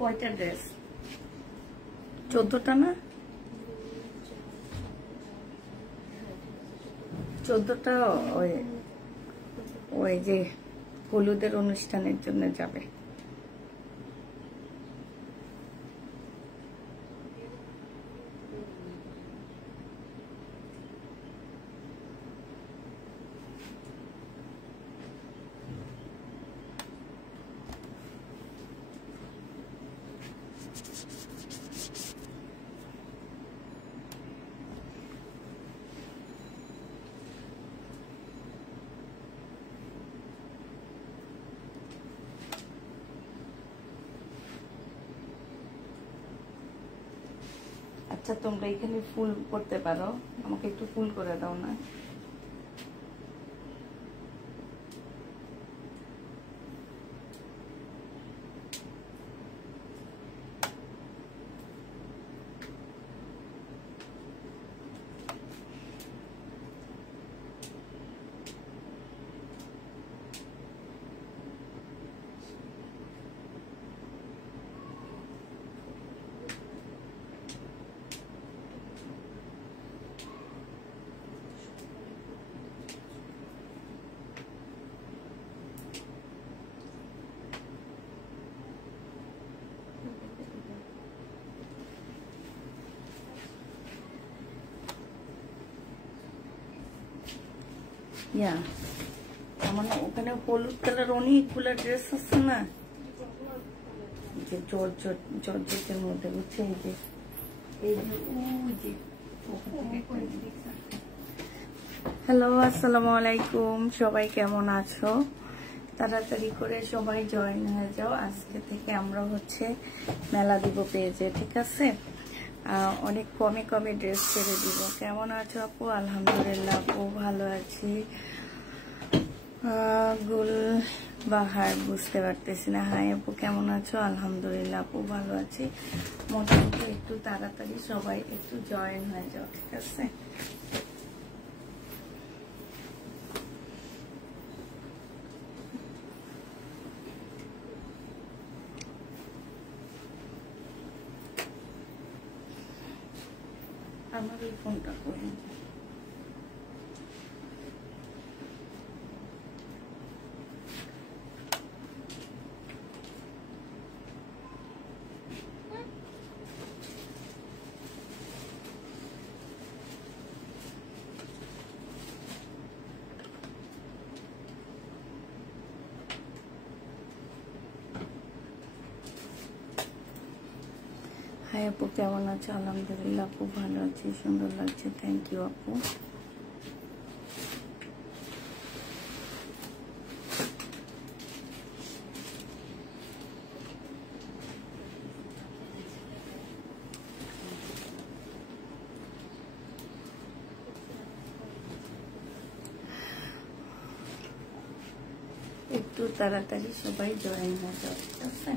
কয়টা ড্রেস? 14টা না? 14টা ওই যে হলুদের অনুষ্ঠানের জন্য যাবে। আচ্ছা, তোমরা এখানে ফুল করতে পারো, আমাকে একটু ফুল করে দাও না? আমার ওখানে হলুদ কালার অনেকগুলো ড্রেস আছে না, যে জর্জেটের মধ্যে, বুঝছে? হ্যালো, আসসালামু আলাইকুম, সবাই কেমন আছো? তাড়াতাড়ি করে সবাই জয়েন হয়ে যাও। আজকে থেকে আমরা হচ্ছে মেলা দিব পেজে, ঠিক আছে? অনেক কমে কমে ড্রেস ছেড়ে দিব। কেমন আছো আপু? আলহামদুলিল্লাহ আপু ভালো আছি। গুল বাহার, বুঝতে পারতেছি না। হাই আপু, কেমন আছো? আলহামদুলিল্লাহ আপু ভালো আছি। মোটামুটি একটু তাড়াতাড়ি সবাই একটু জয়েন হয়ে যাও, ঠিক আছে? আমার এই ফোনটা করে হাই আপু, কেমন আছো? আলহামদুলিল্লাহ আপু ভালো আছি, সুন্দর লাগছে, থ্যাংক ইউ আপু। একটু তাড়াতাড়ি সবাই জয়েন হয়ে যাও, ঠিক আছে?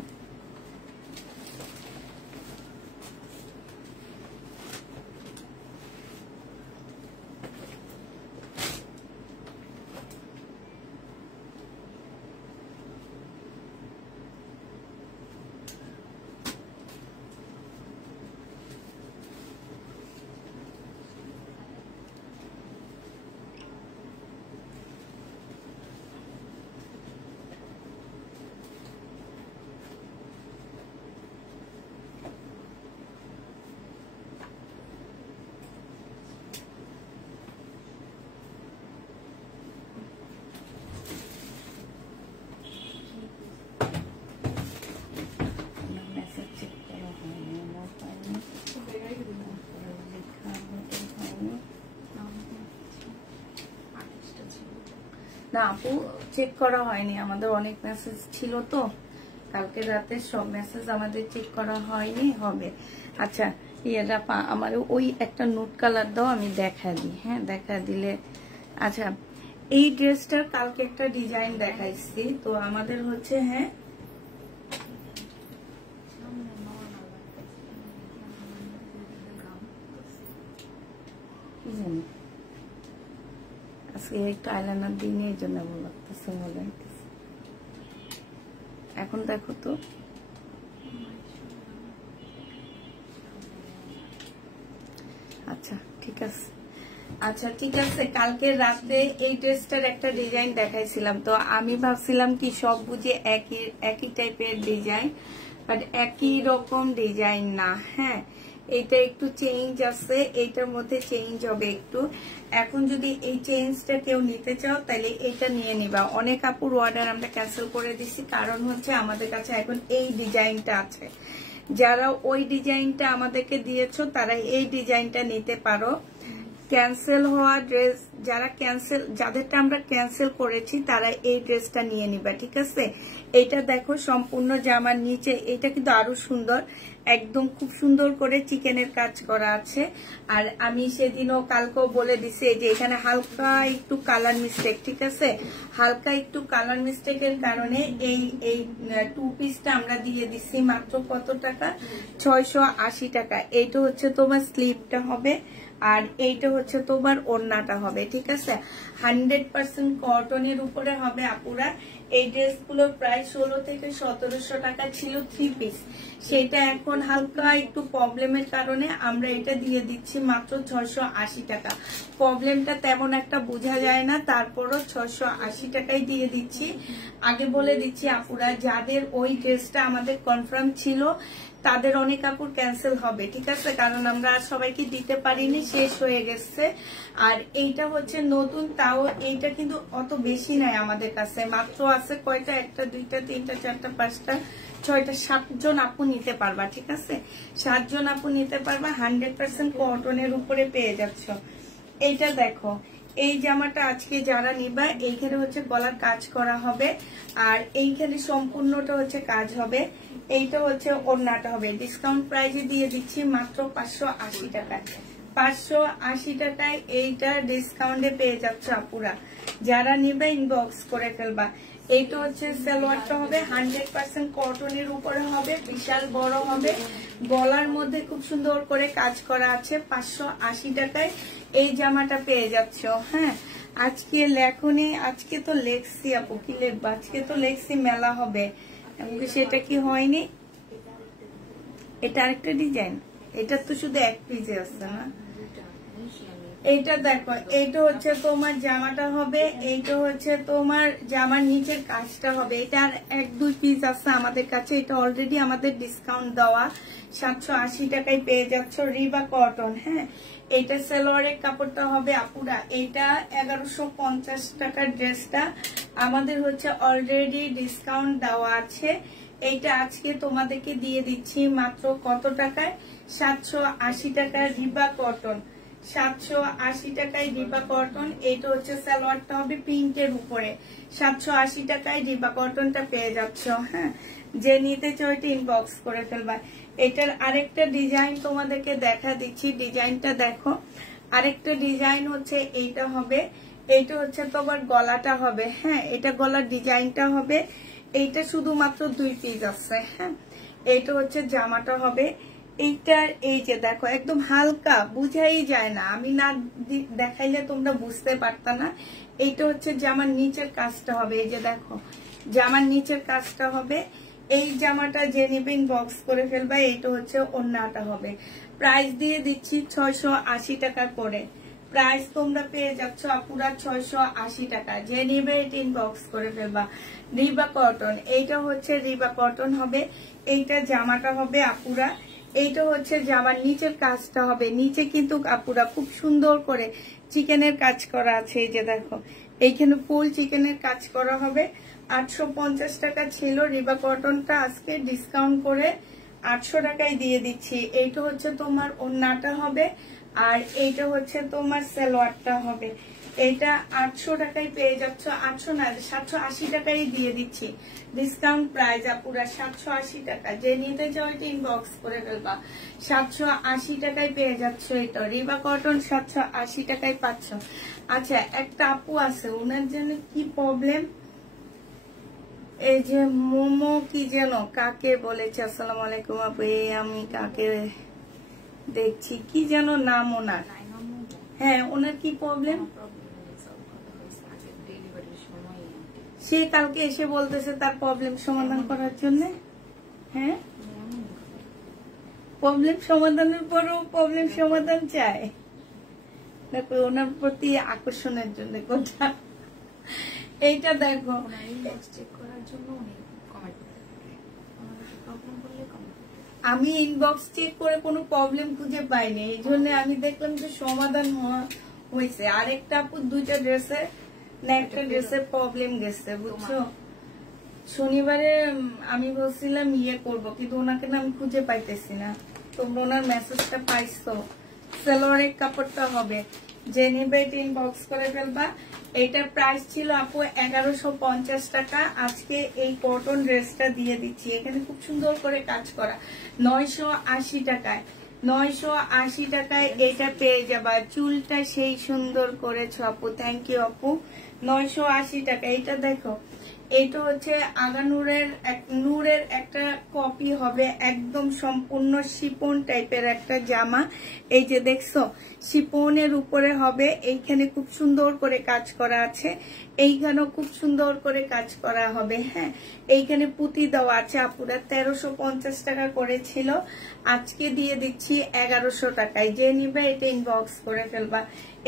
না আপু, চেক করা হয়নি, আমাদের অনেক মেসেজ ছিল তো কালকে রাতে, সব মেসেজ আমাদের চেক করা হয়নি, হবে। আচ্ছা ইয়েরা আমার ওই একটা নোট কালার দাও, আমি দেখা দিই। হ্যাঁ, দেখা দিলে। আচ্ছা, এই ড্রেসটার কালকে একটা ডিজাইন দেখাইছি তো আমাদের হচ্ছে, হ্যাঁ কি জানি আজকে একটু আইলাইনার দিই, এই জন্য লাগতেছে মনে হইতেছে। এখন দেখো তো, ঠিক আছে। আচ্ছা ঠিক আছে, কালকে রাতে এই ড্রেসটার একটা ডিজাইন দেখাইছিলাম, তো আমি ভাবছিলাম কি সব বুঝে একই টাইপের ডিজাইন, বাট একই রকম ডিজাইন না। হ্যাঁ, এটা একটু চেঞ্জ আছে, এইটার মধ্যে চেঞ্জ হবে একটু। এখন যদি এই চেঞ্জটা কেউ নিতে চাও তাহলে এটা নিয়ে নিবা। অনেক আপুর অর্ডার আমরা ক্যান্সেল করে দিছি, কারণ হচ্ছে আমাদের কাছে এখন এই ডিজাইনটা আছে। যারা ওই ডিজাইনটা আমাদেরকে দিয়েছো তারা এই ডিজাইনটা নিতে পারো। ক্যান্সেল হওয়া ড্রেস যাদেরটা আমরা ক্যান্সেল করেছি তারা এই ড্রেসটা নিয়ে নিবা, ঠিক আছে। এটা দেখো সম্পূর্ণ জামার নিচে, এটা কিন্তু আরো সুন্দর, একদম খুব সুন্দর করে চিকেনের কাজ করা আছে। আর আমি সেদিনও কালকেও বলে দিছি যে এখানে হালকা একটু কালার মিস্টেক, ঠিক আছে, হালকা একটু কালার মিস্টেকের কারণে এই টু পিসটা আমরা দিয়ে দিচ্ছি মাত্র কত টাকা, 680 টাকা। এইটা হচ্ছে তোমার স্লিভটা হবে, আর এইটা হচ্ছে তোমার ওড়নাটা হবে, ঠিক আছে। 100% কটনের উপরে হবে আপুরা। এই ড্রেসগুলো প্রায় 16 থেকে 1700 টাকা ছিল 3 পিস, সেটা এখন হালকা একটু প্রবলেমের কারণে আমরা এটা দিয়ে দিচ্ছি মাত্র 680 টাকা। প্রবলেমটা তেমন একটা বোঝা যায় না, তারপরও 680 টাকায় দিয়ে দিচ্ছি। আগে বলে দিচ্ছি আপুরা, যাদের ওই ড্রেসটা আমাদের কনফার্ম ছিল তাদের অনেক আপুর ক্যান্সেল হবে, ঠিক আছে, কারণ আমরা সবাইকে দিতে পারিনি, শেষ হয়ে গেছে। আর এইটা হচ্ছে নতুন, তাও এইটা কিন্তু অত বেশি নাই আমাদের কাছে, মাত্র আছে কয়টা, 1 2 3 4 5 6 7 জন আপু নিতে পারবা, ঠিক আছে, 7 জন আপু নিতে পারবা। 100% কটনের উপরে পেয়ে যাচ্ছ। এইটা দেখো, এই জামাটা আজকে যারা নিবা, এইখানে হচ্ছে গলার কাজ করা হবে, আর এইখানে সম্পূর্ণটা হচ্ছে কাজ হবে। এইটা হচ্ছে ওড়নাটা হবে। ডিসকাউন্ট প্রাইজে দিয়ে দিচ্ছি মাত্র 580 টাকায়। 580 টাকায় এইটা ডিসকাউন্টে পেয়ে যাচ্ছে আপুরা। যারা নিবে ইনবক্স করে ফেলবা। এইটা হচ্ছে সালোয়ারটা হবে 100% কটনের উপরে হবে, বিশাল বড় হবে, গলার মধ্যে খুব সুন্দর করে কাজ করা আছে। 580 টাকায় এই জামাটা পেয়ে যাচ্ছ। হ্যাঁ, আজকে লেখনি, আজকে তো লেখছি আপু, কি লিখবো, আজকে তো লেখছি মেলা হবে, সেটা কি হয়নি। এটা আরেকটা ডিজাইন, এটা তো শুধু এক পিসে আছে না। এইটা দেখো, এইটা হচ্ছে তোমার জামাটা হবে, এইটা হচ্ছে তোমার জামার নিচের কাজটা হবে। এটা আর 1 2 পিস আছে আমাদের কাছে, এটা অলরেডি আমাদের ডিসকাউন্ট দেওয়া। 780 টাকায় পেয়ে যাচ্ছ রিবা কটন। হ্যাঁ, এইটা সালোয়ারের কাপড়টা হবে আপুরা, এইটা 1150 টাকার ড্রেসটা আমাদের হচ্ছে অলরেডি ডিসকাউন্ট দেওয়া আছে। এইটা আজকে তোমাদেরকে দিয়ে দিচ্ছি মাত্র কত টাকায়, 780 টাকার রিবা কটন। 780 টাকায় রিবা কটন। এইটা হচ্ছে সালোয়ারটা হবে পিঙ্কের উপরে, 780 টাকায় রিবা কটনটা পেয়ে যাচ্ছ। হ্যাঁ, যে নিতে চাও এটা ইনবক্স করে ফেলবা। এটার আরেকটা ডিজাইন তোমাদেরকে দেখা দিচ্ছি, ডিজাইনটা দেখো। আরেকটা ডিজাইন হচ্ছে এইটা হবে, এইটা হচ্ছে তোমার গলাটা হবে। হ্যাঁ, এটা গলার ডিজাইনটা হবে। এইটা শুধুমাত্র 2 পিস আছে। হ্যাঁ, এইটা হচ্ছে জামাটা হবে। এইটার এই যে দেখো, একদম হালকা, বুঝাই যায় না, আমি না দেখাইলে তোমরা বুঝতে পারতা না। এইটা হচ্ছে জামার নিচের কাজটা হবে, এই যে দেখো জামার নিচের কাজটা হবে। এই জামাটা যে নিবে ইনবক্স করে ফেলবা। এইটা হচ্ছে ওড়নাটা হবে। প্রাইস দিয়ে দিচ্ছি 680 টাকা করে। প্রাইস তোমরা পেয়ে যাচ্ছ আপুরা 680 টাকা। যে নিবে এটা ইনবক্স করে ফেলবা। রিবা কটন, এইটা হচ্ছে রিবা কটন হবে। এইটা জামাটা হবে আপুরা। এইটা হচ্ছে জামার নিচের কাজটা হবে। নিচে কিন্তু আপুরা খুব সুন্দর করে চিকেনের কাজ করা আছে, এই যে দেখো এইখানে ফুল চিকেনের কাজ করা হবে। 850 টাকা ছিল রিবা কটনটা, আজকে ডিসকাউন্ট করে 800 টাকায় দিয়ে দিচ্ছি। এইটা হচ্ছে তোমার ওড়নাটা হবে, আর এইটা হচ্ছে তোমার সালোয়ারটা হবে। এটা 800 টাকায় পেয়ে যাচ্ছ, 800 না 780 টাকায় দিয়ে দিচ্ছি। ডিসকাউন্ট প্রাইস আপুরা 780 টাকা। যে নিতে চাও এটা ইনবক্স করে ফেলবা। 780 টাকায় পেয়ে যাচ্ছ এটা রিবা কটন, 780 টাকায় পাচ্ছ। আচ্ছা, একটা আপু আছে, ওনার জন্য কি প্রবলেম, এই যে মোমো কি যেন কাকে বলেছে। আসসালামু আলাইকুম আপু, আমি কাকে দেখছি, কি যেন নাম ওনার। হ্যাঁ, ওনার কি প্রবলেম, সে কালকে এসে বলতেছে তার প্রবলেম সমাধান করার জন্য। হ্যাঁ, প্রবলেম সমাধানের পরও প্রবলেম সমাধান চায়। দেখো ওনার প্রতি আকর্ষণের জন্য কোনটা। এইটা দেখো চেক করার জন্য আমি ইনবক্স চেক করে কোনো প্রবলেম খুঁজে পাইনি, এই জন্য আমি দেখলাম যে সমাধান হয়েছে। আরেকটা আপু দুইটা ড্রেসে না একটা ড্রেসের প্রবলেম গেছে বুঝছো। শনিবারে আমি বলছিলাম করব, কিন্তু ওনাকে না আমি খুঁজে পাইতেছি না। তোমরা ওনার মেসেজটা পাইছো। সালোয়ারের কাপড়টা হবে, যে নিবে এটা ইনবক্স করে ফেলবা। এটার প্রাইস ছিল আপু 1150 টাকা। আজকে এই কটন ড্রেসটা দিয়ে দিচ্ছি, এখানে খুব সুন্দর করে কাজ করা 980 টাকায়। 980 টাকায় এটা পেয়ে যাবা। চুলটা সেই সুন্দর করেছো আপু, থ্যাংক ইউ আপু। 980 টাকা। এটা দেখো, এটা হচ্ছে আগানুরের নূরের একটা কপি হবে, একদম সম্পূর্ণ শিপন টাইপের একটা জামা। এই যে দেখছো শিপনের উপরে হবে, এইখানে খুব সুন্দর করে কাজ করা আছে, এইখানেও খুব সুন্দর করে কাজ করা হবে। হ্যাঁ, এইখানে পুঁতি দেওয়া আছে। আপুরা 1350 টাকা করেছিল, আজকে দিয়ে দিচ্ছি 1100 টাকায়। যে নিবে এটা ইনবক্স করে ফেলবা।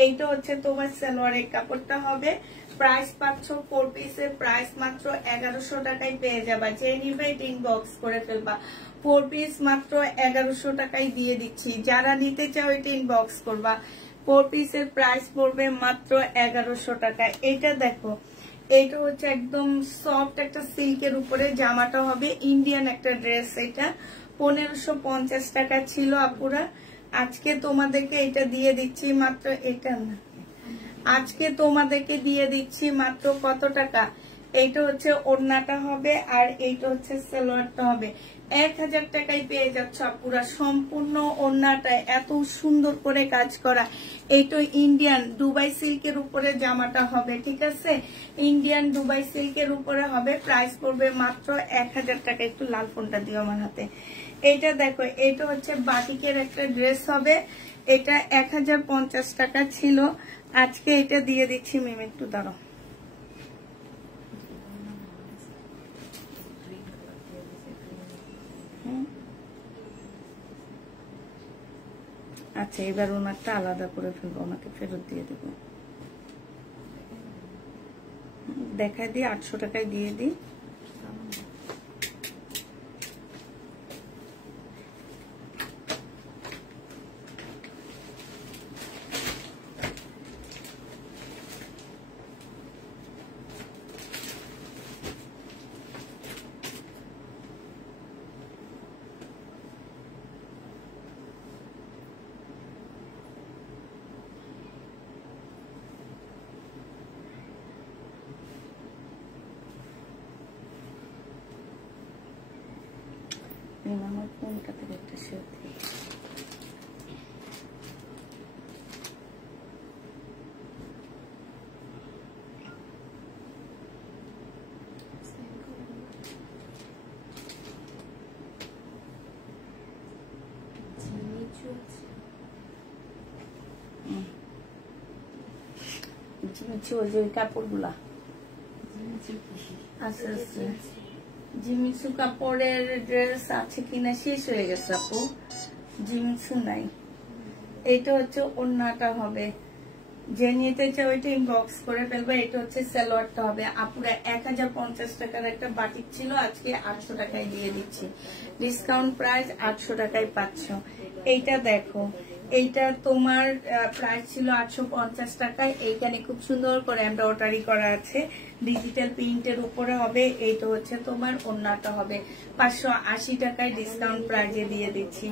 এইটা হচ্ছে তোমার সালোয়ারের কাপড়টা হবে। প্রাইস পাচ্ছ 4 পিসের প্রাইস মাত্র 1100 টাকায় পেয়ে যাবা। যে নিবে এটা ইনবক্স করে ফেলবা। 4 পিস মাত্র 1100 টাকায় দিয়ে দিচ্ছি। যারা নিতে চাও এটা ইনবক্স করবা। 4 পিসের প্রাইস পড়বে মাত্র 1100 টাকা। এটা দেখো, এটা হচ্ছে একদম সফট একটা সিল্কের উপরে জামাটা হবে, ইন্ডিয়ান একটা ড্রেস। এটা 1550 টাকা ছিল আপুরা, আজকে তোমাদেরকে এটা দিয়ে দিচ্ছি মাত্র, এটা না, আজকে তোমাদেরকে দিয়ে দিচ্ছি মাত্র কত টাকা। এইটা হচ্ছে ওড়নাটা হবে, আর এইটা হচ্ছে সালোয়ারটা হবে। 1000 টাকায় পেয়ে যাচ্ছ পুরা সম্পূর্ণ ওড়নাটা এত সুন্দর করে কাজ করা। এইটা ইন্ডিয়ান দুবাই সিল্কের উপরে জামাটা হবে, ঠিক আছে, ইন্ডিয়ান দুবাই সিল্কের উপরে হবে। প্রাইস পড়বে মাত্র 1000 টাকা। একটু লাল ফোনটা দিও আমার হাতে। এইটা দেখো, এটা হচ্ছে বাটিকের একটা ড্রেস হবে, এটা 1050 টাকা ছিল, আজকে এটা দিয়ে দিচ্ছি। মিম একটু দাঁড়াও, আচ্ছা এবার ওনারটা আলাদা করে ফেলবো, ওনাকে ফেরত দিয়ে দেবো। দেখা দিই 800 টাকায় দিয়ে দিই। আমার কোনটা থেকে একটা শেয়ার দিই। ওই কাপড়গুলা আচ্ছা আচ্ছা, জিমিচু কাপড়ের ড্রেস আছে কিনা শেষ হয়ে গেছে আপু, জিমিচু নাই। এটা হচ্ছে ওড়নাটা হবে, যে নিতে চাও এটা ইনবক্স করে ফেলবে। এটা হচ্ছে সালোয়ারটা হবে। আপুরা 1050 টাকার একটা বাটিক ছিল, আজকে 800 টাকায় দিয়ে দিচ্ছি। ডিসকাউন্ট প্রাইস 800 টাকায় পাচ্ছ। এইটা দেখো, এইটা তোমার প্রাইস ছিল 850 টাকায়। এইখানে খুব সুন্দর করে এমব্রয়ডারি করা আছে, ডিজিটাল প্রিন্টের উপরে হবে। এইটা হচ্ছে তোমার ওড়নাটা হবে। 580 টাকায় ডিসকাউন্ট প্রাইজে দিয়ে দিচ্ছি।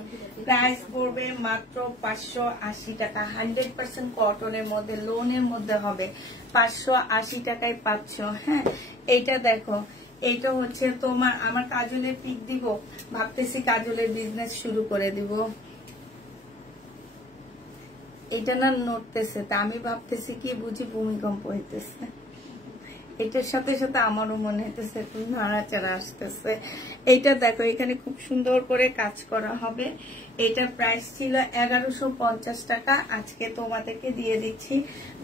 প্রাইস পড়বে মাত্র 580 টাকা। 100% কটনের মধ্যে, লোনের মধ্যে হবে। 580 টাকায় পাচ্ছ। হ্যাঁ, এইটা দেখো, এইটা হচ্ছে তোমার, আমার কাজলের পিক দিব, ভাবতেছি কাজলের বিজনেস শুরু করে দিব। এটা না নড়তেছে, তা আমি ভাবতেছি কি বুঝি ভূমিকম্প হইতেছে। এটার সাথে সাথে আমারও মনে হইতেছে একটু নাড়াচাড়া আসতেছে। এইটা দেখো, এখানে খুব সুন্দর করে কাজ করা হবে। এটা প্রাইস ছিল 1150 টাকা, আজকে তোমাদেরকে দিয়ে দিচ্ছি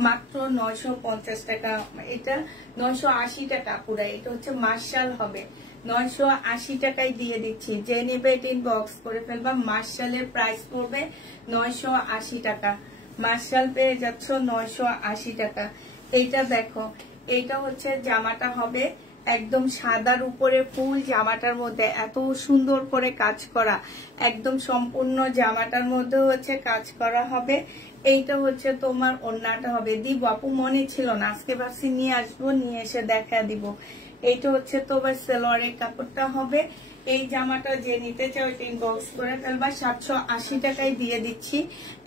মাত্র 950 টাকা। এটা 980 টাকা পুরা। এটা হচ্ছে মার্শাল হবে, 980 টাকায় দিয়ে দিচ্ছি। যে নেবে এটা ইনবক্স করে ফেলবা। মার্শালের প্রাইস পড়বে 980 টাকা। মার্শাল পেয়ে যাচ্ছ 980 টাকা। এইটা দেখো, এইটা হচ্ছে জামাটা হবে একদম সাদার উপরে ফুল, জামাটার মধ্যে এত সুন্দর করে কাজ করা, একদম সম্পূর্ণ জামাটার মধ্যে হচ্ছে কাজ করা হবে। এইটা হচ্ছে তোমার ওড়নাটা হবে। দিব আপু, মনে ছিল না, আজকে ভাবছি নিয়ে আসবো, নিয়ে এসে দেখা দিব। এইটা হচ্ছে তোমার সালোয়ারের কাপড়টা হবে। এই জামাটা যে নিতে চাও ইনবক্স করে ফেলবা। 780 টাকায় দিয়ে দিচ্ছি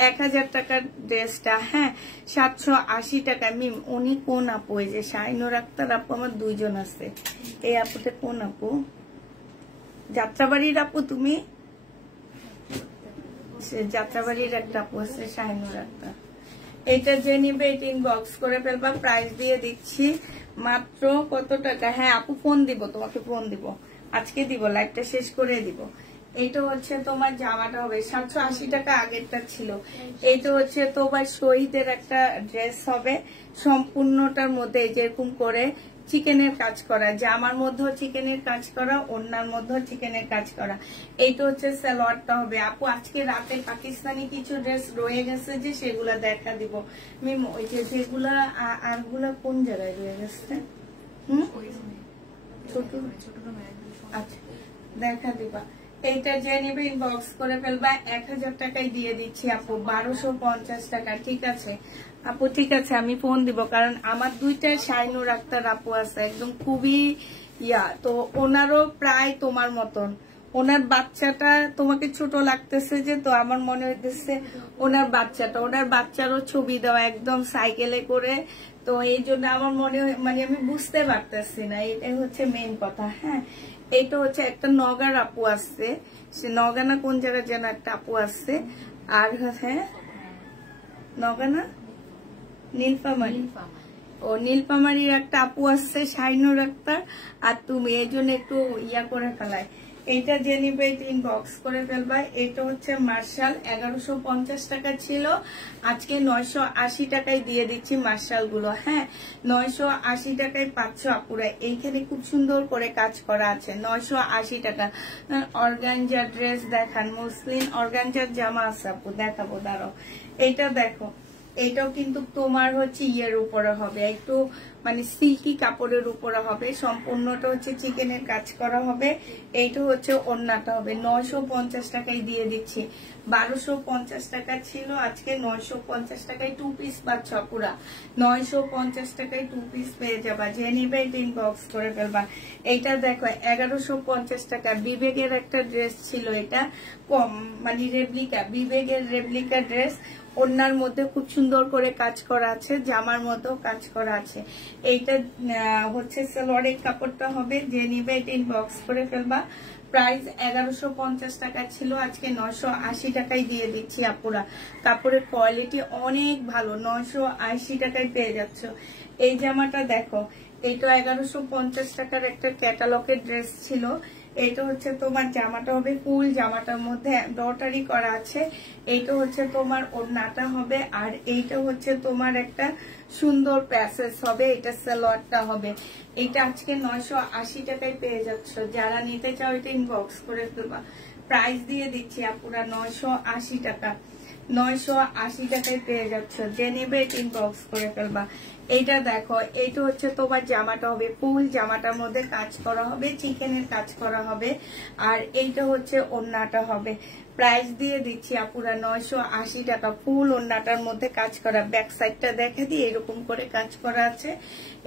1000 টাকার ড্রেসটা। হ্যাঁ, 780 টাকা। মিম উনি কোন আপু? এই যে শাইনুর আক্তার আপু, আমার দুইজন আছে। এই আপুটা কোন আপু? যাত্রাবাড়ির আপু তুমি? যাত্রাবাড়ির একটা আপু আছে শাইনুর আক্তার। এটা যে নিবে এটা ইনবক্স করে ফেলবা। প্রাইস দিয়ে দিচ্ছি মাত্র কত টাকা? হ্যাঁ আপু, ফোন দিব তোমাকে, ফোন দিব আজকে, দিব লাইভটা শেষ করে দিব। এইটা হচ্ছে তোমার জামাটা হবে 780 টাকা, আগেরটা ছিল। এইটা হচ্ছে তোমার শহীদের একটা ড্রেস হবে, সম্পূর্ণটার মধ্যে যেরকম করে চিকেনের কাজ করা, জামার মধ্যে চিকেনের কাজ করা, ওড়নার মধ্যে চিকেনের কাজ করা। এইটা হচ্ছে সালোয়ারটা হবে। আপু আজকে রাতে পাকিস্তানি কিছু ড্রেস রয়ে গেছে, যে সেগুলা দেখা দিব। মিম ওই যে যেগুলা আরগুলা কোন জায়গায় রয়ে গেছে? ছোট, আচ্ছা দেখা দিবা। এইটা যে নিবে ইনবক্স করে ফেলবা। 1000 টাকায় দিয়ে দিচ্ছি আপু, 1250 টাকা। ঠিক আছে আপু, ঠিক আছে, আমি ফোন দিব, কারণ আমার দুইটা শাইনুর আক্তার আপু আছে, একদম খুবই তো ওনারও প্রায় তোমার মতন। ওনার বাচ্চাটা তোমাকে ছোট লাগতেছে, যে তো আমার মনে হইতেছে ওনার বাচ্চারও ছবি দেওয়া, একদম সাইকেলে করে। তো এই জন্য আমার মনে মানে আমি বুঝতে পারতেছি না, এটাই হচ্ছে মেইন কথা। হ্যাঁ, এইটা হচ্ছে একটা নগার আপু আছে, সে নগানা কোন জায়গায় যেন একটা আপু আছে। আর হ্যাঁ, নগানা নীলফামারী, ও নীলফামারীর একটা আপু আছে শাইনুর আক্তার, আর তুমি, এই জন্য একটু করে ফেলায়। এইটা যে নিবে ইনবক্স করে ফেলবা। এটা হচ্ছে মার্শাল, 1150 টাকা ছিল, আজকে 980 টাকায় দিয়ে দিচ্ছি মার্শাল গুলো। হ্যাঁ, 980 টাকায় পাচ্ছ আপুরা। এইখানে খুব সুন্দর করে কাজ করা আছে, 980 টাকা। অর্গানজার ড্রেস দেখান, মুসলিম অর্গানজার জামা আছে আপু, দেখাবো দাঁড়াও। এইটা দেখো, এটাও কিন্তু তোমার হচ্ছে ইয়ের উপরে হবে, একটু মানে সিল্কি কাপড়ের উপরে হবে, সম্পূর্ণটা হচ্ছে চিকেনের কাজ করা হবে। এইটা হচ্ছে ওড়নাটা হবে। 950 টাকায় দিয়ে দিচ্ছি, 1250 টাকা ছিল, আজকে 950 টাকায় 2 পিস পাচ্ছ পুরা। 950 টাকায় 2 পিস পেয়ে যাবা, যে নিবে ইনবক্স করে ফেলবা। এইটা দেখো 1150 টাকা, বিবেকের একটা ড্রেস ছিল, এটা কম মানে রেপ্লিকা, বিবেকের রেপ্লিকা ড্রেস। ওড়নার মধ্যে খুব সুন্দর করে কাজ করা আছে, জামার মধ্যেও কাজ করা আছে। এইটা হচ্ছে সালোয়ারের কাপড়টা হবে, যে নিবে এটা ইনবক্স করে ফেলবা। প্রাইস 1150 টাকা ছিল, আজকে 980 টাকায় দিয়ে দিচ্ছি আপুরা। কাপড়ের কোয়ালিটি অনেক ভালো, 980 টাকায় পেয়ে যাচ্ছ। এই জামাটা দেখো, এইটা 1150 টাকার একটা ক্যাটালগের ড্রেস ছিল। এইটা হচ্ছে তোমার জামাটা হবে ফুল, জামাটার মধ্যে এমব্রয়ডারি করা আছে। এইটা হচ্ছে তোমার ওড়নাটা হবে, আর এইটা হচ্ছে তোমার একটা সুন্দর প্যাসেজ হবে। এটা সালোয়ারটা হবে। এটা আজকে 980 টাকায় পেয়ে যাচ্ছ, যারা নিতে চাও এটা ইনবক্স করে ফেলবা। প্রাইস দিয়ে দিচ্ছি আপুরা 980 টাকা, 980 টাকায় পেয়ে যাচ্ছ, যে নেবে এটা ইনবক্স করে ফেলবা। এইটা দেখো, এইটা হচ্ছে তোমার জামাটা হবে ফুল, জামাটার মধ্যে কাজ করা হবে, চিকেনের কাজ করা হবে, আর এইটা হচ্ছে ওড়নাটা হবে। প্রাইস দিয়ে দিচ্ছি আপুরা 980 টাকা, ফুল ওড়নাটার মধ্যে কাজ করা। ব্যাক সাইডটা দেখে দিই, এরকম করে কাজ করা আছে।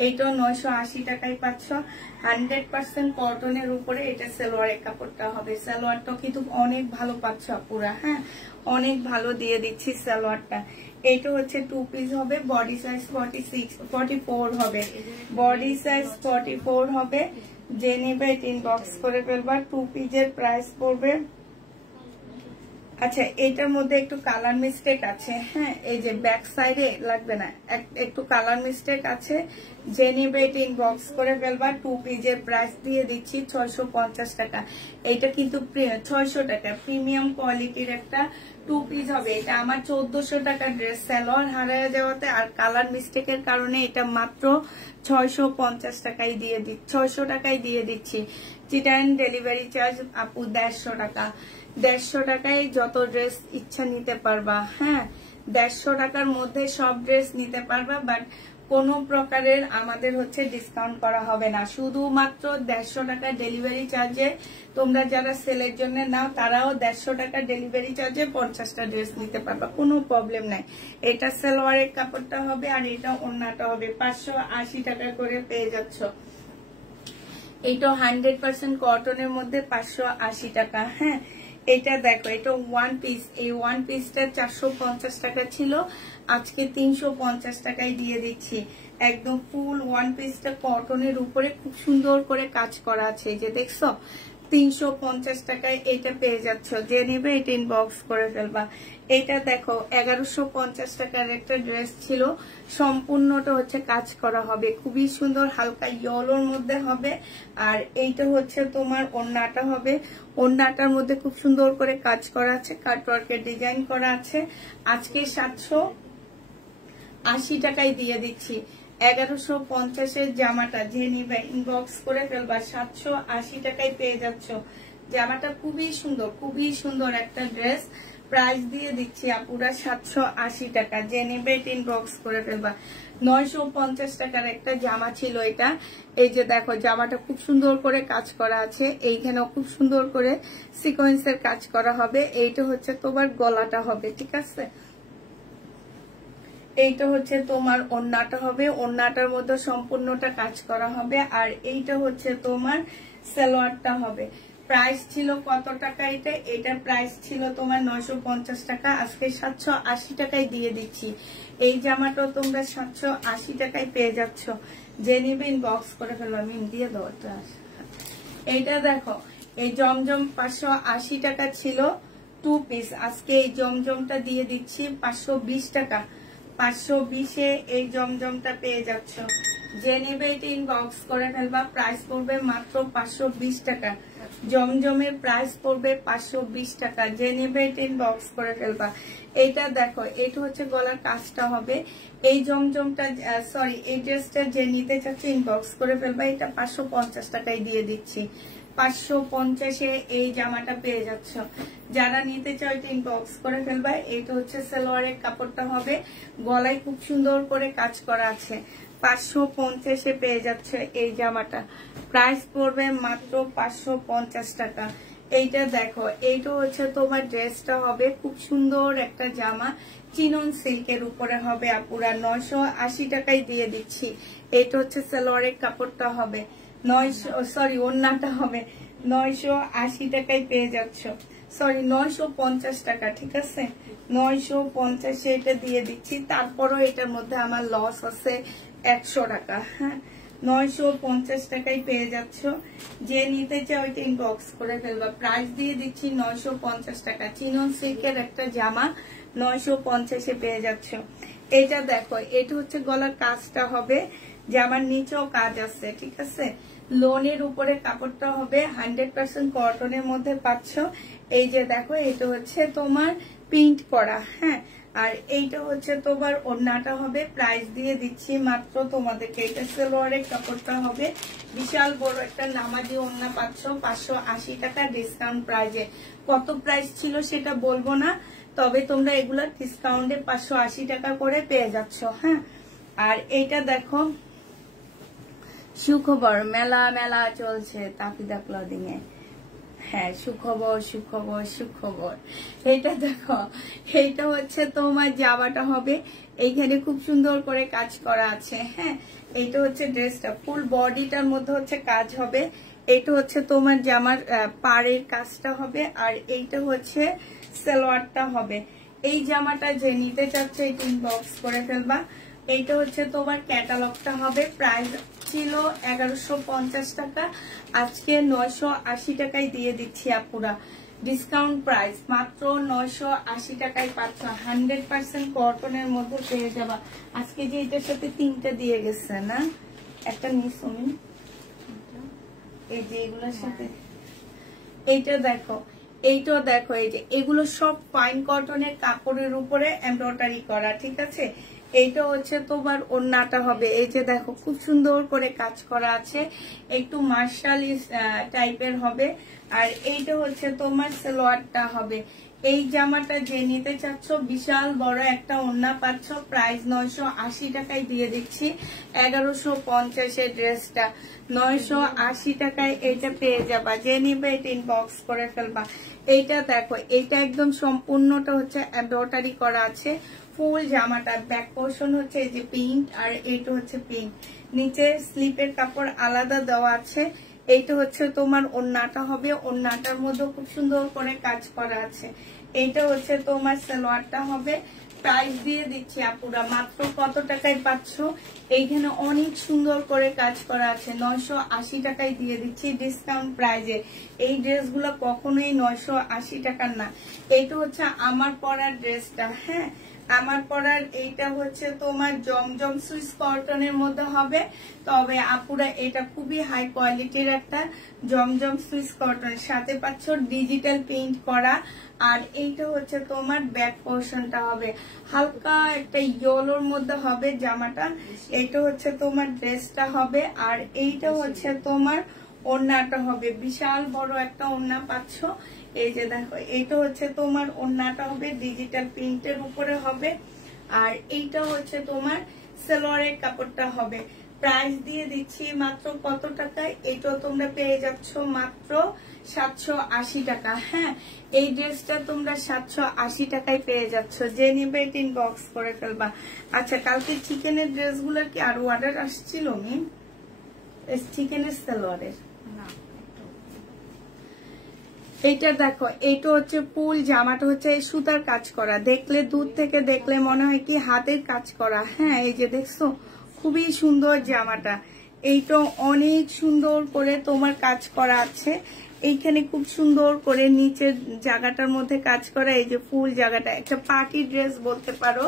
এইটাও 980 টাকায় পাচ্ছ, 100% কটনের উপরে। এটা সালোয়ারের কাপড়টা হবে, সালোয়ারটা কিন্তু অনেক ভালো পাচ্ছ আপুরা। হ্যাঁ, অনেক ভালো দিয়ে দিচ্ছি সালোয়ারটা। এইটা হচ্ছে 2 পিস হবে, বডি সাইজ 44 হবে, বডি সাইজ 44 হবে। যে নেবে ইনবক্স করে ফেলবা। 2 পিসের প্রাইস পড়বে, আচ্ছা এটার মধ্যে একটু কালার মিস্টেক আছে। হ্যাঁ, এই যে ব্যাক সাইডে লাগবে না, একটু কালার মিস্টেক আছে। যে নেবে এটা ইনবক্স করে ফেলবা। 2 পিসের প্রাইস দিয়ে দিচ্ছি 650 টাকা। এটা কিন্তু 600 টাকা, প্রিমিয়াম কোয়ালিটির একটা 2 পিস হবে। এটা আমার 1400 টাকা ড্রেস, সালোয়ার হারিয়ে যাওয়াতে আর কালার মিস্টেকের কারণে এটা মাত্র 650 টাকায় দিয়ে দিচ্ছি, 600 টাকায় দিয়ে দিচ্ছি। চিটান ডেলিভারি চার্জ আপু 150 টাকা, 150 টাকায় যত ড্রেস ইচ্ছা নিতে পারবা। হ্যাঁ, 150 টাকার মধ্যে সব ড্রেস নিতে পারবা, বাট কোনো প্রকারের আমাদের হচ্ছে ডিসকাউন্ট করা হবে না। শুধুমাত্র 150 টাকা ডেলিভারি চার্জে তোমরা যারা সেলের জন্য নাও তারাও 150 টাকা ডেলিভারি চার্জে 50টা ড্রেস নিতে পারবা, কোনো প্রবলেম নাই। এটা সালোয়ারের কাপড়টা হবে আর এটা ওড়নাটা হবে। 580 টাকা করে পেয়ে যাচ্ছ। এইটা 100% কটনের মধ্যে 580 টাকা। হ্যাঁ, এটা দেখো, এটা ওয়ান পিস। এই ওয়ান পিসটা 450 টাকা ছিল, আজকে 350 টাকায় দিয়ে দিচ্ছি। একদম ফুল ওয়ান পিসটা কটনের উপরে খুব সুন্দর করে কাজ করা আছে, এই যে দেখছো, 350 টাকায় এটা পেয়ে যাচ্ছ। যে নিবে এটা ইনবক্স করে ফেলবা। এটা দেখো 1150 টাকার একটা ড্রেস ছিল, সম্পূর্ণটা হচ্ছে কাজ করা হবে, খুবই সুন্দর, হালকা ইয়েলোর মধ্যে হবে। আর এইটা হচ্ছে তোমার ওড়নাটা হবে, ওড়নাটার মধ্যে খুব সুন্দর করে কাজ করা আছে, কাটওয়ার্কের ডিজাইন করা আছে। আজকে 780 টাকায় দিয়ে দিচ্ছি। 1150-এর জামাটা যে নিবে ইনবক্স করে ফেলবা, 780 টাকায় পেয়ে যাচ্ছ। জামাটা খুবই সুন্দর, খুবই সুন্দর একটা ড্রেস। প্রাইস দিয়ে দিচ্ছি আপুরা 780 টাকা। যে নিবে ইনবক্স করে ফেলবা। 950 টাকার একটা জামা ছিল এটা। এই যে দেখো, জামাটা খুব সুন্দর করে কাজ করা আছে, এইখানেও খুব সুন্দর করে সিকোয়েন্সের কাজ করা হবে। এইটা হচ্ছে তোমার গলাটা হবে, ঠিক আছে। এইটা হচ্ছে তোমার ওড়নাটা হবে, ওড়নাটার মধ্যে সম্পূর্ণটা কাজ করা হবে। আর এইটা হচ্ছে তোমার সালোয়ারটা হবে। প্রাইস ছিল কত টাকা? এটার প্রাইস ছিল তোমার 950 টাকা, আজকে 780 টাকায় দিয়ে দিচ্ছি। এই জামাটাও তোমরা 780 টাকায় পেয়ে যাচ্ছ। যে নিবে ইনবক্স করে ফেলবো। আমি দিয়ে দেবো। এইটা দেখো, এই জমজম 580 টাকা ছিল 2 পিস, আজকে এই জমজমটা দিয়ে দিচ্ছি 520 টাকা। 520-এ এই জমজমটা পেয়ে যাচ্ছ। যে নেবে এটা ইনবক্স করে ফেলবা। প্রাইস পড়বে মাত্র 520 টাকা। জমজমের প্রাইস পড়বে 520 টাকা। যে নেবে এটা ইনবক্স করে ফেলবা। এইটা দেখো, এটা হচ্ছে গলার কাজটা হবে। এই জমজমটা সরি এই ড্রেসটা যে নিতে চাচ্ছে ইনবক্স করে ফেলবা। এটা 550 টাকায় দিয়ে দিচ্ছি। 550-এ এই জামাটা পেয়ে যাচ্ছ। যারা নিতে চাও এটা ইনবক্স করে ফেলবা। এটা হচ্ছে সালোয়ারের কাপড়টা হবে, গলায় খুব সুন্দর করে কাজ করা আছে। 550-এ পেয়ে যাচ্ছে এই জামাটা। প্রাইস পড়বে মাত্র 550 টাকা। এইটা দেখো, এইটা হচ্ছে তোমার ড্রেসটা হবে, খুব সুন্দর একটা জামা, চিনন সিল্কের উপরে হবে আপুরা। 980 টাকায় দিয়ে দিচ্ছি। এইটা হচ্ছে সালোয়ারের কাপড়টা হবে, 900 সরি ওড়নাটা হবে। 980 টাকায় পেয়ে যাচ্ছ, সরি 950 টাকা, ঠিক আছে। 950-এ এটা দিয়ে দিচ্ছি। তারপরও এটার মধ্যে আমার লস আছে 100 টাকা। হ্যাঁ, 950 টাকায় পেয়ে যাচ্ছ। যে নিতে চাও ওইটা ইনবক্স করে ফেলবা। প্রাইস দিয়ে দিচ্ছি 950 টাকা। চিনন সিল্কের একটা জামা 950-এ পেয়ে যাচ্ছ। এটা দেখো, এটা হচ্ছে গলার কাজটা হবে, জামার নিচেও কাজ আছে, ঠিক আছে। লোনের উপরে কাপড়টা হবে, 100% কটনের মধ্যে পাচ্ছ। এই যে দেখো, এটা হচ্ছে তোমার প্রিন্ট করা। হ্যাঁ, আর এইটা হচ্ছে তোমার ওড়নাটা হবে। প্রাইস দিয়ে দিচ্ছি মাত্র তোমাদেরকে, এটা সালোয়ারের কাপড়টা হবে, বিশাল বড় একটা নামাজি ওড়না পাচ্ছ 580 টাকা ডিসকাউন্ট প্রাইজে। কত প্রাইস ছিল সেটা বলবো না, তবে তোমরা এগুলা ডিসকাউন্টে 580 টাকা করে পেয়ে যাচ্ছ। হ্যাঁ, আর এইটা দেখো, সুখবর, মেলা মেলা চলছে তাফিদা ক্লদিং এ। হ্যাঁ, সুখবর সুখবর সুখবর। এইটা দেখো, এইটা হচ্ছে তোমার জামাটা হবে, এইখানে খুব সুন্দর করে কাজ করা আছে। হ্যাঁ, এইটা হচ্ছে ড্রেসটা, ফুল বডিটার মধ্যে হচ্ছে কাজ হবে। এইটা হচ্ছে তোমার জামার পাড়ের কাজটা হবে, আর এইটা হচ্ছে সালোয়ারটা হবে। এই জামাটা যে নিতে চাচ্ছে এটা ইনবক্স করে ফেলবা। এইটা হচ্ছে তোমার ক্যাটালগটা হবে। প্রাইস ছিল 1150 টাকা, আজকে 980 টাকায় দিয়ে দিচ্ছি আপুরা। ডিসকাউন্ট প্রাইস মাত্র 980 টাকায় পাচ্ছ। 100% কটনের মধ্যে পেয়ে যাবা। আজকে যে এটার সাথে 3টা দিয়ে গেছে না, একটা মিস হয়নি, এই যে এগুলোর সাথে। এইটা দেখো, এইটাও দেখো, এই যে এগুলো সব ফাইন কটনের কাপড়ের উপরে এমব্রয়ডারি করা, ঠিক আছে। এইটা হচ্ছে তোমার ওড়নাটা হবে, এই যে দেখো খুব সুন্দর করে কাজ করা আছে, একটু মার্শালি টাইপের হবে। আর এইটা হচ্ছে তোমার সালোয়ারটা হবে। এই জামাটা যে নিতে চাচ্ছ বিশাল বড় একটা ওড়না পাচ্ছ, প্রাইস 980 টাকায় দিয়ে দিচ্ছি। 1150 ড্রেসটা 980 টাকায় এটা পেয়ে যাবা। যে নিবে এটা ইনবক্স করে ফেলবা। এইটা দেখো, এইটা একদম সম্পূর্ণটা হচ্ছে এমব্রয়ডারি করা আছে। ফুল জামাটার ব্যাক পোর্শন হচ্ছে এই যে পিঙ্ক, আর এইটা হচ্ছে পিঙ্ক। নিচে স্লিপের কাপড় আলাদা দেওয়া আছে। এইটা হচ্ছে তোমার ওড়নাটা হবে, ওড়নাটার মধ্যে খুব সুন্দর করে কাজ করা আছে। এইটা হচ্ছে তোমার সালোয়ারটা হবে। প্রাইস দিয়ে দিচ্ছি আপুরা মাত্র কত টাকায় পাচ্ছ? এইখানে অনেক সুন্দর করে কাজ করা আছে, 980 টাকায় দিয়ে দিচ্ছি ডিসকাউন্ট প্রাইজে। এই ড্রেসগুলো কখনোই 980 টাকার না। এইটা হচ্ছে আমার পরার ড্রেসটা, হ্যাঁ আমার পরার। এইটা হচ্ছে তোমার জমজম সুইস কটনের মধ্যে হবে, তবে আপুরা এটা খুবই হাই কোয়ালিটির একটা জমজম সুইস কটন, সাথে পাচ্ছ ডিজিটাল প্রিন্ট করা। আর এইটা হচ্ছে তোমার ব্যাক পোর্শনটা হবে হালকা একটা ইয়েলোর মধ্যে হবে জামাটা। এইটা হচ্ছে তোমার ড্রেসটা হবে, আর এইটা হচ্ছে তোমার ওড়নাটা হবে। বিশাল বড় একটা ওড়না পাচ্ছ। এই যে দেখো, এইটা হচ্ছে তোমার ওড়নাটা হবে ডিজিটাল প্রিন্টের উপরে হবে, আর এইটা হচ্ছে তোমার সালোয়ারের কাপড়টা হবে। প্রাইস দিয়ে দিচ্ছি মাত্র কত টাকায়? এইটাও তোমরা পেয়ে যাচ্ছ মাত্র 780 টাকা। হ্যাঁ, এই ড্রেসটা তোমরা 780 টাকায় পেয়ে যাচ্ছ। যে নিবে এটা ইনবক্স করে ফেলবা। আচ্ছা, কালকে চিকেনের ড্রেসগুলোর কি আরো অর্ডার আসছিল? চিকেনের সালোয়ারের এইটা দেখো, এইটা হচ্ছে ফুল জামাটা হচ্ছে সুতার কাজ করা। দেখলে দূর থেকে দেখলে মনে হয় কি হাতের কাজ করা। হ্যাঁ, এই যে দেখছো খুবই সুন্দর জামাটা। এইটা অনেক সুন্দর করে তোমার কাজ করা আছে। এইখানে খুব সুন্দর করে নিচের জায়গাটার মধ্যে কাজ করা। এই যে ফুল জায়গাটা একটা পার্টি ড্রেস বলতে পারো।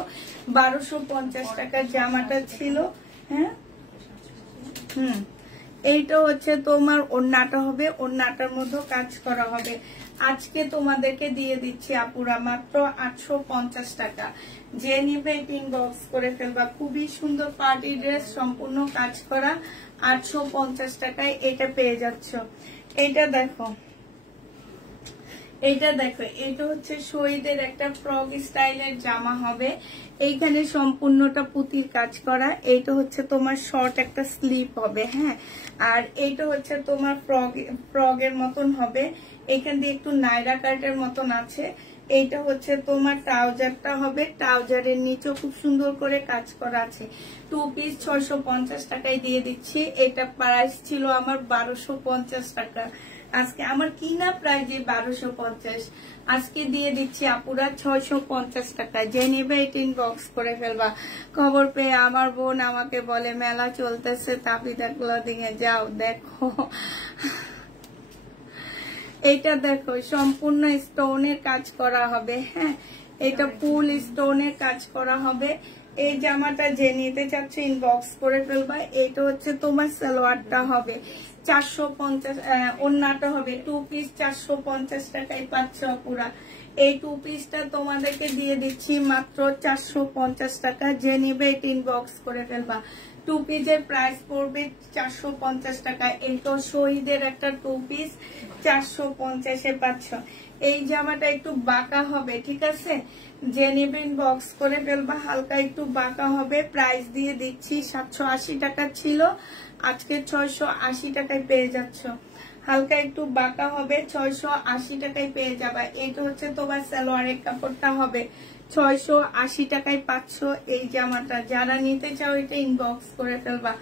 1250 টাকার জামাটা ছিল। হ্যাঁ, এইটা হচ্ছে তোমার ওড়নাটা হবে, ওড়নাটার মধ্যে কাজ করা হবে। আজকে তোমাদেরকে দিয়ে দিচ্ছি আপুরা মাত্র 850 টাকা। যে নিবে ইনবক্স করে ফেলবা। খুবই সুন্দর পার্টি ড্রেস, সম্পূর্ণ কাজ করা। 850 টাকায় এটা পেয়ে যাচ্ছ। এটা দেখো, এইটা দেখো, এটা হচ্ছে শহীদের একটা ফ্রক স্টাইলের জামা হবে। এইখানে সম্পূর্ণটা পুঁতির কাজ করা। এইটা হচ্ছে তোমার শর্ট একটা স্লিপ হবে। হ্যাঁ, আর এইটা হচ্ছে তোমার ফ্রগের মতন হবে। এখান দিয়ে একটু নাইরা কাটের মতন আছে। এইটা হচ্ছে তোমার ট্রাউজারটা হবে। ট্রাউজারের নিচেও খুব সুন্দর করে কাজ করা আছে। 2 পিস 650 টাকায় দিয়ে দিচ্ছি। এটা প্রাইস ছিল আমার 1250 টাকা। আজকে আমার কিনা প্রাইস 1250, আজকে দিয়ে দিচ্ছি আপুরা 650 টাকা। যে নেবে এটা ইনবক্স করে ফেলবা। খবর পেয়ে আমার বোন আমাকে বলে মেলা চলতেছে, তাবিদা ক্লদিং-এ যাও দেখো। এইটা দেখো, সম্পূর্ণ স্টোনের কাজ করা হবে। হ্যাঁ, এটা ফুল স্টোনের কাজ করা হবে। এই জামাটা যে নিতে চাচ্ছে ইনবক্স করে ফেলবা। এইটা হচ্ছে তোমার সালোয়ারটা হবে 450, ওড়নাটা হবে 2 পিস 450 টাকায় পাচ্ছ পুরা। এই 2 পিসটা তোমাদেরকে দিয়ে দিচ্ছি মাত্র 450 টাকা। যে নিবে এটা ইনবক্স করে ফেলবা। 2 পিসের প্রাইস পড়বে 450 টাকা। এই তো শহীদের একটা 2 পিস 450-এ পাচ্ছ। এই জামাটা একটু বাঁকা হবে, ঠিক আছে? যে নেবে ইনবক্স করে ফেলবা। হালকা একটু বাঁকা হবে। প্রাইস দিয়ে দিচ্ছি 780 টাকা ছিল, আজকে 680 টাকায় পেয়ে যাচ্ছ। হালকা একটু বাঁকা হবে, 680 টাকায় পেয়ে যাবা। এটা হচ্ছে তোমার সালোয়ারের কাপড়টা হবে। 680 টাকায় পাচ্ছ এই জামাটা। যারা নিতে চাও এটা ইনবক্স করে ফেলবা।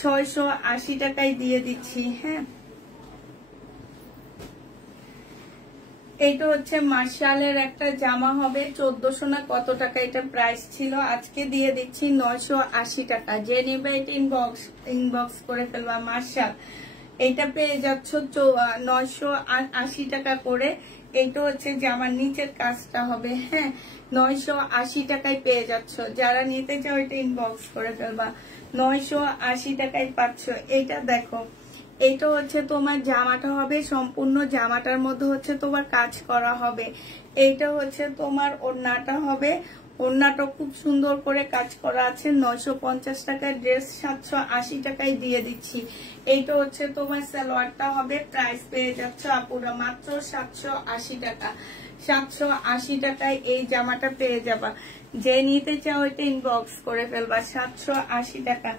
680 টাকায় দিয়ে দিচ্ছি। হ্যাঁ, এইটা হচ্ছে মার্শালের একটা জামা হবে। 1400 না কত টাকা এটা প্রাইস ছিল, আজকে দিয়ে দিচ্ছি 980 টাকা। যে নেবে এটা ইনবক্স করে ফেলবা। মার্শাল এটা পেয়ে যাচ্ছ 980 টাকা করে। এইটা হচ্ছে জামার নিচের কাজটা হবে। হ্যাঁ, 980 টাকায় পেয়ে যাচ্ছ। যারা নিতে চাও এটা ইনবক্স করে ফেলবা। 980 টাকায় পাচ্ছ। এইটা দেখো, এইটা হচ্ছে তোমার জামাটা হবে। সম্পূর্ণ জামাটার মধ্যে হচ্ছে তোমার কাজ করা হবে। এইটা হচ্ছে তোমার ওড়নাটা হবে। ওড়নাটা খুব সুন্দর করে কাজ করা আছে। 950 টাকার ড্রেস 780 টাকায় দিয়ে দিচ্ছি। এইটা হচ্ছে তোমার সালোয়ারটা হবে, প্রাইস পেয়ে যাচ্ছে আপুরা মাত্র 780 টাকা। 780 টাকায় এই জামাটা পেয়ে যাবা। যে নিতে চাও এটা ইনবক্স করে ফেলবা। 780 টাকা।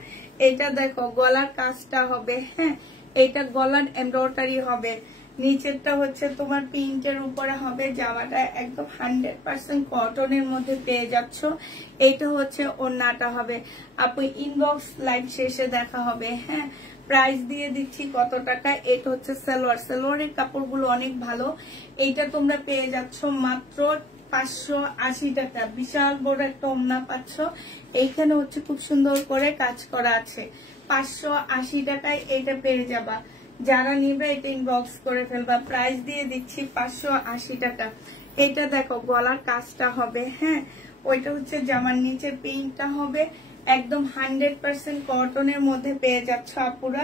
এটা দেখো গলার কাজটা হবে, হ্যাঁ এটা গলার এমব্রয়ডারি হবে, নিচেরটা হচ্ছে তোমার প্রিন্টের উপরে হবে। জামাটা একদম 100% কটনের মধ্যে পেয়ে যাচ্ছ। এটা হচ্ছে ওড়নাটা হবে। আপু ইনবক্স লাইভ শেষে দেখা হবে, হ্যাঁ। প্রাইস দিয়ে দিচ্ছি কত টাকা। এটা হচ্ছে সালোয়ার, সালোয়ারের কাপড়গুলো অনেক ভালো। এইটা তোমরা পেয়ে যাচ্ছ মাত্র 580 টাকা। বিশাল বড় একটা ওড়না পাচ্ছ। এইখানে হচ্ছে খুব সুন্দর করে কাজ করা আছে। 580 টাকায় এটা পেয়ে যাবা। যারা নিবে এটা ইনবক্স করে ফেলবা। প্রাইস দিয়ে দিচ্ছি 580 টাকা। এটা দেখো গলার কাজটা হবে, হ্যাঁ ওইটা হচ্ছে জামার নিচে প্রিন্টটা হবে, একদম 100% কটনের মধ্যে পেয়ে যাচ্ছ আপুরা।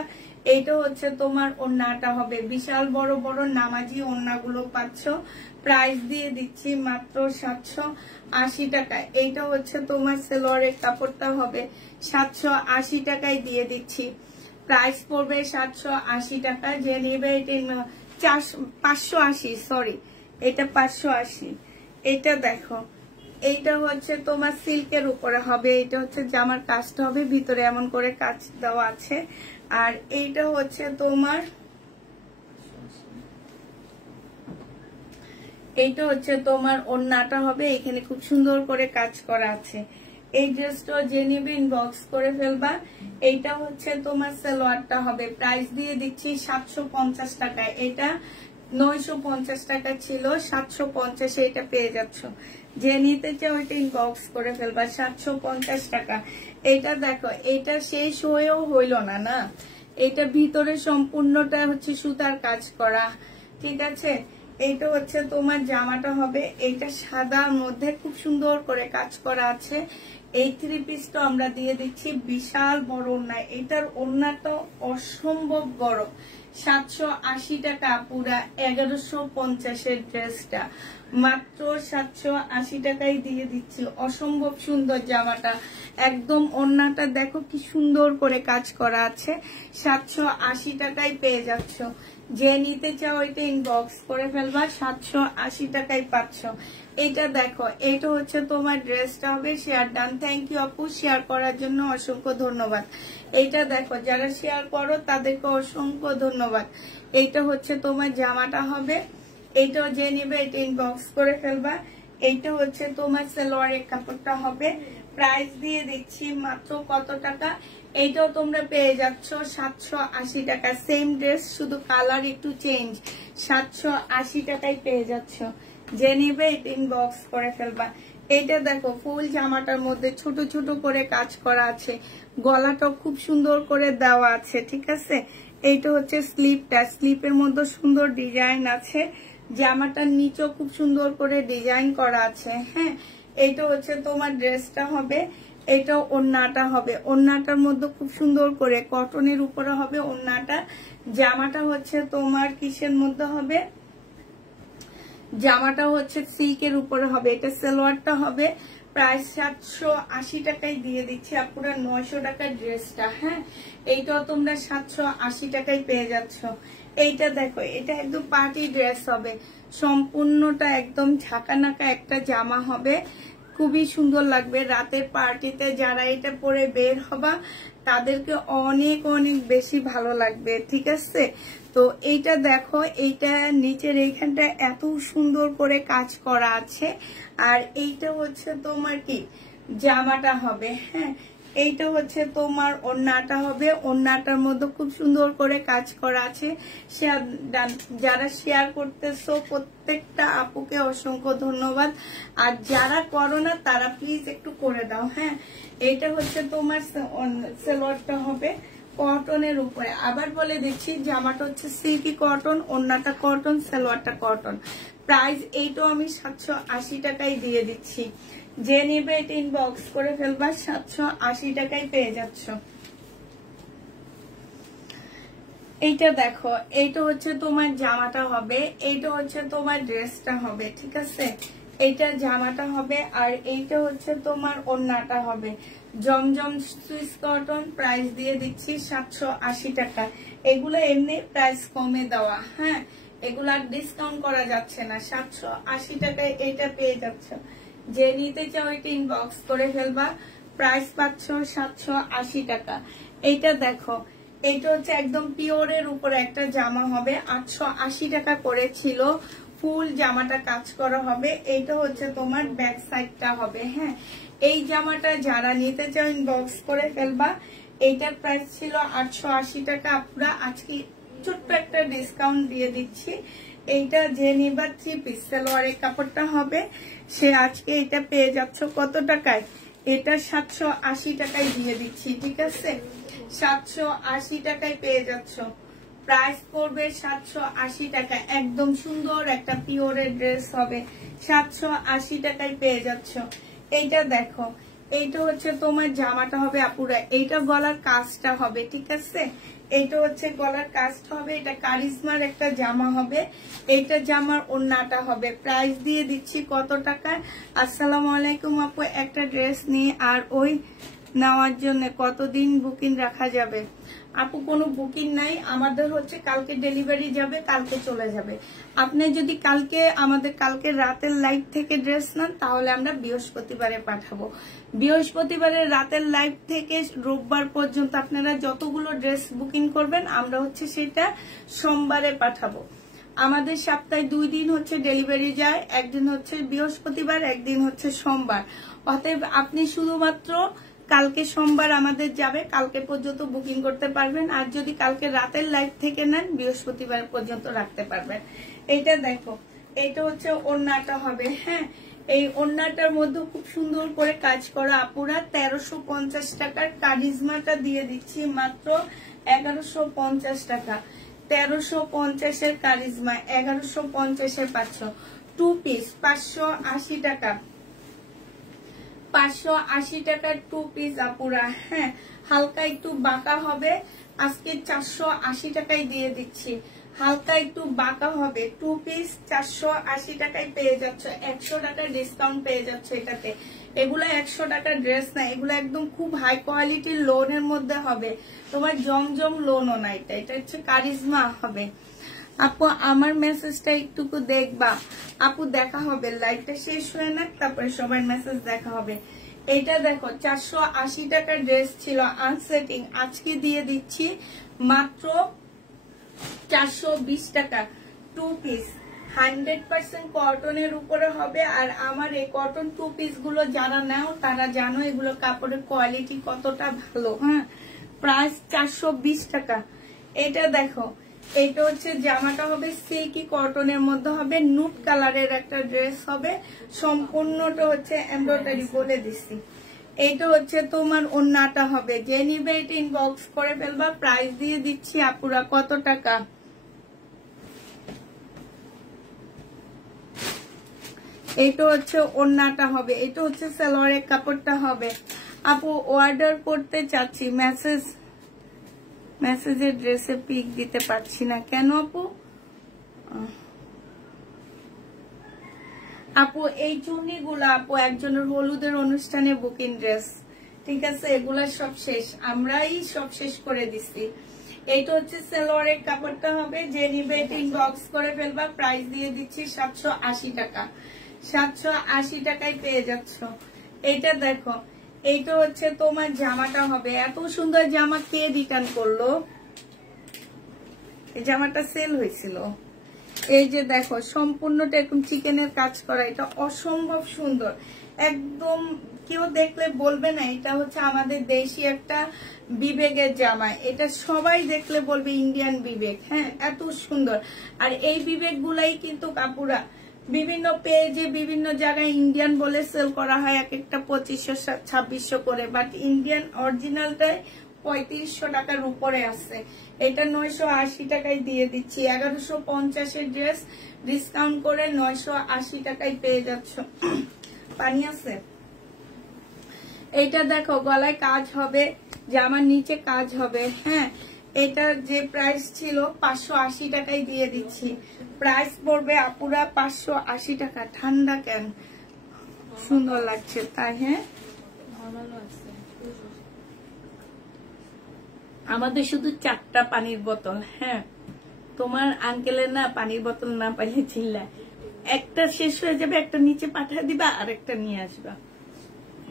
এইটা হচ্ছে তোমার ওড়নাটা হবে। বিশাল বড় বড় নামাজি ওড়নাগুলো পাচ্ছ। প্রাইস দিয়ে দিচ্ছি মাত্র 780 টাকায়। এইটা হচ্ছে তোমার সালোয়ারের কাপড়টা হবে, 780 টাকায় দিয়ে দিচ্ছি। প্রাইস পড়বে 780 টাকা। যে নেবে এটা 580, সরি এটা 580। এটা দেখো এইটা হচ্ছে তোমার সিল্কের উপরে হবে। এটা হচ্ছে জামার কাজটা হবে, ভিতরে এমন করে কাজ দেওয়া আছে। আর এইটা হচ্ছে তোমার এইটা হচ্ছে তোমার ওড়নাটা হবে, এখানে খুব সুন্দর করে কাজ করা আছে। এই ড্রেসটা যে নিবে ইনবক্স করে ফেলবা। এইটা হচ্ছে তোমার সালোয়ারটা হবে। প্রাইস দিয়ে দিচ্ছি 750 টাকায়। এটা 950 টাকা ছিল, 750 এটা পেয়ে যাচ্ছ। যে নিতে চাও এটা ইনবক্স করে ফেলবা। 750 টাকা। এটা দেখো এটা শেষ হয়েও হইল না, না এটা ভিতরে সম্পূর্ণটা হচ্ছে সুতার কাজ করা, ঠিক আছে। এইটা হচ্ছে তোমার জামাটা হবে। এইটা সাদার মধ্যে খুব সুন্দর করে কাজ করা আছে। এই 3 পিসটা আমরা দিয়ে দিচ্ছি বিশাল বড় ওড়না। এটার ওড়নাটা অসম্ভব বড়। 780 টাকা পুরা 1150 এর ড্রেসটা মাত্র 780 টাকায় দিয়ে দিচ্ছি। অসম্ভব সুন্দর জামাটা, একদম ওড়নাটা দেখো কি সুন্দর করে কাজ করা আছে। 780 টাকায় পেয়ে যাচ্ছ। যে নিতে চাও এটা ইনবক্স করে ফেলবা। 780 টাকায় পাচ্ছ। এটা দেখো এটা হচ্ছে তোমার ড্রেসটা হবে। Share done. থ্যাংক ইউ আপু, শেয়ার করার জন্য অসংখ্য ধন্যবাদ। এইটা দেখো যারা শেয়ার করো তাদেরকে অসংখ্য ধন্যবাদ। এইটা হচ্ছে তোমার জামাটা হবে। এইটাও যে নিবে এটা ইনবক্স করে ফেলবা। এইটা হচ্ছে তোমার সালোয়ারের কাপড়টা হবে। প্রাইস দিয়ে দিচ্ছি মাত্র কত টাকা। এইটাও তোমরা পেয়ে যাচ্ছ 780 টাকা। সেম ড্রেস, শুধু কালার একটু চেঞ্জ। 780 টাকায় পেয়ে যাচ্ছ। যে নিবে এটা ইনবক্স করে ফেলবা। এইটা দেখো ফুল জামাটার মধ্যে ছোট ছোট করে কাজ করা আছে। গলাটা খুব সুন্দর করে দেওয়া আছে, ঠিক আছে। এইটা হচ্ছে স্লিপটা, স্লিপের মধ্যে সুন্দর ডিজাইন আছে। জামাটার নিচেও খুব সুন্দর করে ডিজাইন করা আছে, হ্যাঁ। এইটা হচ্ছে তোমার ড্রেসটা হবে। এটা ওড়নাটা হবে। ওড়নাটার মধ্যে খুব সুন্দর করে কটনের উপরে হবে ওড়নাটা। জামাটা হচ্ছে তোমার কিসের মধ্যে হবে, জামাটা হচ্ছে সিল্কের উপরে হবে। এটা সালোয়ারটা হবে। প্রাইস 780 টাকায় দিয়ে দিচ্ছি আপুরা। 900 টাকার ড্রেসটা, হ্যাঁ এইটাও তোমরা 780 টাকায় পেয়ে যাচ্ছ। এইটা দেখো এটা একদম পার্টি ড্রেস হবে। সম্পূর্ণটা একদম ঝাঁকানাকা একটা জামা হবে, খুবই সুন্দর লাগবে রাতের পার্টিতে। যারা এটা পরে বের হবা তাদেরকে অনেক অনেক বেশি ভালো লাগবে, ঠিক আছে। তো এইটা দেখো এইটা নিচের এইখানটা এত সুন্দর করে কাজ করা আছে। আর এইটা হচ্ছে তোমার কি জামাটা হবে, হ্যাঁ এইটা হচ্ছে তোমার ওড়নাটা হবে। ওড়নাটার মধ্যে খুব সুন্দর করে কাজ করা আছে। যারা শেয়ার করতেছো প্রত্যেকটা আপুকে অসংখ্য ধন্যবাদ। আর যারা করো না তারা প্লিজ একটু করে দাও, হ্যাঁ। এইটা হচ্ছে তোমার সালোয়ারটা হবে কটনের উপরে। আবার বলে দিচ্ছি জামাটা হচ্ছে সিল্কি কটন, ওড়নাটা কটন, সালোয়ারটা কটন। প্রাইস এইটাও আমি 780 টাকায় দিয়ে দিচ্ছি। যে নেবে এটা ইনবক্স করে ফেলবা। 780 টাকায় পেয়ে যাচ্ছ। এইটা দেখো এইটা হচ্ছে তোমার জামাটা হবে। এইটা হচ্ছে তোমার ড্রেসটা হবে, ঠিক আছে। এইটা জামাটা হবে, আর এইটা হচ্ছে তোমার ওড়নাটা হবে। জমজম সুইস কটন, প্রাইস দিয়ে দিচ্ছি 780 টাকা। এগুলো এমনি প্রাইস কমে দেওয়া, হ্যাঁ, এগুলা ডিসকাউন্ট করা যাচ্ছে না। 780 টাকায় এটা পেয়ে যাচ্ছ। যে নিতে চাও এটা ইনবক্স করে ফেলবা, প্রাইস পাচ্ছ 780 টাকা। এইটা দেখো, এইটা হচ্ছে একদম পিওরের উপরে একটা জামা হবে, 880 টাকা করে ছিল। ফুল জামাটা কাজ করা হবে। এইটা হচ্ছে তোমার ব্যাক সাইডটা হবে, হ্যাঁ। এই জামাটা যারা নিতে চাও ইনবক্স করে ফেলবা। এইটার প্রাইস ছিল 880 টাকা, আপনারা আজকে ছোট্ট একটা ডিসকাউন্ট দিয়ে দিচ্ছি। এইটা যে নিবা 3 পিস সালোয়ারের কাপড়টা হবে, সে আজকে এটা পেয়ে যাচ্ছ কত টাকায়? এটা 780 টাকায় দিয়ে দিচ্ছি, ঠিক আছে? 780 টাকায় পেয়ে যাচ্ছ। প্রাইস পড়বে 780 টাকা। একদম সুন্দর একটা পিওরের ড্রেস হবে, 780 টাকায় পেয়ে যাচ্ছ। এইটা দেখো, এইটা হচ্ছে তোমার জামাটা হবে আপুরা। এইটা গলার কাজটা হবে, ঠিক আছে? এইটা হচ্ছে গলার কাজটা হবে। এটা কারিজমার একটা জামা হবে। এইটা জামার ওড়নাটা হবে। প্রাইস দিয়ে দিচ্ছি কত টাকায়? আসসালামু আলাইকুম আপু, একটা ড্রেস নিয়ে আর ওই নেওয়ার জন্য কতদিন বুকিং রাখা যাবে? আপু কোনো বুকিং নাই, আমাদের হচ্ছে কালকে ডেলিভারি যাবে, কালকে চলে যাবে। আপনি যদি আমাদের কালকে রাতের লাইভ থেকে ড্রেস নেন, তাহলে আমরা বৃহস্পতিবারে পাঠাবো। বৃহস্পতিবারের রাতের লাইভ থেকে রোববার পর্যন্ত আপনারা যতগুলো ড্রেস বুকিং করবেন, আমরা হচ্ছে সেটা সোমবারে পাঠাবো। আমাদের সপ্তাহে 2 দিন হচ্ছে ডেলিভারি যায়, একদিন হচ্ছে বৃহস্পতিবার, একদিন হচ্ছে সোমবার। অতএব আপনি শুধুমাত্র কালকে সোমবার আমাদের যাবে, কালকে পর্যন্ত বুকিং করতে পারবেন। আর যদি কালকে রাতের লাইভ থেকে নেন, বৃহস্পতিবার পর্যন্ত রাখতে পারবেন। এইটা দেখো, এইটা হচ্ছে ওড়নাটা হবে, হ্যাঁ। এই ওড়নাটার মধ্যে খুব সুন্দর করে কাজ করা আপুরা। 1350 টাকার কারিজমাটা দিয়ে দিচ্ছি মাত্র 1150 টাকা। 1350-এর কারিজমা 1150-এর পাচ্ছ। 2 পিস 580 টাকা। 580 টাকার 2 পিস আপুরা, হ্যাঁ। হালকা একটু বাঁকা হবে, আজকে 480 টাকায় দিয়ে দিচ্ছি। হালকা একটু বাঁকা হবে, 2 পিস 480 টাকায় পেয়ে যাচ্ছ। 100 টাকার ডিসকাউন্ট পেয়ে যাচ্ছ এটাতে। এগুলা 100 টাকার ড্রেস না, এগুলো একদম খুব হাই কোয়ালিটির লোনের মধ্যে হবে। তোমার জমজম লোনও না, এটা হচ্ছে কারিজমা হবে। আপু আমার মেসেজটা একটুকু দেখবা? আপু দেখা হবে, লাইভটা শেষ হয়ে না, তারপরে সবার মেসেজ দেখা হবে। এটা দেখো, 480 টাকার ড্রেস ছিল আনসেটিং, আজকে দিয়ে দিচ্ছি মাত্র 420 টাকা। 2 পিস 100% কটনের উপরে হবে। আর আমার এই কটন 2 পিস গুলো যারা নাও তারা জানো এগুলো কাপড়ের কোয়ালিটি কতটা ভালো, হ্যাঁ। প্রাইস 420 টাকা। এটা দেখো, এইটা হচ্ছে জামাটা হবে সিল্কি কটনের মধ্যে হবে, নুট কালারের একটা ড্রেস হবে, সম্পূর্ণটা হচ্ছে এমব্রয়ডারি বলে দিছি। এইটা হচ্ছে তোমার ওড়নাটা হবে। যে নিবে এটা ইনবক্স করে ফেলবা। প্রাইস দিয়ে দিচ্ছি আপুরা কত টাকা? এইটা হচ্ছে ওড়নাটা হবে, এটা হচ্ছে সালোয়ারের কাপড়টা হবে। আপু অর্ডার করতে চাচ্ছি, মেসেজের ড্রেসে পিক দিতে পারছি না কেন আপু? আপু এই চুন্নিগুলো আপু একজনের হলুদের অনুষ্ঠানে বুকিং ড্রেস, ঠিক আছে? এগুলা সব শেষ, আমরাই সব শেষ করে দিছি। এইটা হচ্ছে সালোয়ারের কাপড়টা হবে। যে নিবে এটা ইনবক্স করে ফেলবা। প্রাইস দিয়ে দিচ্ছি 780 টাকা। 780 টাকায় পেয়ে যাচ্ছ। এইটা দেখো, এইটা হচ্ছে তোমার জামাটা হবে। এত সুন্দর জামা কে রিটার্ন করলো? এই জামাটা সেল হয়েছিল। এই যে দেখো, সম্পূর্ণটা এরকম চিকেনের কাজ করা, এটা অসম্ভব সুন্দর একদম। কেউ দেখলে বলবে না এটা হচ্ছে আমাদের দেশি একটা বিবেকের জামা। এটা সবাই দেখলে বলবে ইন্ডিয়ান বিবেক, হ্যাঁ, এত সুন্দর। আর এই বিবেক গুলাই কিন্তু কাপুরা বিভিন্ন পেজে বিভিন্ন জায়গায় ইন্ডিয়ান বলে সেল করা হয়, এক একটা 2500-2600 করে, বাট ইন্ডিয়ান অরিজিনালটাই 3500 টাকার উপরে আছে। এটা 980 টাকায় দিয়ে দিচ্ছি। 1150-এর ড্রেস ডিসকাউন্ট করে 980 টাকায় পেয়ে যাচ্ছ। পানি আছে। এইটা দেখো, গলায় কাজ হবে, জামার নিচে কাজ হবে, হ্যাঁ। এটার যে প্রাইস ছিল 580 টাকায় দিয়ে দিচ্ছি। প্রাইস পড়বে আপুরা 580 টাকা। ঠান্ডা কেন, সুন্দর লাগছে তাই। হ্যাঁ আমাদের শুধু 4টা পানির বোতল। হ্যাঁ তোমার আঙ্কেলের না পানির বোতল না পাইলে চিল্লায়। একটা শেষ হয়ে যাবে, একটা নিচে পাঠিয়ে দিবা, আর একটা নিয়ে আসবা,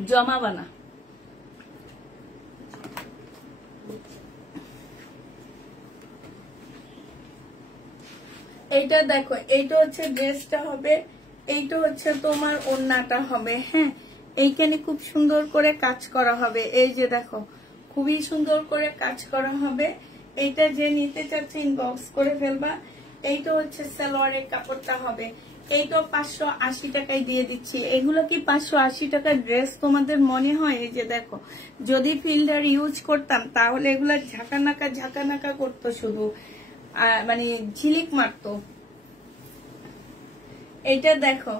জমাবা না। এইটা দেখো, এইটা হচ্ছে ড্রেসটা হবে, এইটা হচ্ছে তোমার ওড়নাটা হবে। হ্যাঁ এইখানে খুব সুন্দর করে কাজ করা হবে। এই যে দেখো খুবই সুন্দর করে কাজ করা হবে। এইটা যে নিতে চাচ্ছে ইনবক্স করে ফেলবা। এইটা হচ্ছে সালোয়ারের কাপড়টা হবে। এইটা 580 টাকায় দিয়ে দিচ্ছি। এগুলো কি 580 টাকার ড্রেস তোমাদের মনে হয়? এই যে দেখো, যদি ফিল্ডার ইউজ করতাম তাহলে এগুলা ঝাঁকানাকা করতো, শুধু মানে ঝিলিক মারতো। এটা দেখো,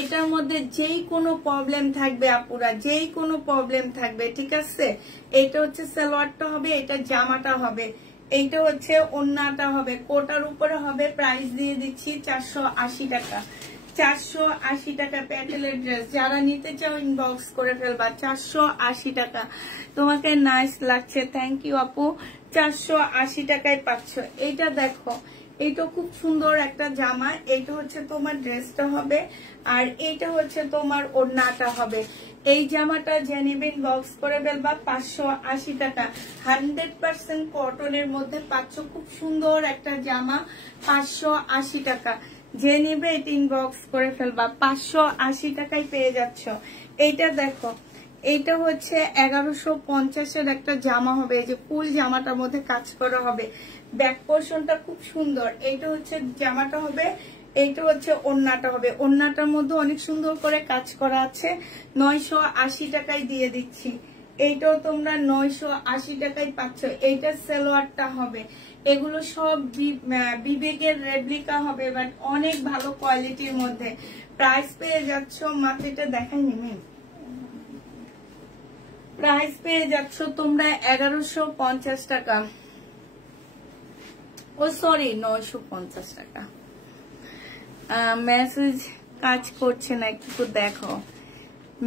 এটার মধ্যে যেই কোনো প্রবলেম থাকবে আপুরা, যেই কোনো প্রবলেম থাকবে, ঠিক আছে। এটা হচ্ছে সালোয়ারটা হবে, এটা জামাটা হবে, এইটা হচ্ছে ওড়নাটা হবে, কোটার উপরে হবে। প্রাইস দিয়ে দিচ্ছি 480 টাকা। 480 টাকা প্যাটেলের ড্রেস। যারা নিতে চাও ইনবক্স করে ফেলবা। 480 টাকা। তোমাকে নাইস লাগছে, থ্যাংক ইউ আপু। 480 টাকায় পাচ্ছ। এইটা দেখো, এইটা খুব সুন্দর একটা জামা। এইটা হচ্ছে তোমার ড্রেসটা হবে, আর এইটা হচ্ছে তোমার ওড়নাটা হবে। এই জামাটা যে নেবেন বক্স করে ফেলবা। 580 টাকা। 100% কটনের মধ্যে পাচ্ছ খুব সুন্দর একটা জামা। 580 টাকা। যে নেবে এটা ইনবক্স করে ফেলবা। 580 টাকায় পেয়ে যাচ্ছ। এইটা দেখো, এইটা হচ্ছে 1150-এর একটা জামা হবে। এই যে ফুল জামাটার মধ্যে কাজ করা হবে, ব্যাক পোর্শনটা খুব সুন্দর। এইটা হচ্ছে জামাটা হবে, এইটা হচ্ছে ওড়নাটা হবে। ওড়নাটার মধ্যে অনেক সুন্দর করে কাজ করা আছে। 980 টাকায় দিয়ে দিচ্ছি। এইটাও তোমরা 980 টাকায় পাচ্ছ। এইটা সালোয়ারটা হবে। এগুলো সব বিবেকের রেপ্লিকা হবে, বাট অনেক ভালো কোয়ালিটির মধ্যে। প্রাইস পেয়ে যাচ্ছ মাত্র, এটা দেখাই নেই, প্রাইস পেয়ে যাচ্ছ তোমরা 1150 টাকা। ও সরি, 950 টাকা। মেসেজ কাজ করছে না, একটু দেখো।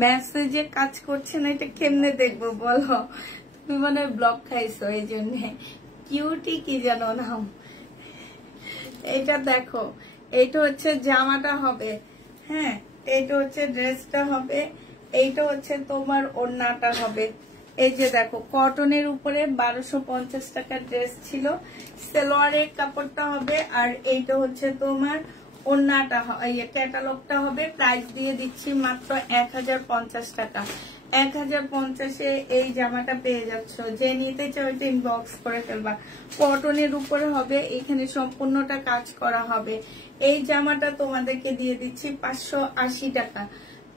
মেসেজে কাজ করছে না, এটা কেমনে দেখবো বলো? তুমি মনে হয় ব্লক খাইছো, এই জন্য। কিউটি কি জানো নাম। এটা দেখো, এইটা হচ্ছে জামাটা হবে। হ্যাঁ এইটা হচ্ছে ড্রেসটা হবে, এইটা হচ্ছে তোমার ওড়নাটা হবে। এই যে দেখো, কটনের উপরে 1250 টাকার ড্রেস ছিল। সালোয়ারের কাপড়টা হবে, আর এইটা হচ্ছে তোমার ওড়নাটা, ক্যাটালগটা হবে। প্রাইস দিয়ে দিচ্ছি মাত্র 1050 টাকা। 1050-এ এই জামাটা পেয়ে যাচ্ছ। যে নিতে চাও এটা ইনবক্স করে ফেলবা। কটনের উপরে হবে, এখানে সম্পূর্ণটা কাজ করা হবে। এই জামাটা তোমাদেরকে দিয়ে দিচ্ছি 580 টাকা।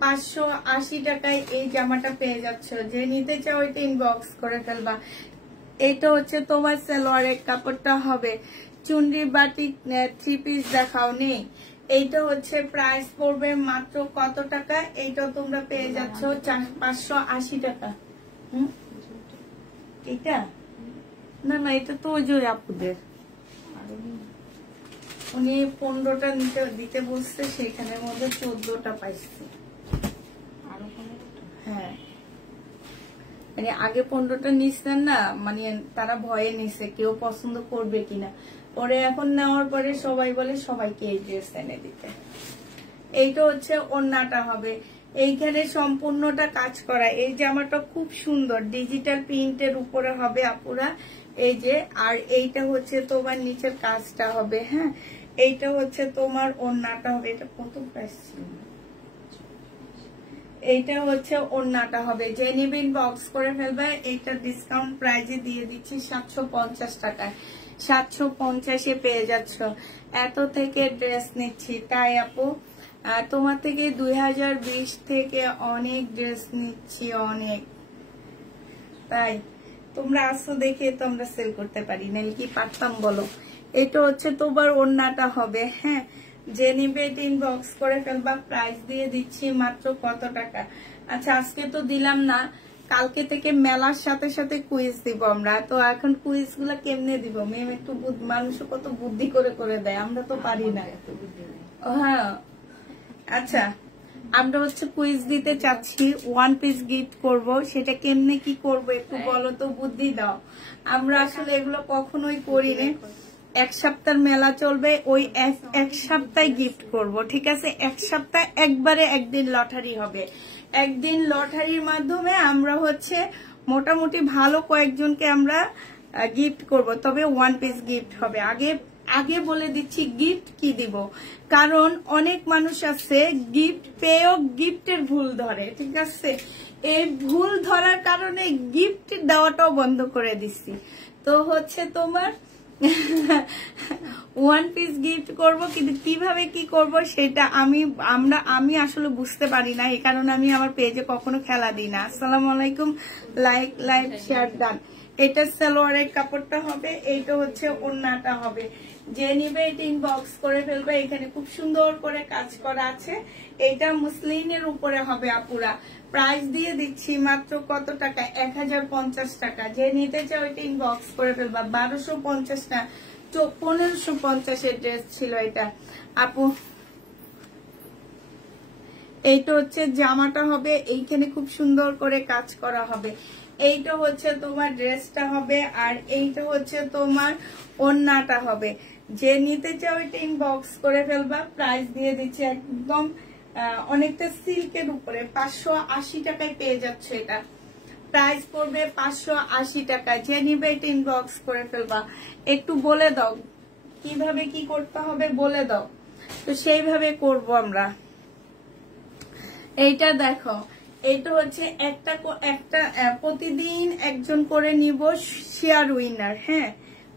580 টাকায় এই জামাটা পেয়ে যাচ্ছ। যে নিতে চাও এটা ইনবক্স করে ফেলবা। এটা হচ্ছে তোমার সালোয়ারের কাপড়টা হবে। চুনরি বাটিক 3 পিস দেখাও নেই। এইটা হচ্ছে প্রাইস পড়বে মাত্র কত টাকা? এইটা তোমরা পেয়ে যাচ্ছ 580 টাকা। এটা না না, এটা তো ওই যে আপুদের, উনি 15টা দিতে বলছে, সেখানের মধ্যে 14টা পাইছি। হ্যাঁ মানে আগে 15টা নিচ্ছেন না, মানে তারা ভয়ে নিছে কেউ পছন্দ করবে কিনা। পরে এখন নেওয়ার পরে সবাই বলে সবাইকে এই ড্রেস এনে দিতে। এইটা হচ্ছে ওড়নাটা হবে, এইখানে সম্পূর্ণটা কাজ করা। এই জামাটা খুব সুন্দর, ডিজিটাল প্রিন্টের উপরে হবে আপুরা। এই যে, আর এইটা হচ্ছে তোমার নিচের কাজটা হবে। হ্যাঁ এইটা হচ্ছে তোমার ওড়নাটা হবে। এটা কত প্রাইস ছিল? এইটা হচ্ছে ওড়নাটা হবে। যে নিবেন বক্স করে ফেলবে। এইটা ডিসকাউন্ট প্রাইজে দিয়ে দিচ্ছি 750 টাকায়। 750-এ পেয়ে যাচ্ছ। এত থেকে ড্রেস নিচ্ছি তাই আপু, তোমার থেকে 2020 থেকে অনেক ড্রেস নিচ্ছি, অনেক। তাই তোমরা আসো দেখে তো আমরা সেল করতে পারি, নাহলে কি পারতাম বলো? এটা হচ্ছে তোমার ওড়নাটা হবে। হ্যাঁ যে নিবে এটা ইনবক্স করে ফেলবা। প্রাইস দিয়ে দিচ্ছি মাত্র কত টাকা? আচ্ছা আজকে তো দিলাম না, কালকে থেকে মেলার সাথে সাথে কুইজ দিব আমরা। তো এখন কুইজ গুলা কেমনে দিব ম্যাম? একটু মানুষও কত বুদ্ধি করে করে দেয়, আমরা তো পারি না। হ্যাঁ আচ্ছা, আমরা হচ্ছে কুইজ দিতে চাচ্ছি, ওয়ান পিস গিফট করব। সেটা কেমনে কি করব একটু বলো তো, বুদ্ধি দাও। আমরা আসলে এগুলো কখনোই করিনি। এক সপ্তাহ মেলা চলবে, ওই এক সপ্তাহে গিফট করব, ঠিক আছে? এক সপ্তাহ একবারে একদিন লটারি হবে। একদিন লটারির মাধ্যমে আমরা হচ্ছে মোটামুটি ভালো কয়েকজনকে আমরা গিফট করব, তবে ওয়ান পিস গিফট হবে। আগে বলে দিচ্ছি গিফট কি দিব, কারণ অনেক মানুষ আছে গিফট পেয়েও গিফটের ভুল ধরে, ঠিক আছে? এই ভুল ধরার কারণে গিফট দেওয়াটাও বন্ধ করে দিচ্ছি। তো হচ্ছে তোমার ওয়ান পিস গিফট করব, কিন্তু কিভাবে কি করব সেটা আমি আসলে বুঝতে পারি না, এই কারণে আমি আমার পেজে কখনো খেলা দিই না। আসসালামু আলাইকুম, লাইক শেয়ার ডান। এটা সালোয়ারের কাপড়টা হবে, এইটা হচ্ছে ওড়নাটা হবে। যে নিবে এটা ইনবক্স করে ফেলবে, এখানে খুব সুন্দর করে কাজ করা আছে। এটা মুসলিনের উপরে হবে আপুরা। প্রাইস দিয়ে দিচ্ছি মাত্র কত টাকা? 1050 টাকা। যে নিতে চাও এটা ইনবক্স করে ফেলবা। 1250 না 1550 এর ড্রেস ছিল এটা আপু। এইটা হচ্ছে জামাটা হবে, এইখানে খুব সুন্দর করে কাজ করা হবে। এইটা হচ্ছে তোমার ড্রেসটা হবে, আর এইটা হচ্ছে তোমার ওড়নাটা হবে। যে নিতে চাও এটা ইনবক্স করে ফেলবা। প্রাইস দিয়ে দিচ্ছি একদম অনেকটা সিল্কের উপরে, 580 টাকায় পেয়ে যাচ্ছে এটা। প্রাইস পড়বে 580 টাকা। যে নিবে এটা ইনবক্স করে ফেলবা। একটু বলে দাও কিভাবে কি করতে হবে, বলে দাও, তো সেইভাবে করব আমরা। এইটা দেখো, এটা হচ্ছে একটা প্রতিদিন একজন করে নিব শেয়ার উইনার। হ্যাঁ,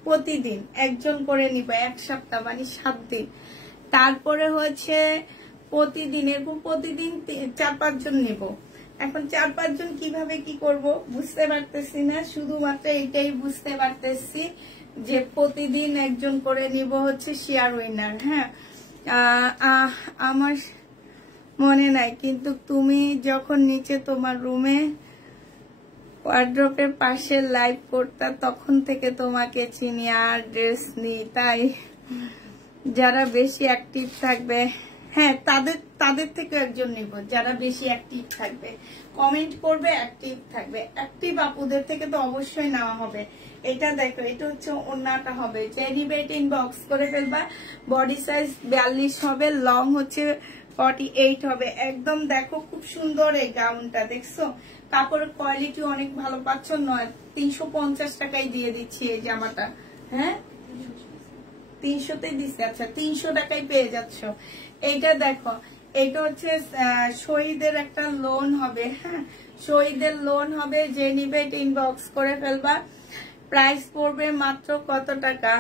প্রতিদিন একজন করে নিব, এক সপ্তাহ মানে 7 দিন। তারপরে হচ্ছে প্রতিদিন 4-5 জন নিব। এখন 4-5 জন কিভাবে কি করব বুঝতে পারতেছি না, শুধুমাত্র এটাই বুঝতে পারতেছি যে প্রতিদিন একজন করে নিব হচ্ছে শেয়ার উইনার। হ্যাঁ, আমার মনে নাই, কিন্তু তুমি যখন নিচে তোমার রুমে ওয়ার্ড্রপের পাশে লাইভ করতা তখন থেকে তোমাকে চিনি আর ড্রেস নি, তাই যারা বেশি অ্যাক্টিভ থাকবে, হ্যাঁ তাদের থেকে একজন নিব যারা বেশি অ্যাক্টিভ থাকবে, কমেন্ট করবে, অ্যাক্টিভ থাকবে। অ্যাক্টিভ আপুদের থেকে তো অবশ্যই নেওয়া হবে। এটা দেখো, এটা হচ্ছে ওড়নাটা হবে। যে নিবে এটা ইনবক্স করে ফেলবা। বডি সাইজ 42 হবে, লং হচ্ছে 48 হবে। একদম দেখো খুব সুন্দর এই গাউনটা, দেখছো? কাপড়ের কোয়ালিটি অনেক ভালো পাচ্ছ। 350 টাকায় দিয়ে দিচ্ছি এই জামাটা। হ্যাঁ, 300তে দিচ্ছে। আচ্ছা, 300 টাকায় পেয়ে যাচ্ছ। এইটা দেখো, এটা হচ্ছে শহীদের একটা লোন হবে। হ্যাঁ, শহীদের লোন হবে। যে নিবে এটা ইনবক্স করে ফেলবা। প্রাইস পড়বে মাত্র কত টাকা?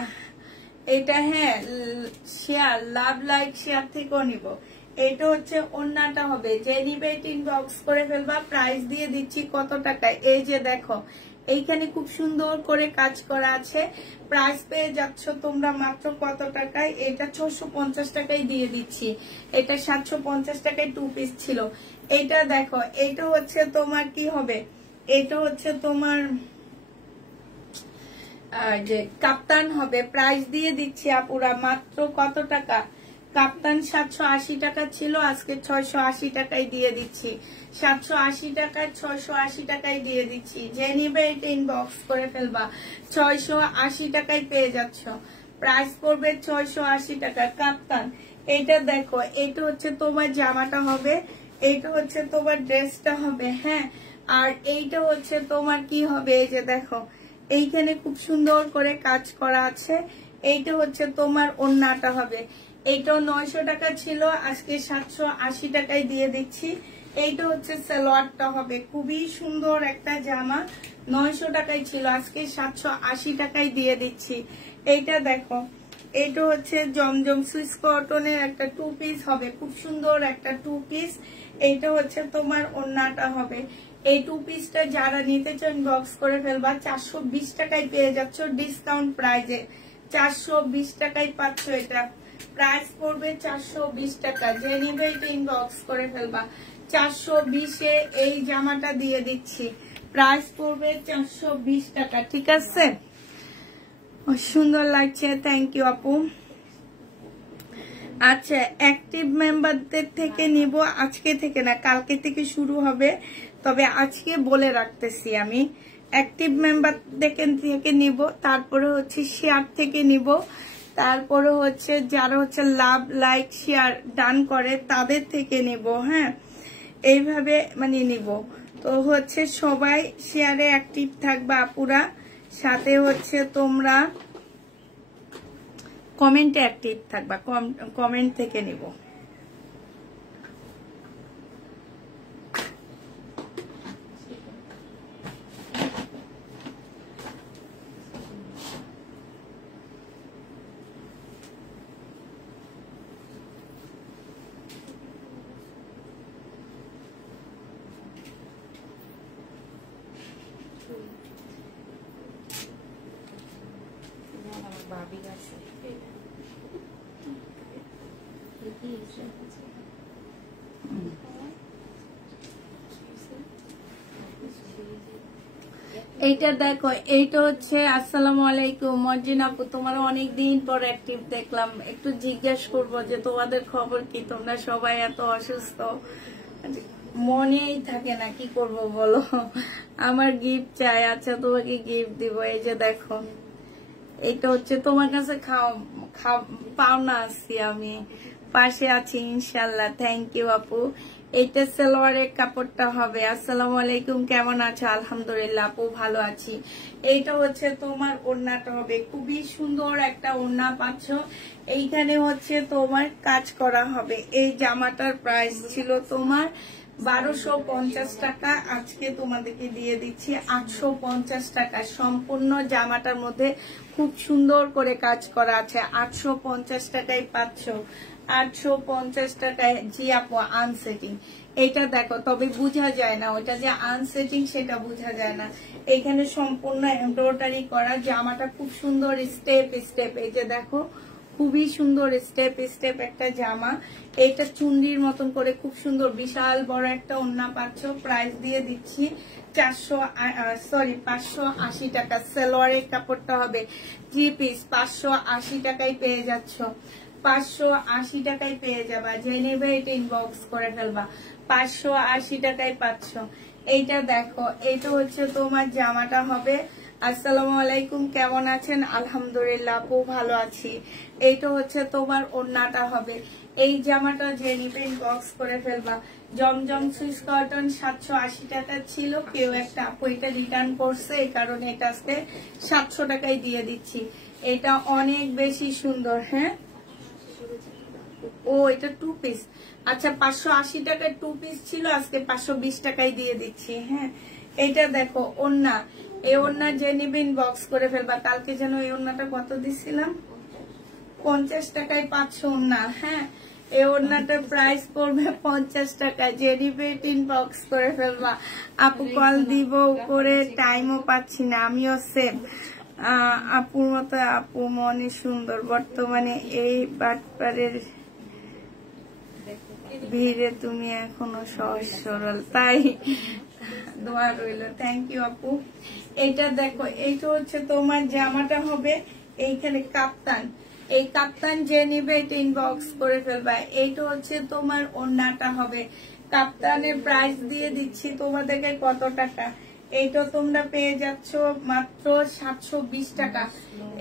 এটা হ্যাঁ শেয়ার, লাভ লাইক শেয়ার থেকেও নিব। এটা হচ্ছে ওড়নাটা হবে। যে নিবে এটা ইনবক্স করে ফেলবা। প্রাইস দিয়ে দিচ্ছি কত টাকায়? এই যে দেখো, এইখানে খুব সুন্দর করে কাজ করা আছে। প্রাইস পেয়ে যাচ্ছ তোমরা মাত্র কত টাকায়? এটা 650 টাকায় দিয়ে দিচ্ছি। এটা 750 টাকায় 2 পিস ছিল। এটা দেখো, এটা হচ্ছে তোমার কি হবে? এটা হচ্ছে তোমার যে কাপ্তান হবে। প্রাইস দিয়ে দিচ্ছি আপুরা মাত্র কত টাকা? কাপ্তান 780 টাকা ছিল, আজকে 680 টাকায় দিয়ে দিচ্ছি। 780 টাকায় 680 টাকায় দিয়ে দিচ্ছি। যে নিবে এটা ইনবক্স করে ফেলবা। 680 টাকায় পেয়ে যাচ্ছ। প্রাইস পড়বে 680 টাকা। কাপ্তান, এটা দেখো, এটা হচ্ছে তোমার জামাটা হবে, এইটা হচ্ছে তোমার ড্রেসটা হবে। হ্যাঁ, আর এইটা হচ্ছে তোমার কি হবে? এই যে দেখো, এইখানে খুব সুন্দর করে কাজ করা আছে। এইটা হচ্ছে তোমার ওড়নাটা হবে। এইটাও 900 টাকা ছিল, আজকে 780 টাকায় দিয়ে দিচ্ছি। এইটা হচ্ছে সালোয়ারটা হবে। খুবই সুন্দর একটা জামা, 900 টাকায় ছিল, আজকে 780 টাকায় দিয়ে দিচ্ছি। এইটা দেখো, এইটা হচ্ছে জমজম সুইস কটনের একটা 2 পিস হবে, খুব সুন্দর একটা 2 পিস। এইটা হচ্ছে তোমার ওড়নাটা হবে। এই 2 পিসটা যারা নিতে চান বক্স করে ফেলবা। 420 টাকায় পেয়ে যাচ্ছ ডিসকাউন্ট প্রাইজে। 420 টাকায় পাচ্ছ এটা। প্রাইস পড়বে 420 টাকা। যে নিবে এটা ইনবক্স করে ফেলবা। 420-এ এই জামাটা দিয়ে দিচ্ছি। প্রাইস পড়বে 420 টাকা। ঠিক আছে, সুন্দর লাগছে, থ্যাংক ইউ আপু। আচ্ছা, অ্যাক্টিভ মেম্বারদের থেকে নিব, আজকে থেকে না কালকে থেকে শুরু হবে, তবে আজকে বলে রাখতেছি আমি। অ্যাক্টিভ মেম্বারদের থেকে নিব, তারপরে হচ্ছে শেয়ার থেকে নিব, তারপরে হচ্ছে যারা হচ্ছে লাভ লাইক শেয়ার ডান করে তাদের থেকে নিব। হ্যাঁ, এইভাবে মানে নিব। তো হচ্ছে সবাই শেয়ারে অ্যাক্টিভ থাকবা আপুরা, সাথে হচ্ছে তোমরা কমেন্টে অ্যাক্টিভ থাকবা, কমেন্ট থেকে নিব। ভাবি গেছে এইটা দেখো, এইটা হচ্ছে আসসালামু আলাইকুম মর্জিন আপু, তোমার অনেকদিন পর অ্যাক্টিভ দেখলাম, একটু জিজ্ঞাসা করবো যে তোমাদের খবর কি, তোমরা সবাই এত অসুস্থ, মনেই থাকে না, কি করব বলো। আমার গিফট চাই। আচ্ছা, তোমাকে গিফট দিব। এই যে দেখো, এইটা হচ্ছে তোমার কাছে পাওনা আছি, আমি পাশে আছি ইনশাল্লাহ। থ্যাংক ইউ আপু। এইটা সালোয়ারের কাপড়টা হবে। আসসালামু আলাইকুম, কেমন আছো? আলহামদুলিল্লাহ আপু, ভালো আছি। এইটা হচ্ছে তোমার ওড়নাটা হবে, খুবই সুন্দর একটা ওড়না পাচ্ছ। এইখানে হচ্ছে তোমার কাজ করা হবে। এই জামাটার প্রাইস ছিল তোমার 1250 টাকা, আজকে তোমাদেরকে দিয়ে দিচ্ছি 850 টাকা। সম্পূর্ণ জামাটার মধ্যে খুব সুন্দর করে কাজ করা আছে, 850 টাকায় পাচ্ছ। 850 টাকায়। জি আপু, আনসেটিং। এটা দেখো, তবে বোঝা যায় না ওইটা যে আনসেটিং, সেটা বোঝা যায় না। এখানে সম্পূর্ণ এমব্রয়ডারি করা, জামাটা খুব সুন্দর স্টেপ স্টেপ। এই যে দেখো, খুবই সুন্দর স্টেপ স্টেপ একটা জামা। এটা চুন্ডির মতন করে খুব সুন্দর বিশাল বড় একটা ওড়না পাচ্ছ। প্রাইস দিয়ে দিচ্ছি 580 টাকা। সালোয়ারের কাপড়টা হবে 3 পিস, 580 টাকায় পেয়ে যাচ্ছ। 580 টাকায় পেয়ে যাবা, যে নেবে এটা ইনবক্স করে ফেলবা। 580 টাকায় পাচ্ছ। এইটা দেখো, এইটা হচ্ছে তোমার জামাটা হবে। আসসালামু আলাইকুম, কেমন আছেন? আলহামদুলিল্লাহ আপু, ভালো আছি। এইটা হচ্ছে তোমার ওড়নাটা হবে। এই জামাটা যে নিবে ইনবক্স করে ফেলবা। জমজম সুইস কটন 780 টাকা ছিল, কেউ একটা আপু এটা রিটার্ন করছে, এই কারণে এটা আজকে 700 টাকায় দিয়ে দিচ্ছি। এটা অনেক বেশি সুন্দর। হ্যাঁ, ও এটা 2 পিস। আচ্ছা, 580 টাকায় 2 পিস ছিল, আজকে 520 টাকায় দিয়ে দিচ্ছি। হ্যাঁ, এটা দেখো ওড়না, এই ওড়না যে নিবে ইনবক্স করে ফেলবা। কালকে যেন এই ওড়নাটা কত দিছিলাম, 50 টাকায় পাচ্ছ ওড়না। হ্যাঁ, এই ওড়নাটার প্রাইস পড়বে 50 টাকা, যে নিবে ইনবক্স করে ফেলবা। আপু কল দিব করে টাইমও পাচ্ছি না, আমিও সেম। আপুর মতো আপু মনে সুন্দর, বর্তমানে এই বাটপারের ভিড়ে তুমি এখনো সহজ সরল, তাই দোয়া রইল। থ্যাংক ইউ আপু। এইটা দেখো, এইটা হচ্ছে তোমার জামাটা হবে। এইখানে কাপ্তান, এই কাপ্তান যে নিবে এটা ইনবক্স করে ফেলবা। এইটা হচ্ছে তোমার ওড়নাটা হবে। কাপ্তানের প্রাইস দিয়ে দিচ্ছি তোমাদেরকে কত টাকা, এইটা তোমরা পেয়ে যাচ্ছ মাত্র 720 টাকা।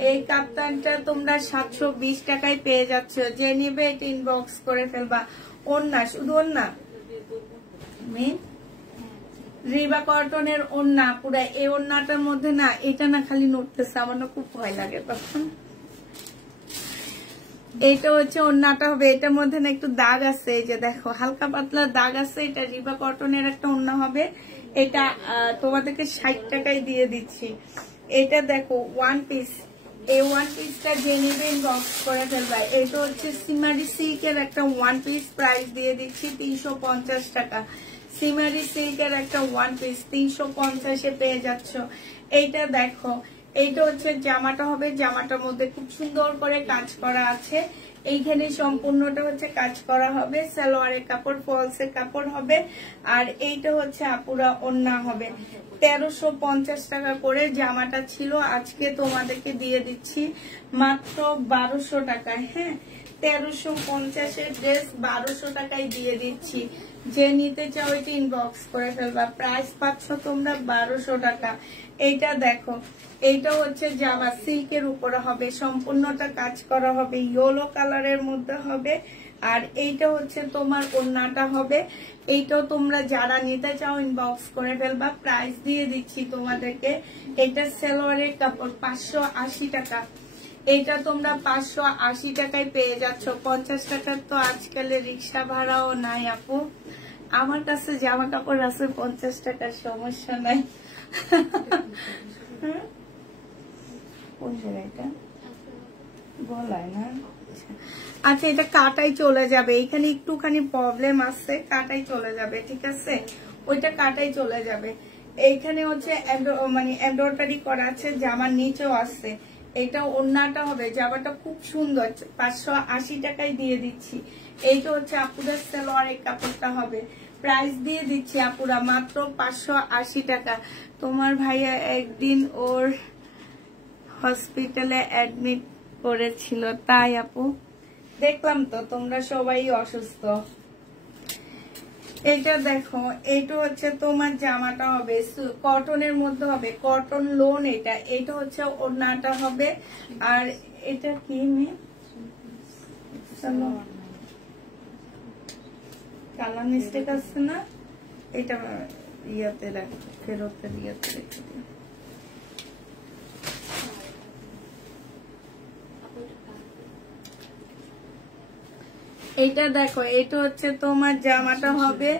এই কাপ্তানটা তোমরা 720 টাকায় পেয়ে যাচ্ছ, যে নিবে এটা ইনবক্স করে ফেলবা। ওড়না, শুধু ওড়না, রিবা কটনের ওড়না পুরা। এই ওড়নাটার মধ্যে না, এটা না খালি নড়তেছে, আমার না খুব ভয় লাগে তখন। এইটা হচ্ছে ওড়নাটা হবে, এটার মধ্যে না একটু দাগ আছে, এই যে দেখো হালকা পাতলা দাগ আছে। এটা রিবা কটনের একটা ওড়না হবে। এটা তোমাদেরকে 60 টাকায় দিয়ে দিচ্ছি। এটা দেখো 1 পিস, এই 1 পিসটা যে নিবে ইনবক্স করে ফেলবা। এটা হচ্ছে সিমারি সিল্কের একটা 1 পিস, প্রাইস দিয়ে দিচ্ছি 350 টাকা। সিমারি সিল্কের একটা 1 পিস 350-এ পেয়ে যাচ্ছ। এইটা দেখো, এইটা হচ্ছে জামাটা হবে, জামাটার মধ্যে খুব সুন্দর করে কাজ করা আছে। এইখানে সম্পূর্ণটা হচ্ছে কাজ করা হবে, সালোয়ারের কাপড় ফলসের কাপড় হবে। আর এইটা হচ্ছে আপুরা ওড়না হবে। 1350 টাকা করে জামাটা ছিল, আজকে তোমাদেরকে দিয়ে দিচ্ছি মাত্র 1200 টাকায়। হ্যাঁ, 1350-এর ড্রেস 1200 টাকায় দিয়ে দিচ্ছি। যে নিতে চাও এটা ইনবক্স করে ফেলবা। প্রাইস পাচ্ছ তোমরা 1200 টাকা। এইটা দেখো, এইটা হচ্ছে জামা সিল্কের উপরে হবে, সম্পূর্ণটা কাজ করা হবে, ইয়েলো কালারের মধ্যে হবে। আর এইটা হচ্ছে তোমার ওড়নাটা হবে। এইটাও তোমরা যারা নিতে চাও ইনবক্স করে ফেলবা। প্রাইস দিয়ে দিচ্ছি তোমাদেরকে, এটা সালোয়ারের কাপড় 580 টাকা। এইটা তোমরা 580 টাকায় পেয়ে যাচ্ছ। 50 টাকার তো আজকালে রিক্সা ভাড়াও নাই আপু। আমার কাছে জামা কাপড় আছে 50 টাকার, সমস্যা নাই। কোন জায়গাটা বলায় না। আচ্ছা, এটা কাটাই চলে যাবে, এখানে একটুখানি প্রবলেম আছে, কাটাই চলে যাবে, ঠিক আছে, ওইটা কাটাই চলে যাবে। এইখানে হচ্ছে মানে এমব্রয়ডারি করা আছে, জামার নিচেও আছে। এটা ওড়নাটা হবে, জামাটা খুব সুন্দর, 580 টাকায় দিয়ে দিচ্ছি। এইটা হচ্ছে আপুদের সালোয়ারের কাপড়টা হবে। প্রাইস দিয়ে দিচ্ছি আপুরা মাত্র 580 টাকা। তোমার ভাইয়া একদিন ওর হসপিটালে অ্যাডমিট করেছিল, তাই আপু? দেখলাম তো তোমরা সবাই অসুস্থ। এটা দেখো, এইটা হচ্ছে তোমার জামাটা হবে কটনের মধ্যে হবে, কটন লোন। এটা হচ্ছে ওড়নাটা হবে। আর এটা কি কালার মিস্টেক আছে না, এটা ইয়াতে রাখ, ফেরতের ইয়াতে রেখে দিই। এইটা দেখো, এইটা হচ্ছে তোমার জামাটা হবে।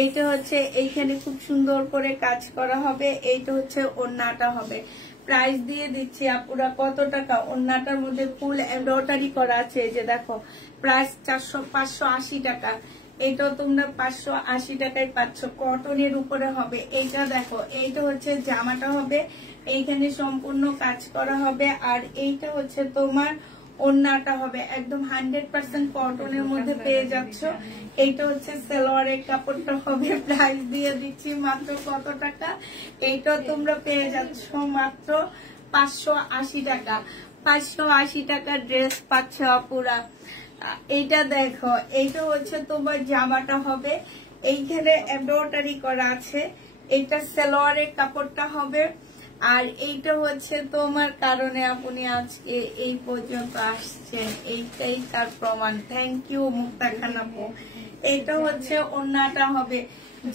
এইটা হচ্ছে এইখানে খুব সুন্দর করে কাজ করা হবে। এইটা হচ্ছে ওড়নাটা হবে। প্রাইস দিয়ে দিচ্ছি আপুরা কত টাকা। ওড়নাটার মধ্যে ফুল এমব্রয়ডারি করা আছে, এই যে দেখো, প্রাইস 580 টাকা। এইটাও তোমরা 580 টাকায় পাচ্ছ, কটনের উপরে হবে। এইটা দেখো, এইটা হচ্ছে জামাটা হবে, এইখানে সম্পূর্ণ কাজ করা হবে। আর এইটা হচ্ছে তোমার ওড়নাটা হবে, একদম 100% কটনের মধ্যে পেয়ে যাচ্ছ। এইটা হচ্ছে সালোয়ারের কাপড়টা হবে। প্রাইস দিয়ে দিচ্ছি মাত্র কত টাকা। এইটা তোমরা পেয়ে যাচ্ছ মাত্র 580 টাকা। 580 টাকা ড্রেস পাচ্ছ আপুরা। এইটা দেখো, এইটা হচ্ছে তোমার জামাটা হবে, এইখানে এমব্রয়ডারি করা আছে। এইটা সালোয়ারের কাপড়টা হবে। আর এইটা হচ্ছে তোমার কারণে আপনি আজকে এই পর্যন্ত আসছেন, এইটাই তার প্রমাণ। থ্যাংক ইউ মুক্তা খান আপু। এইটা হচ্ছে ওড়নাটা হবে।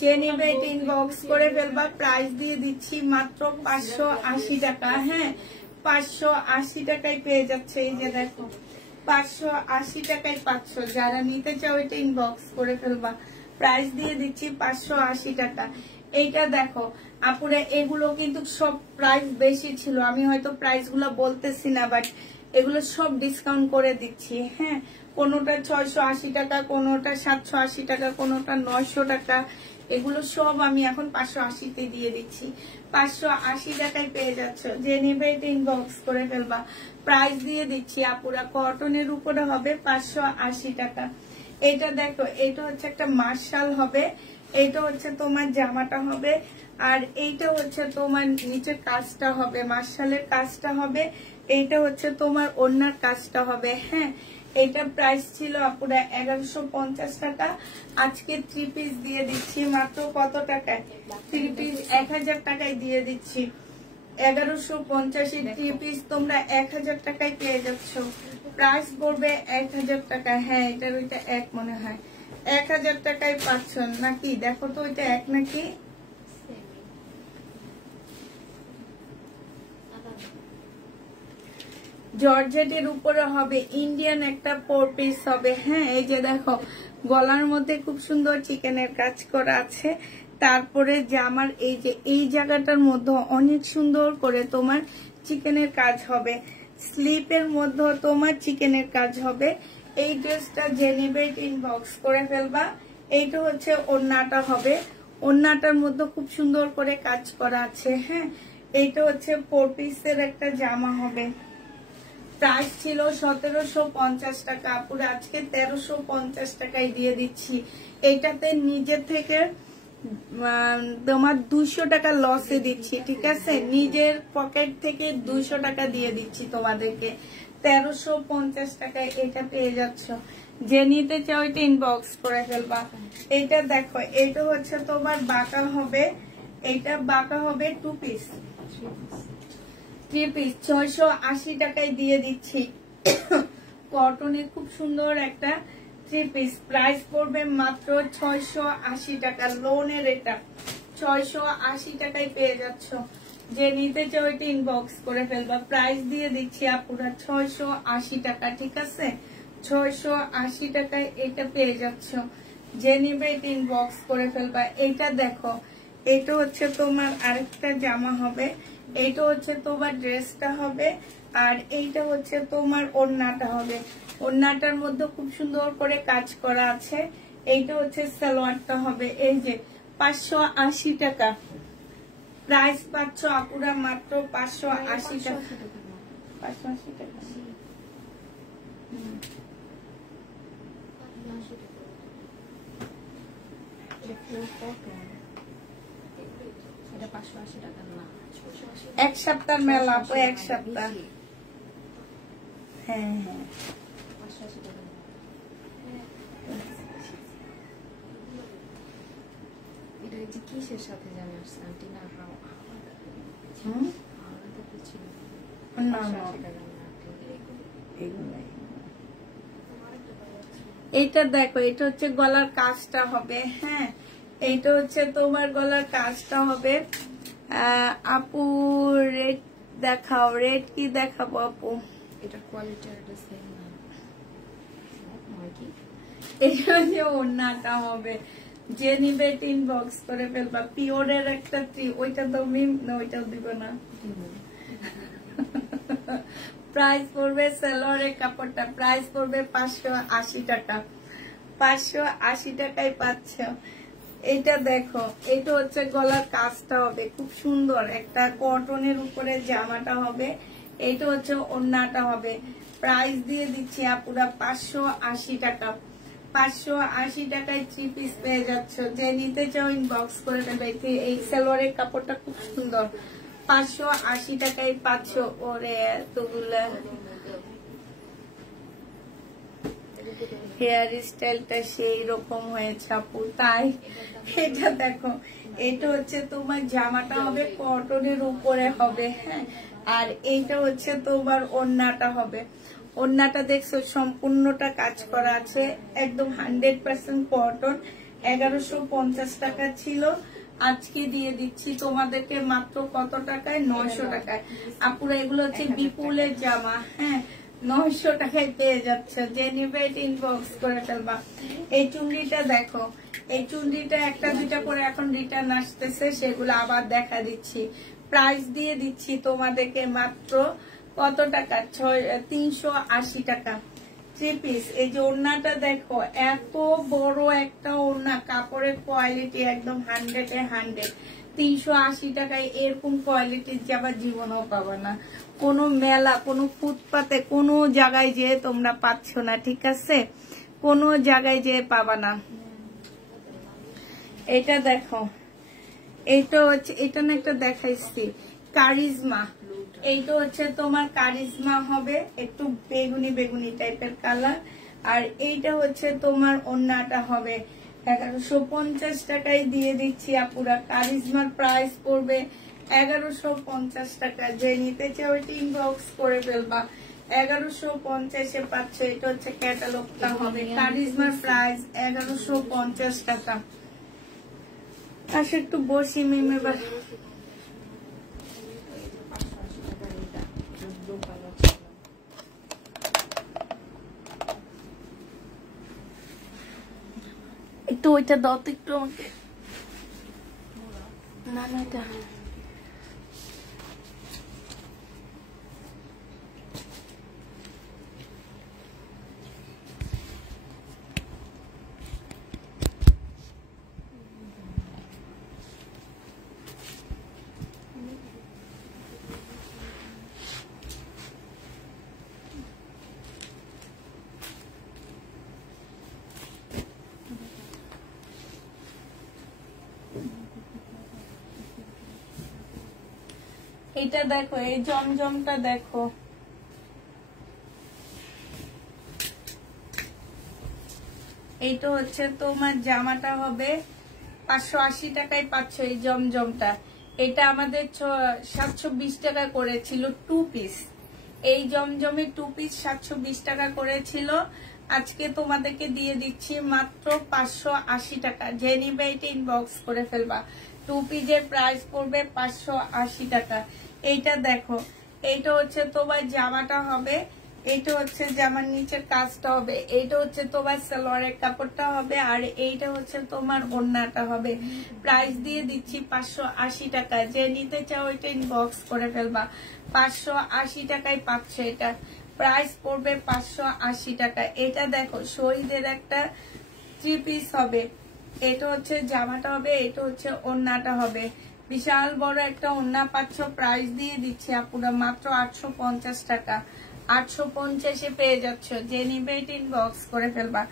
যে নেবে এটা ইনবক্স করে ফেলবা। প্রাইস দিয়ে দিচ্ছি মাত্র 580 টাকা। হ্যাঁ, 580 টাকায় পেয়ে যাচ্ছে। এই যে দেখো, 580 টাকায় পাচ্ছ। যারা নিতে চাও এটা ইনবক্স করে ফেলবা। প্রাইস দিয়ে দিচ্ছি 580 টাকা। এইটা দেখো আপুরা, এগুলো কিন্তু সব প্রাইস বেশি ছিল, আমি হয়তো প্রাইস গুলো বলতেছি না, বাট এগুলো সব ডিসকাউন্ট করে দিচ্ছি। হ্যাঁ, কোনোটা 680 টাকা, কোনোটা 780 টাকা, কোনোটা 900 টাকা। এগুলো সব আমি এখন 580-তে দিয়ে দিচ্ছি। 580 টাকায় পেয়ে যাচ্ছ। যে নেবে এটা ইনবক্স করে ফেলবা। প্রাইস দিয়ে দিচ্ছি আপুরা, কটনের উপরে হবে 580 টাকা। এটা দেখো, এটা হচ্ছে একটা মার্শাল হবে। এইটা হচ্ছে তোমার জামাটা হবে। আর এইটা হচ্ছে তোমার নিচের কাজটা হবে, মার্শালের কাজটা হবে। এইটা হচ্ছে তোমার ওড়নার কাজটা হবে। হ্যাঁ, এইটা প্রাইস ছিল আপুরা 1150 টাকা। আজকে 3 পিস দিয়ে দিচ্ছি মাত্র কত টাকায়? 3 পিস 1000 টাকায় দিয়ে দিচ্ছি। 1150 3 পিস তোমরা 1000 টাকায় পেয়ে যাচ্ছ। প্রাইস পড়বে 1000 টাকা। হ্যাঁ, এটার ওইটা এক মনে হয়, 1000 টাকায় পাচ্ছ নাকি? দেখো তো ওইটা এক নাকি। জর্জেটের উপরে হবে, ইন্ডিয়ান একটা 4 পিস হবে। হ্যাঁ, এই যে দেখো, গলার মধ্যে খুব সুন্দর চিকেনের কাজ করা আছে। তারপরে জামার এই যে এই জায়গাটার মধ্যে অনেক সুন্দর করে তোমার চিকেনের কাজ হবে। স্লিপের মধ্যে তোমার চিকেনের কাজ হবে। এই ড্রেসটা যে নেবে ইনবক্স করে ফেলবা। এইটা হচ্ছে ওড়নাটা হবে, ওড়নাটার মধ্যে খুব সুন্দর করে কাজ করা আছে। হ্যাঁ, এইটা হচ্ছে 4 পিসের একটা জামা হবে। প্রাইস ছিল 1750 টাকা, পুরো আজকে 1350 টাকায় দিয়ে দিচ্ছি। এটাতে নিজে থেকে তোমার 200 টাকা লসে দিচ্ছি, ঠিক আছে? নিজের পকেট থেকে 200 টাকা দিয়ে দিচ্ছি তোমাদেরকে। 1350 টাকায় এটা পেয়ে যাচ্ছ। যে নিতে চাও এটা ইনবক্স করে ফেলবা। এটা দেখো, এটা হচ্ছে তোমার বাঁকা হবে, এটা বাঁকা হবে 2 পিস 3 পিস 680 টাকায় দিয়ে দিচ্ছি। কটনের খুব সুন্দর একটা 3 পিস, প্রাইস পড়বে মাত্র 680 টাকা। লোনের এটা 680 টাকায় পেয়ে যাচ্ছ। যে নিতে চাও এটা ইনবক্স করে ফেলবা। প্রাইস দিয়ে দিচ্ছি আপুরা 680 টাকা, ঠিক আছে? 680 টাকায় এটা পেয়ে যাচ্ছ। যে নিবে এটা ইনবক্স করে ফেলবা। এইটা দেখো, এটা হচ্ছে তোমার আরেকটা জামা হবে, এইটা হচ্ছে তোমার ড্রেসটা হবে, আর এইটা হচ্ছে তোমার ওড়নাটা হবে। ওড়নাটার মধ্যে খুব সুন্দর করে কাজ করা আছে। এইটা হচ্ছে সালোয়ারটা হবে। এই যে 580 টাকা প্রাইস পাচ্ছ আপুরা, মাত্র 580 টাকা। 580 টাকা এক সপ্তাহ মেলা আপু, এক সপ্তাহ। হ্যাঁ হ্যাঁ, এটা যে কিসের সাথে জানি আসছে আন্টি? না এইটা দেখো, এটা হচ্ছে গলার কাজটা হবে। হ্যাঁ, এইটা হচ্ছে তোমার গলার কাজটা হবে। আপু রেট দেখাও, রেট কি দেখাবো আপু? এটা কোয়ালিটি সেম না, এটা হচ্ছে ওড়নাটা হবে। যে নিবে ইনবক্স করে ফেলবা। পিওরের একটা ওইটা তো ওইটাও দিব না। প্রাইস পড়বে সালোয়ারের কাপড়টা, প্রাইস পড়বে 580 টাকা। 580 টাকায় পাচ্ছ। এটা দেখো, এটা হচ্ছে গলার কাজটা হবে, খুব সুন্দর একটা কটনের উপরে জামাটা হবে। এটা হচ্ছে ওড়নাটা হবে। প্রাইস দিয়ে দিচ্ছি আপুরা 580 টাকা। 580 টাকায় 3 পিস পেয়ে যাচ্ছ। যে নিতে চাও ইনবক্স করে দেবে। এই সালোয়ারের কাপড়টা খুব সুন্দর। 580 টাকায় পাচ্ছ। ওরে এতগুলা হেয়ার স্টাইলটা সেই রকম হয়েছে আপু, তাই। এটা দেখো, এটা হচ্ছে তোমার জামাটা হবে কটনের উপরে হবে। হ্যাঁ, আর এইটা হচ্ছে তোমার ওড়নাটা হবে। ওড়নাটা দেখছো সম্পূর্ণটা কাজ করা আছে, একদম 100% কটন। 1150 টাকা ছিল, আজকে দিয়ে দিচ্ছি তোমাদেরকে মাত্র কত টাকায়? 900 টাকায়। আপুরা এগুলো হচ্ছে বিপুলের জামা। হ্যাঁ, 900 টাকায় পেয়ে যাচ্ছে। যে নিবে এটা ইনবক্স করে ফেলবা। এই চুন্ডিটা দেখো, এই চুন্ডিটা একটা দুইটা করে এখন রিটার্ন আসতেছে, সেগুলো আবার দেখা দিচ্ছি। প্রাইস দিয়ে দিচ্ছি তোমাদেরকে মাত্র কত টাকা? 380 টাকা 3 পিস। এই যে ওড়নাটা দেখো, এত বড় একটা ওড়না, কাপড়ের কোয়ালিটি একদম 100-এ 100। 380 টাকায় এরকম কোয়ালিটির জামা জীবনেও পাবে না। কোনো মেলা, কোনো ফুটপাতে, কোনো জায়গায় যেয়ে তোমরা পাচ্ছ না, ঠিক আছে? কোনো জায়গায় যেয়ে পাবা না। এটা দেখো, এইটা হচ্ছে, এটা না একটা দেখাইছি কারিজমা। এইটা হচ্ছে তোমার কারিজমা হবে, একটু বেগুনি বেগুনি টাইপের কালার। আর এইটা হচ্ছে তোমার ওড়নাটা হবে। 1150 টাকায় দিয়ে দিচ্ছি আপুরা। কারিজমার প্রাইস পড়বে 1150 টাকা। যে নিতে চাও ওইটি ইনবক্স করে ফেলবা। 1150-এ পাচ্ছ। এটা হচ্ছে ক্যাটালগটা হবে। কারিজমার প্রাইস 1150 টাকা। আসে একটু বসি মিম এবার। একটু ওইটা দাও তো একটু আমাকে। না না, এটা এটা দেখো, এই জমজমটা দেখো, এইটা হচ্ছে তোমার জামাটা হবে 580 টাকায় পাচ্ছ এই জমজমটা। এটা আমাদের 720 টাকা করেছিল 2 পিস। এই জমজমে 2 পিস 720 টাকা করেছিল, আজকে তোমাদেরকে দিয়ে দিচ্ছি মাত্র 580 টাকা। যে নিবে এটা ইনবক্স করে ফেলবা। 2 পিসের প্রাইস পড়বে 580 টাকা। এইটা দেখো, এইটা হচ্ছে তোমার জামাটা হবে, এইটা হচ্ছে জামার নিচের কাজটা হবে, এইটা হচ্ছে তোমার সালোয়ারের কাপড়টা হবে, আর এইটা হচ্ছে তোমার ওড়নাটা হবে। প্রাইস দিয়ে দিচ্ছি 580 টাকা। যে নিতে চাও এটা ইনবক্স করে ফেলবা। 580 টাকায় পাচ্ছে এটা, প্রাইস পড়বে 580 টাকা। এটা দেখো, শহীদের একটা 3 পিস হবে, এটা হচ্ছে জামাটা হবে, এটা হচ্ছে ওড়নাটা হবে। বিশাল বড় একটা ওড়না পাচ্ছ, প্রাইস দিয়ে দিচ্ছি আপুরা মাত্র 850 টাকা। 850-এ পেয়ে যাচ্ছ। যে নিবে এটা ইনবক্স করে ফেলবা।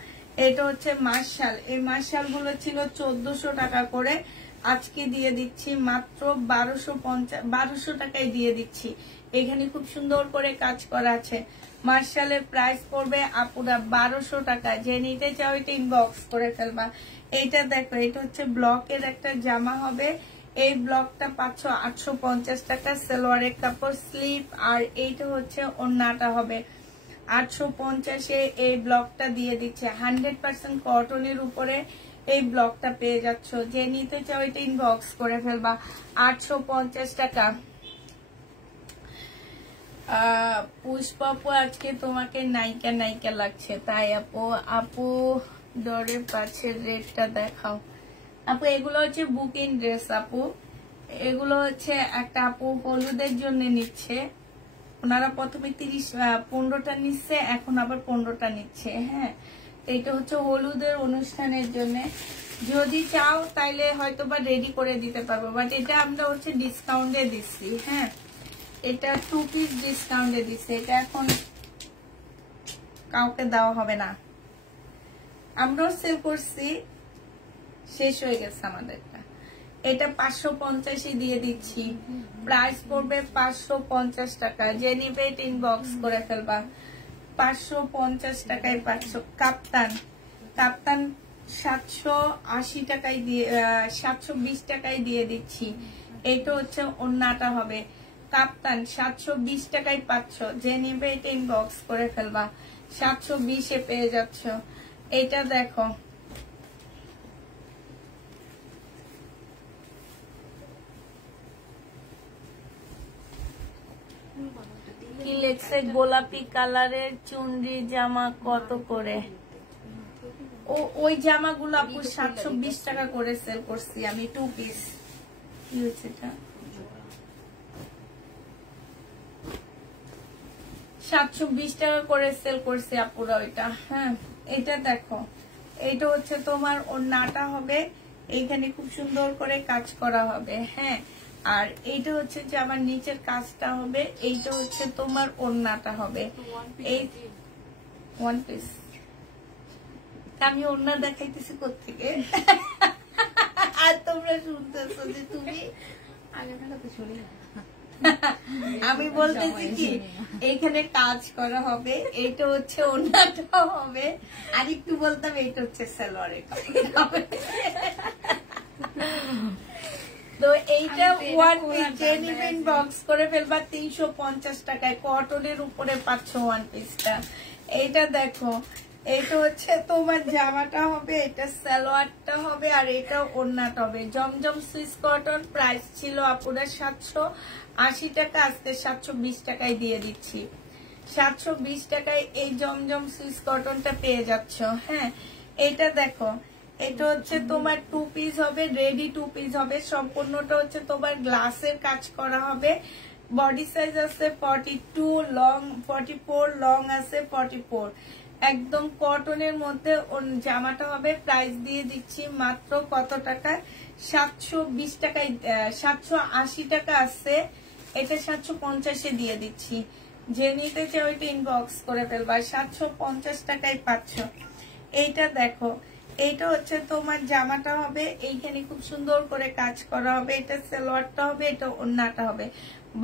এটা হচ্ছে মার্শাল, এই মার্শাল গুলো ছিল 1400 টাকা করে, আজকে দিয়ে দিচ্ছি মাত্র 1250 টাকায় দিয়ে দিচ্ছি। এখানে খুব সুন্দর করে কাজ করা আছে। মার্শালের প্রাইস পড়বে আপুরা 1200 টাকা। যে নিতে চাও এটা ইনবক্স করে ফেলবা। এইটা দেখো, এটা হচ্ছে ব্লকের একটা জামা হবে, এই ব্লকটা পাচ্ছ 850 টাকা। সালোয়ারের কাপড়, স্লিপ, আর এইটা হচ্ছে ওড়নাটা হবে 850-এ। এই ব্লকটা দিয়ে দিচ্ছে 100% কটনের উপরে এই ব্লকটা পেয়ে যাচ্ছ। যে নিতে চাও এটা ইনবক্স করে ফেলবা। 850 টাকা। পুষ্পাপু আজকে তোমাকে নায়িকা নায়িকা লাগছে, তাই আপু ডরের পাশের রেটটা দেখাও। আপু এগুলো হচ্ছে বুকিং ড্রেস আপু, এগুলো হচ্ছে একটা আপু হলুদের জন্য নিচ্ছে, ওনারা প্রথমে 15টা নিচ্ছে, এখন আবার 15টা নিচ্ছে। হ্যাঁ, এটা হচ্ছে হলুদের অনুষ্ঠানের জন্য। যদি চাও তাইলে হয়তো বা রেডি করে দিতে পারবো, বাট এটা আমরা হচ্ছে ডিসকাউন্টে দিচ্ছি। হ্যাঁ, এটা 2 পিস ডিসকাউন্টে দিচ্ছে, এটা এখন কাউকে দেওয়া হবে না। আমরাও সেল করছি, শেষ হয়ে গেছে আমাদেরটা। এটা 550-এ দিয়ে দিচ্ছি, প্রাইস পড়বে 550 টাকা। যে নিবে এটা ইনবক্স করে ফেলবা। 550 টাকায় পাচ্ছ। কাপ্তান 780 টাকায় দিয়ে 720 টাকায় দিয়ে দিচ্ছি। এটা হচ্ছে ওড়নাটা হবে। কাপ্তান 720 টাকায় পাচ্ছ। যে নিবে এটা ইনবক্স করে ফেলবা। 720-এ পেয়ে যাচ্ছ। এটা দেখো, কি লেখছে, গোলাপি কালারের চুনরি জামা কত করে? ওই জামাগুলো আপু 720 টাকা করে সেল করছি আমি, 2 পিস। কি হচ্ছে এটা? 720 টাকা করে সেল করছি আপুরা ওইটা। হ্যাঁ, এটা দেখো, এইটা হচ্ছে তোমার ওড়নাটা হবে, এইখানে খুব সুন্দর করে কাজ করা হবে। হ্যাঁ, আর এইটা হচ্ছে যে আমার নিচের কাজটা হবে, এইটা হচ্ছে তোমার ওড়নাটা হবে। এই 1 পিস আমি ওড়না দেখাইতেছি কোত্থেকে, আর তোমরা শুনতেছো যে তুমি আগে তো শুনি না। আমি বলতেছি কি, এইখানে কাজ করা হবে, এইটা হচ্ছে ওড়নাটা হবে, আর একটু বলতাম এইটা হচ্ছে সালোয়ারের কাপড় হবে। তো এইটা 1 পিস। যে নিবেন বক্স করে ফেলবা 350 টাকায়, কটনের উপরে পাচ্ছ 1 পিসটা। এইটা দেখো, এইটা হচ্ছে তোমার জামাটা হবে, এটা সালোয়ারটা হবে, আর এটা ওড়নাটা হবে। জমজম সুইস কটন, প্রাইস ছিল আপুরা 780 টাকা, আজকে 720 টাকায় দিয়ে দিচ্ছি। 720 টাকায় এই জমজম সুইস কটনটা পেয়ে যাচ্ছ। হ্যাঁ, এটা দেখো, এটা হচ্ছে তোমার 2 পিস হবে, রেডি 2 পিস হবে। সম্পূর্ণটা হচ্ছে তোমার গ্লাসের কাজ করা হবে। বডি সাইজ আছে 42, লং 44, লং আছে 44। একদম কটনের মধ্যে জামাটা হবে। প্রাইস দিয়ে দিচ্ছি মাত্র কত টাকায়? 720 টাকায়। 780 টাকা আছে, এটা 750-এ দিয়ে দিচ্ছি। যে নিতে চাও ওইটা ইনবক্স করে ফেলবা। 750 টাকায় পাচ্ছ। এইটা দেখো, এইটা হচ্ছে তোমার জামাটা হবে, এইখানে খুব সুন্দর করে কাজ করা হবে, এটা সালোয়ারটা হবে, এটা ওড়নাটা হবে।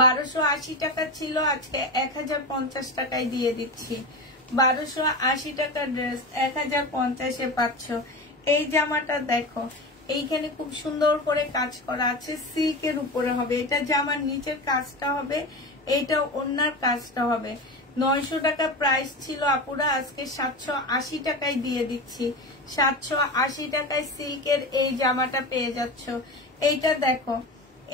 1280 টাকা ছিল, আজকে 1050 টাকায় দিয়ে দিচ্ছি। 1280 টাকার ড্রেস 1050-এ পাচ্ছ। এই জামাটা দেখো, এইখানে খুব সুন্দর করে কাজ করা আছে, সিল্কের উপরে হবে। এটা জামার নিচের কাজটা হবে, এইটা ওড়নার কাজটা হবে। 900 টাকা প্রাইস ছিল আপুরা, আজকে 780 টাকায় দিয়ে দিচ্ছি। 780 টাকায় সিল্কের এই জামাটা পেয়ে যাচ্ছ। এইটা দেখো,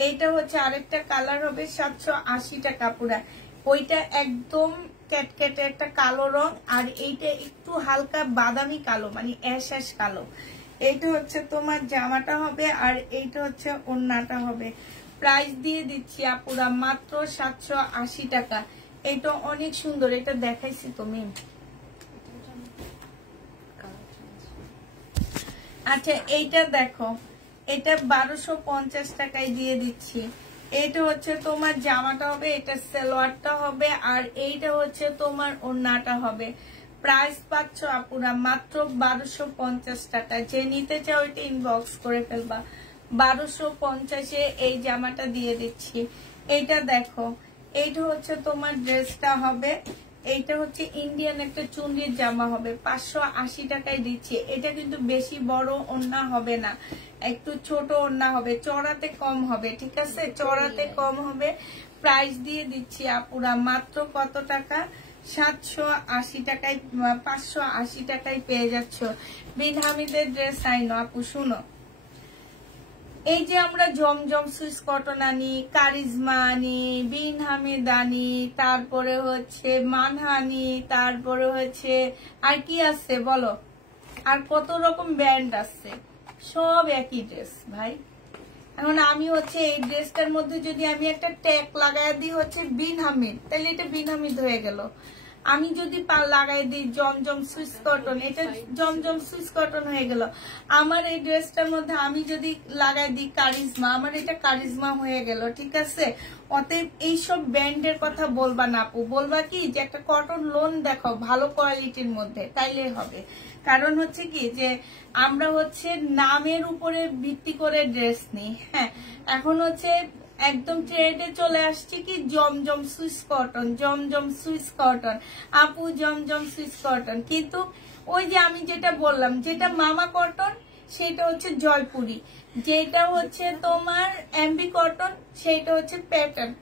এইটা হচ্ছে আরেকটা কালার হবে, 780 টাকা পুরা। ওইটা একদম ক্যাটকেটে একটা কালো রং, আর এইটা একটু হালকা বাদামি কালো, মানে অ্যাশ অ্যাশ কালো। এইটা হচ্ছে তোমার জামাটা হবে, আর এইটা হচ্ছে ওড়নাটা হবে। প্রাইস দিয়ে দিচ্ছি আপুরা মাত্র 780 টাকা। এটা অনেক সুন্দর, এটা দেখাইছি তুমি। আচ্ছা এইটা দেখো, এটা 1250 টাকায় দিয়ে দিচ্ছি। এটা হচ্ছে তোমার জামাটা হবে, এটা সালোয়ারটা হবে, আর এইটা হচ্ছে তোমার ওড়নাটা হবে। প্রাইস পাচ্ছ আপুরা মাত্র 1250 টাকা। যে নিতে চাও এটা ইনবক্স করে ফেলবা। 1250-এ এই জামাটা দিয়ে দিচ্ছি। এইটা দেখো, এইটা হচ্ছে তোমার ড্রেসটা হবে, এইটা হচ্ছে ইন্ডিয়ান একটা চুন্ডির জামা হবে, 580 টাকায় দিচ্ছি। এটা কিন্তু বেশি বড় ওড়না হবে না, একটু ছোট ওড়না হবে, চড়াতে কম হবে, ঠিক আছে, চড়াতে কম হবে। প্রাইস দিয়ে দিচ্ছি আপুরা মাত্র কত টাকা? 780 টাকায়, 580 টাকায় পেয়ে যাচ্ছ। বিন হামিদের ড্রেস আইনো আপু শুনো, এই যে আমরা জমজম সুইস কটন আনি, কারিজমা আনি, বিন হামিদ আনি, তারপরে হচ্ছে মানহানি, তারপরে হচ্ছে আর কি আছে বলো, আর কত রকম ব্র্যান্ড আছে, সব একই ড্রেস ভাই। এখন আমি হচ্ছে এই ড্রেসটার মধ্যে যদি আমি একটা ট্যাগ লাগাই দিই হচ্ছে বিন হামিদ, তাহলে এটা বিন হামিদ হয়ে গেল। আমি যদি লাগাই দিই জমজম সুইস কটন, এটা জমজম সুইস কটন হয়ে গেল। আমার এই ড্রেসটার মধ্যে আমি যদি লাগাই দিই কারিজমা, আমার এটা কারিজমা হয়ে গেল, ঠিক আছে। অতএব এইসব ব্র্যান্ডের কথা বলবা না আপু, বলবা কি যে একটা কটন লোন দেখো ভালো কোয়ালিটির মধ্যে, তাইলে হবে। কারণ হচ্ছে কি যে আমরা হচ্ছে নামের উপরে ভিত্তি করে ড্রেস নিই। হ্যাঁ, এখন হচ্ছে একদম ট্রেন্ডে চলে আসছে কি জমজম সুইস কটন, জমজম সুইস কটন আপু, জমজম সুইস কটন। কিন্তু ওই যে আমি যেটা বললাম, যেটা মামা কটন সেটা হচ্ছে জয়পুরি, যেটা হচ্ছে তোমার এমবি কটন সেটা হচ্ছে প্যাটার্ন,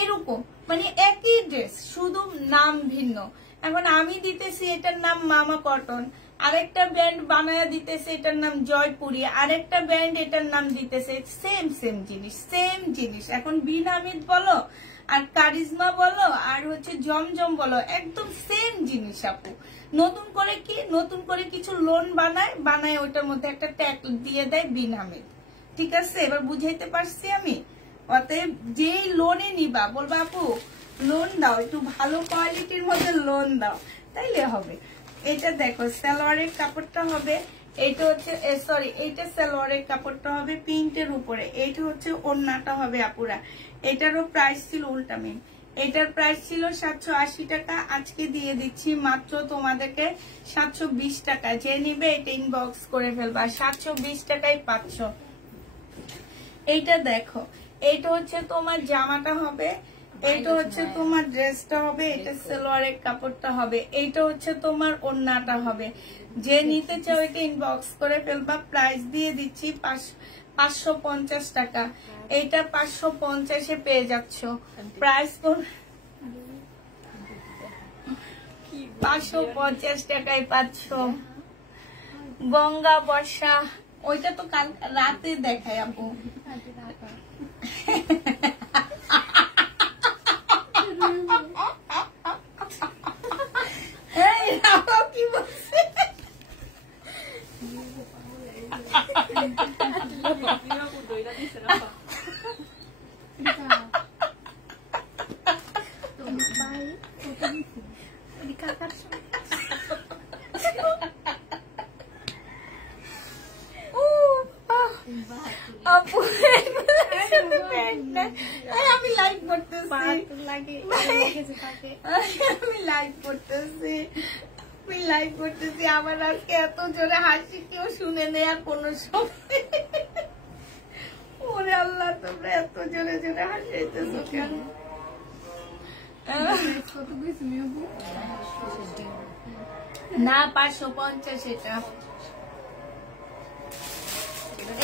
এরকম মানে একই ড্রেস, শুধু নাম ভিন্ন। এখন আমি দিতেছি এটার নাম মামা কটন, আরেকটা ব্র্যান্ড বানায়া দিতেছে এটার নাম জয়পুরি, আরেকটা ব্র্যান্ড এটার নাম দিতেছে, সেম সেম জিনিস, সেম জিনিস। এখন বিন হামিদ বলো আর কারিজমা বলো আর হচ্ছে জমজম বলো, একদম সেম জিনিস আপু। নতুন করে কি, নতুন করে কিছু লোন বানায় ওইটার মধ্যে একটা ট্যাগ দিয়ে দেয় বিন হামিদ, ঠিক আছে। এবার বুঝাইতে পারছি আমি। অতএব যেই লোনে নিবা বলবা আপু লোন দাও, একটু ভালো কোয়ালিটির মধ্যে লোন দাও, তাইলে হবে। এটা দেখো সালোয়ারের কাপড়টা হবে, এটা হচ্ছে সরি, এইটা সালোয়ারের কাপড়টা হবে প্রিন্টের উপরে, এইটা হচ্ছে ওড়নাটা হবে আপুরা। এটারও প্রাইস ছিল উল্টামিন, এটার প্রাইস ছিল 780 টাকা, আজকে দিয়ে দিচ্ছি মাত্র তোমাদেরকে 720 টাকা। যে নিবে এটা ইনবক্স করে ফেলবা, 720 টাকায় পাচ্ছ। এইটা দেখো, এইটা হচ্ছে তোমার জামাটা হবে, এইটা হচ্ছে তোমার ড্রেসটা হবে, এটা সালোয়ারের কাপড়টা হবে, এইটা হচ্ছে তোমার ওড়নাটা হবে। যে নিতে চাও এটা ইনবক্স করে ফেলবা। প্রাইস দিয়ে দিচ্ছি 550 টাকা, এইটা 550-এ পেয়ে যাচ্ছ। প্রাইস 550 টাকায় পাচ্ছ। গঙ্গা বর্ষা, ওইটা তো কাল রাতে দেখায় আপু। কি বলছে আপু, আমি লাইক করতেছি, আমি লাইক করতেছি, লাইভ করতেছি, আমার আজকে এত জোরে হাসি কেউ শুনে নেই আর কোনো সময়। ওরে আল্লাহ, তোমরা এত জোরে জোরে হাসাইতেছো কেন? না 550 এটা।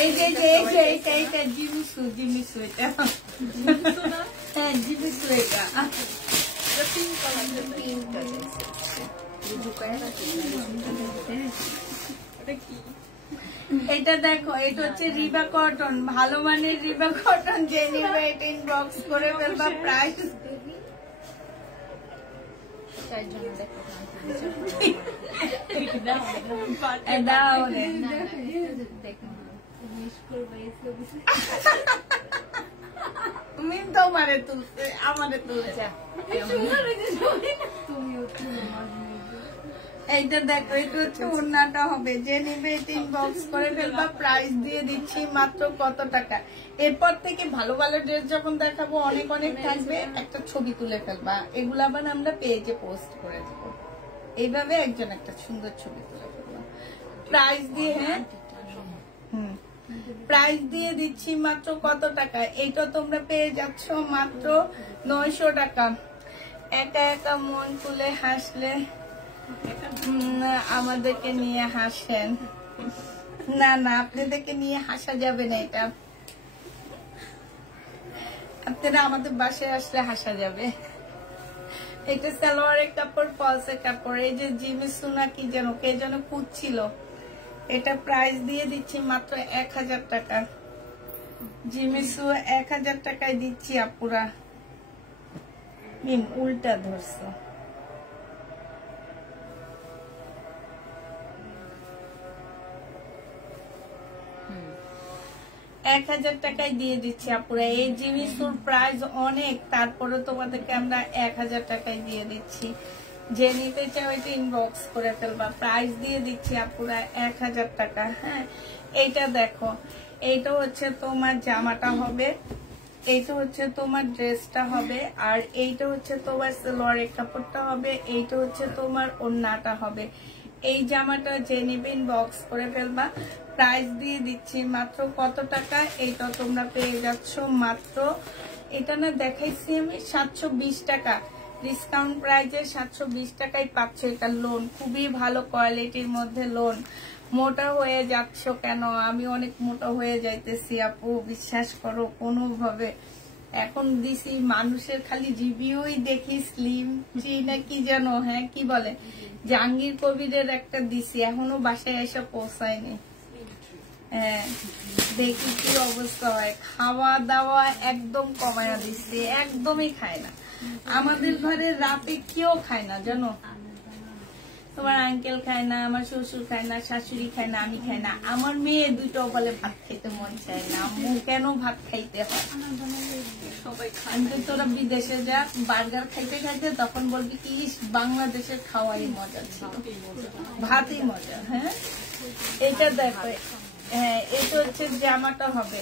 এই যে এইটা জিমিসু এটা। হ্যাঁ জিমিসু এটা। এটা দেখো, এটা হচ্ছে রিবা কটন, ভালো মানের রিবা কটন। যে নিবে এটা ইনবক্স করে ফেলবা। প্রাইস তুমি তো আমারে তুলছে, আমারে তুলছে। এইটা দেখো, এটা হচ্ছে ওড়নাটা হবে। যে নিবে এটা ইনবক্স করে ফেলবা। প্রাইস দিয়ে দিচ্ছি মাত্র কত টাকা। এরপর থেকে ভালো ভালো ড্রেস যখন দেখাবো অনেক অনেক থাকবে, একটা ছবি তুলে ফেলবা। এগুলো আবার আমরা পেজে পোস্ট করে দেবো। এইভাবে একজন একটা সুন্দর ছবি তুলে ফেলবা। প্রাইস দিয়ে, হ্যাঁ প্রাইস দিয়ে দিচ্ছি মাত্র কত টাকা। এইটা তোমরা পেয়ে যাচ্ছ মাত্র 900 টাকা। একা একা মন খুলে হাসলে আমাদেরকে নিয়ে হাসেন। না না, আপনাদেরকে নিয়ে হাসা যাবে না। এটা আপনারা আমাদের বাসায় আসলে হাসা যাবে। এটা সালোয়ারের কাপড়, ফলসের কাপড়। এই যে জিমিসু না কি যেন কে যেন খুঁজছিল, এটা প্রাইস দিয়ে দিচ্ছি মাত্র 1000 টাকা। জিমিসু 1000 টাকায় দিচ্ছি আপুরা। উল্টা ধরছো। 1000 টাকায় দিয়ে দিচ্ছি আপুরা। এই জিমিসুর প্রাইস অনেক, তারপরে তোমাদেরকে আমরা 1000 টাকায় দিয়ে দিচ্ছি। যে নিতে চাও এটা ইনবক্স করে ফেলবা। প্রাইস দিয়ে দিচ্ছি আপুরা 1000 টাকা। হ্যাঁ, এইটা দেখো, এইটা হচ্ছে তোমার জামাটা হবে, এইটা হচ্ছে তোমার ড্রেসটা হবে, আর এইটা হচ্ছে তোমার সালোয়ারের কাপড়টা হবে, এইটা হচ্ছে তোমার ওড়নাটা হবে। এই জামাটা যে নিবে ইনবক্স করে ফেলবা। প্রাইস দিয়ে দিচ্ছি মাত্র কত টাকা। এইটা তোমরা পেয়ে যাচ্ছ মাত্র, এটা না দেখাইছি আমি 720 টাকা। ডিসকাউন্ট প্রাইসে 720 টাকায় পাচ্ছ। এটা লোন, খুবই ভালো কোয়ালিটির মধ্যে লোন। মোটা হয়ে যাচ্ছ কেন? আমি অনেক মোটা হয়ে যাইতেছি আপু, বিশ্বাস করো কোনোভাবে। এখন দিছি মানুষের খালি রিভিউই দেখি, স্লিম না কি যেন, হ্যাঁ কি বলে, জাহাঙ্গীর কবিরের একটা দিছি, এখনো বাসায় এসে পৌঁছায়নি। হ্যাঁ, দেখি কি অবস্থা হয়। খাওয়া দাওয়া একদম কমায়া দিচ্ছে, একদমই খায় না। আমাদের ঘরে রাতে কেউ খায় না জানো। তোমার আঙ্কেল খায় না, আমার শ্বশুর খায় না, শাশুড়ি খায় না, আমি খাই না। আমার মেয়ে দুটো বলে ভাত খাইতে মন চায় না। আম্মু কেন ভাত খাইতে হয়? তোরা বিদেশে যা, বার্গার খাইতে খাইতে তখন বলবি কি বাংলাদেশের খাওয়াই মজা ছিল, ভাতই মজা। হ্যাঁ, এটা দেখো, হ্যাঁ এটা হচ্ছে জামাটা হবে।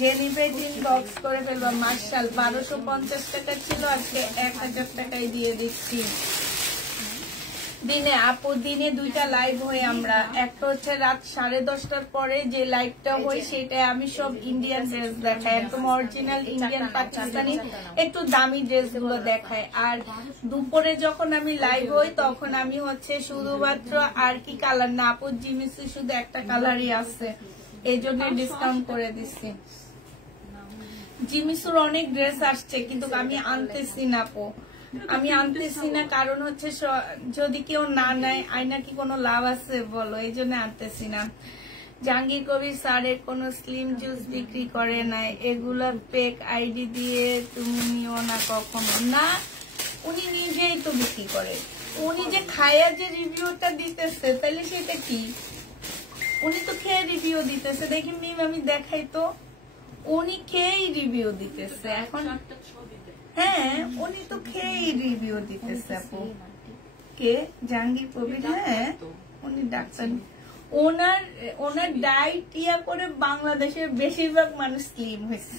যে নিবে ইনবক্স করে ফেলবা। মার্শাল 1250 টাকা ছিল, আজকে 1000 টাকায় দিয়ে দিচ্ছি। দিনে আপু, দিনে দুইটা লাইভ হই আমরা। একটা হচ্ছে রাত 10:30টার পরে যে লাইভটা হই, সেটা আমি সব ইন্ডিয়ান ড্রেস দেখাই, একদম অরিজিনাল ইন্ডিয়ান পাকিস্তানি একটু দামি ড্রেস গুলো দেখাই। আর দুপুরে যখন আমি লাইভ হই তখন আমি হচ্ছে শুধুমাত্র আর কি কালার না আপু, জিমিসি শুধু একটা কালারই আছে, এই জন্য ডিসকাউন্ট করে দিচ্ছি। জিমিসুর অনেক ড্রেস আসছে কিন্তু আমি আনতেছি না আপু, আমি আনতেছি না। কারণ হচ্ছে যদি কেউ না নেয় আয়না কি কোনো লাভ আছে বলো, এই জন্য আনতেছি না। জাহাঙ্গীর কবির স্যারের কোনো স্লিম জুস বিক্রি করে নাই, এগুলা ফেক আইডি দিয়ে তুমি নিও না কখনো। না, উনি নিজেই তো বিক্রি করে। উনি যে খায়া যে রিভিউটা দিতেছে, তাহলে সেটা কি? উনি তো খেয়ে রিভিউ দিতেছে। দেখি মিম, আমি দেখাই তো, উনি খেয়েই রিভিউ দিতেছে এখন। হ্যাঁ, উনি তো খেয়েই রিভিউ দিতেছে আপু। কে? জাহাঙ্গীর কবির। হ্যাঁ, উনি ডাক্তার। ওনার ডায়েট ইয়া করে বাংলাদেশের বেশিরভাগ মানুষ স্লিম হয়েছে।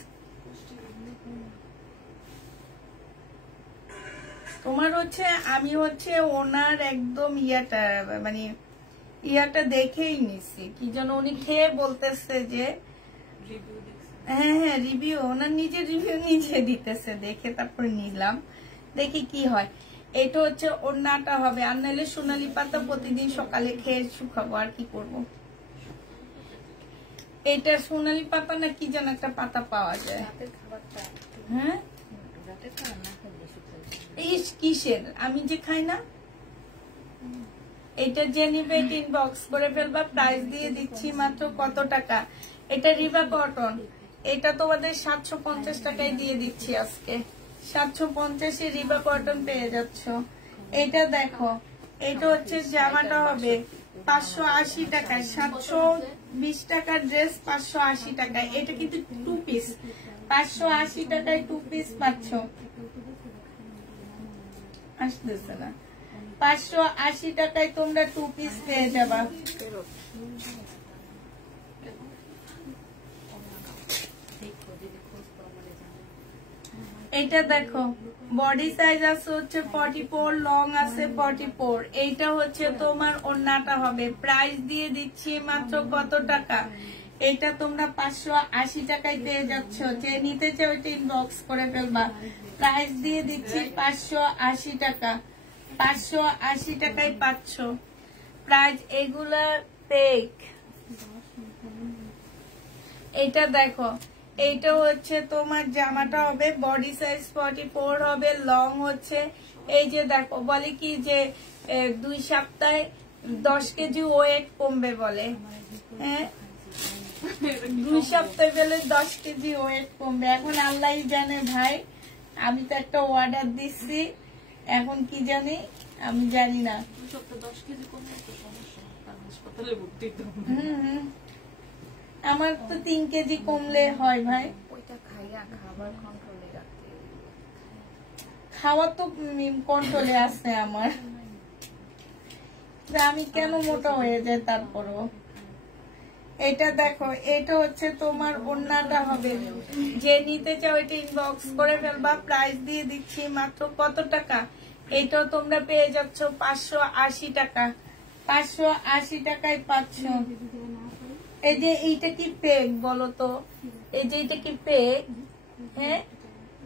তোমার হচ্ছে আমি হচ্ছে ওনার একদম মানে ইয়াটা দেখেই নিছি, কি যেন উনি খেয়ে বলতেছে যে হ্যাঁ হ্যাঁ রিভিউ, ওনার নিজের রিভিউ নিজে দিতেছে, দেখে তারপর নিলাম, দেখি কি হয়। এটা হচ্ছে ওড়নাটা হবে, আর নাহলে সোনালী পাতা প্রতিদিন সকালে খেয়ে শুকাবো, আর কি করব। এটা সোনালী পাতা না কি যেন একটা পাতা পাওয়া যায়। হ্যাঁ কিসের, আমি যে খাই না। এটা যে নিবে ইনবক্স করে ফেলবা, প্রাইস দিয়ে দিচ্ছি মাত্র কত টাকা। এটা রিবা কটন, এটা তোমাদের 750 টাকায় দিয়ে দিচ্ছি আজকে। 750 রিবা কটন পেয়ে যাচ্ছ। এটা দেখো, এটা হচ্ছে জামাটা হবে 580 টাকায়, 720 টাকার ড্রেস 580 টাকায়। এটা কিন্তু 2 পিস, 580 টাকায় 2 পিস পাচ্ছ। আসতেছে না, 580 টাকায় তোমরা 2 পিস পেয়ে যাবা। এটা দেখো বডি সাইজ আছে হচ্ছে 44, লং আছে 44। এইটা হচ্ছে তোমার ওড়নাটা হবে, প্রাইস দিয়ে দিচ্ছি মাত্র কত টাকা। এটা তোমরা 580 টাকায় পেয়ে যাচ্ছ। যে নিতে চাও ওইটা ইনবক্স করে ফেলবা, প্রাইস দিয়ে দিচ্ছি 580 টাকা। 580 টাকায় পাচ্ছ প্রাইস। এগুলা পেক। এটা দেখো, এইটা হচ্ছে তোমার জামাটা হবে বডি সাইজ 44 হবে, লং হচ্ছে এই যে দেখো বলে কি যে 2 সপ্তাহে 10 কেজি ওয়েট কমবে বলে। হ্যাঁ 2 সপ্তাহে গেলে 10 কেজি ওয়েট কমবে। এখন আল্লাহ জানে ভাই, আমি তো একটা অর্ডার দিচ্ছি, এখন কি জানি আমি জানি না। 10 কেজি কমলে তো সমস্যা, হাসপাতালে ভর্তি তো। আমার তো 3 কেজি কমলে হয় ভাই। ওইটা খাইয়া খাবার কন্ট্রোলে রাখতে, খাওয়া তো কন্ট্রোলে আছে আমার, আমি কেন মোটা হয়ে যায় তারপরও। এটা দেখো, এটা হচ্ছে তোমার ওড়নাটা হবে। যে নিতে চাও এটা ইনবক্স করে ফেলবা, প্রাইস দিয়ে দিচ্ছি মাত্র কত টাকা। এটাও তোমরা পেয়ে যাচ্ছ 580 টাকা। 580 টাকায় পাচ্ছ। এই যে এইটা কি পেক বলো তো, এই যে এটা কি পেক? হ্যাঁ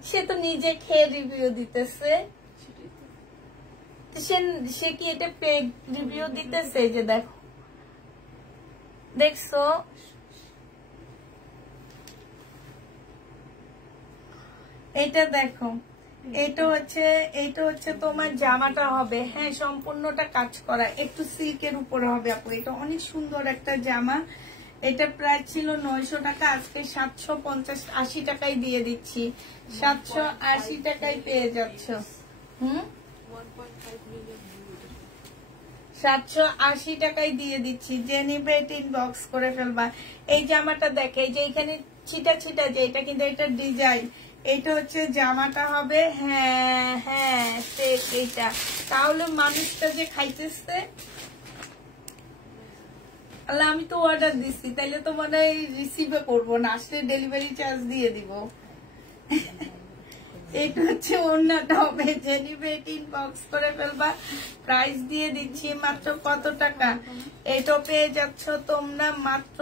সে তো নিজে খেয়ে রিভিউ দিতেছে, সে কি এটা পেক রিভিউ দিতেছে? যে দেখো, দেখছো এটা দেখো, এটা হচ্ছে তোমার জামাটা হবে। হ্যাঁ সম্পূর্ণটা কাজ করা, একটু সিল্কের উপরে হবে আপু। এটা অনেক সুন্দর একটা জামা। এটা প্রায় ছিল 900 টাকা, আজকে 750-80 টাকায় দিয়ে দিচ্ছি। 780 টাকায় পেয়ে যাচ্ছ। 780 টাকায় দিয়ে দিচ্ছি। যে নিবে এটা ইনবক্স করে ফেলবা। এই জামাটা দেখে, এই যে এখানে ছিটা ছিটা, যে এটা কিন্তু এটা ডিজাইন, এটা হচ্ছে জামাটা হবে। হ্যাঁ হ্যাঁ এইটা, তাহলে মানুষটা যে খাইতেছে, আল্লাহ আমি তো অর্ডার দিচ্ছি, তাইলে তো মনে হয় রিসিভে করবো না, আসলে ডেলিভারি চার্জ দিয়ে দিব। এটা হচ্ছে ওড়নাটা হবে। যে নিবে এটা ইনবক্স করে ফেলবা, প্রাইস দিয়ে দিচ্ছি মাত্র কত টাকা। এটা পেয়ে যাচ্ছ তোমরা মাত্র,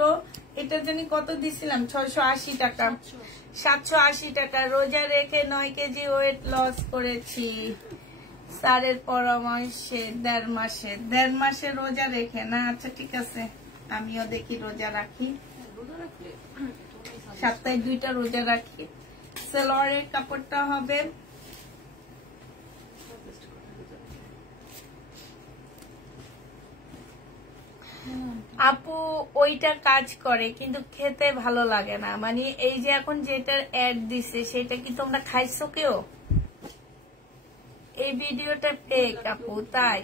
এটা জানি কত দিছিলাম, 680 টাকা। 780 টাকা। রোজা রেখে 9 কেজি ওয়েট লস করেছি স্যারের পরামর্শে। 1.5 মাসে রোজা রেখে না। আচ্ছা ঠিক আছে, আমিও দেখি রোজা রাখি, সপ্তাহে 2টা রোজা রাখি। সেলোয়ারের কাপড়টা হবে আপু, ওইটা কাজ করে কিন্তু খেতে ভালো লাগে না। মানে এই যে এখন যেটার অ্যাড দিছে সেটা কি তোমরা খাইছো কেউ? এই ভিডিওটা ফেক আপু, তাই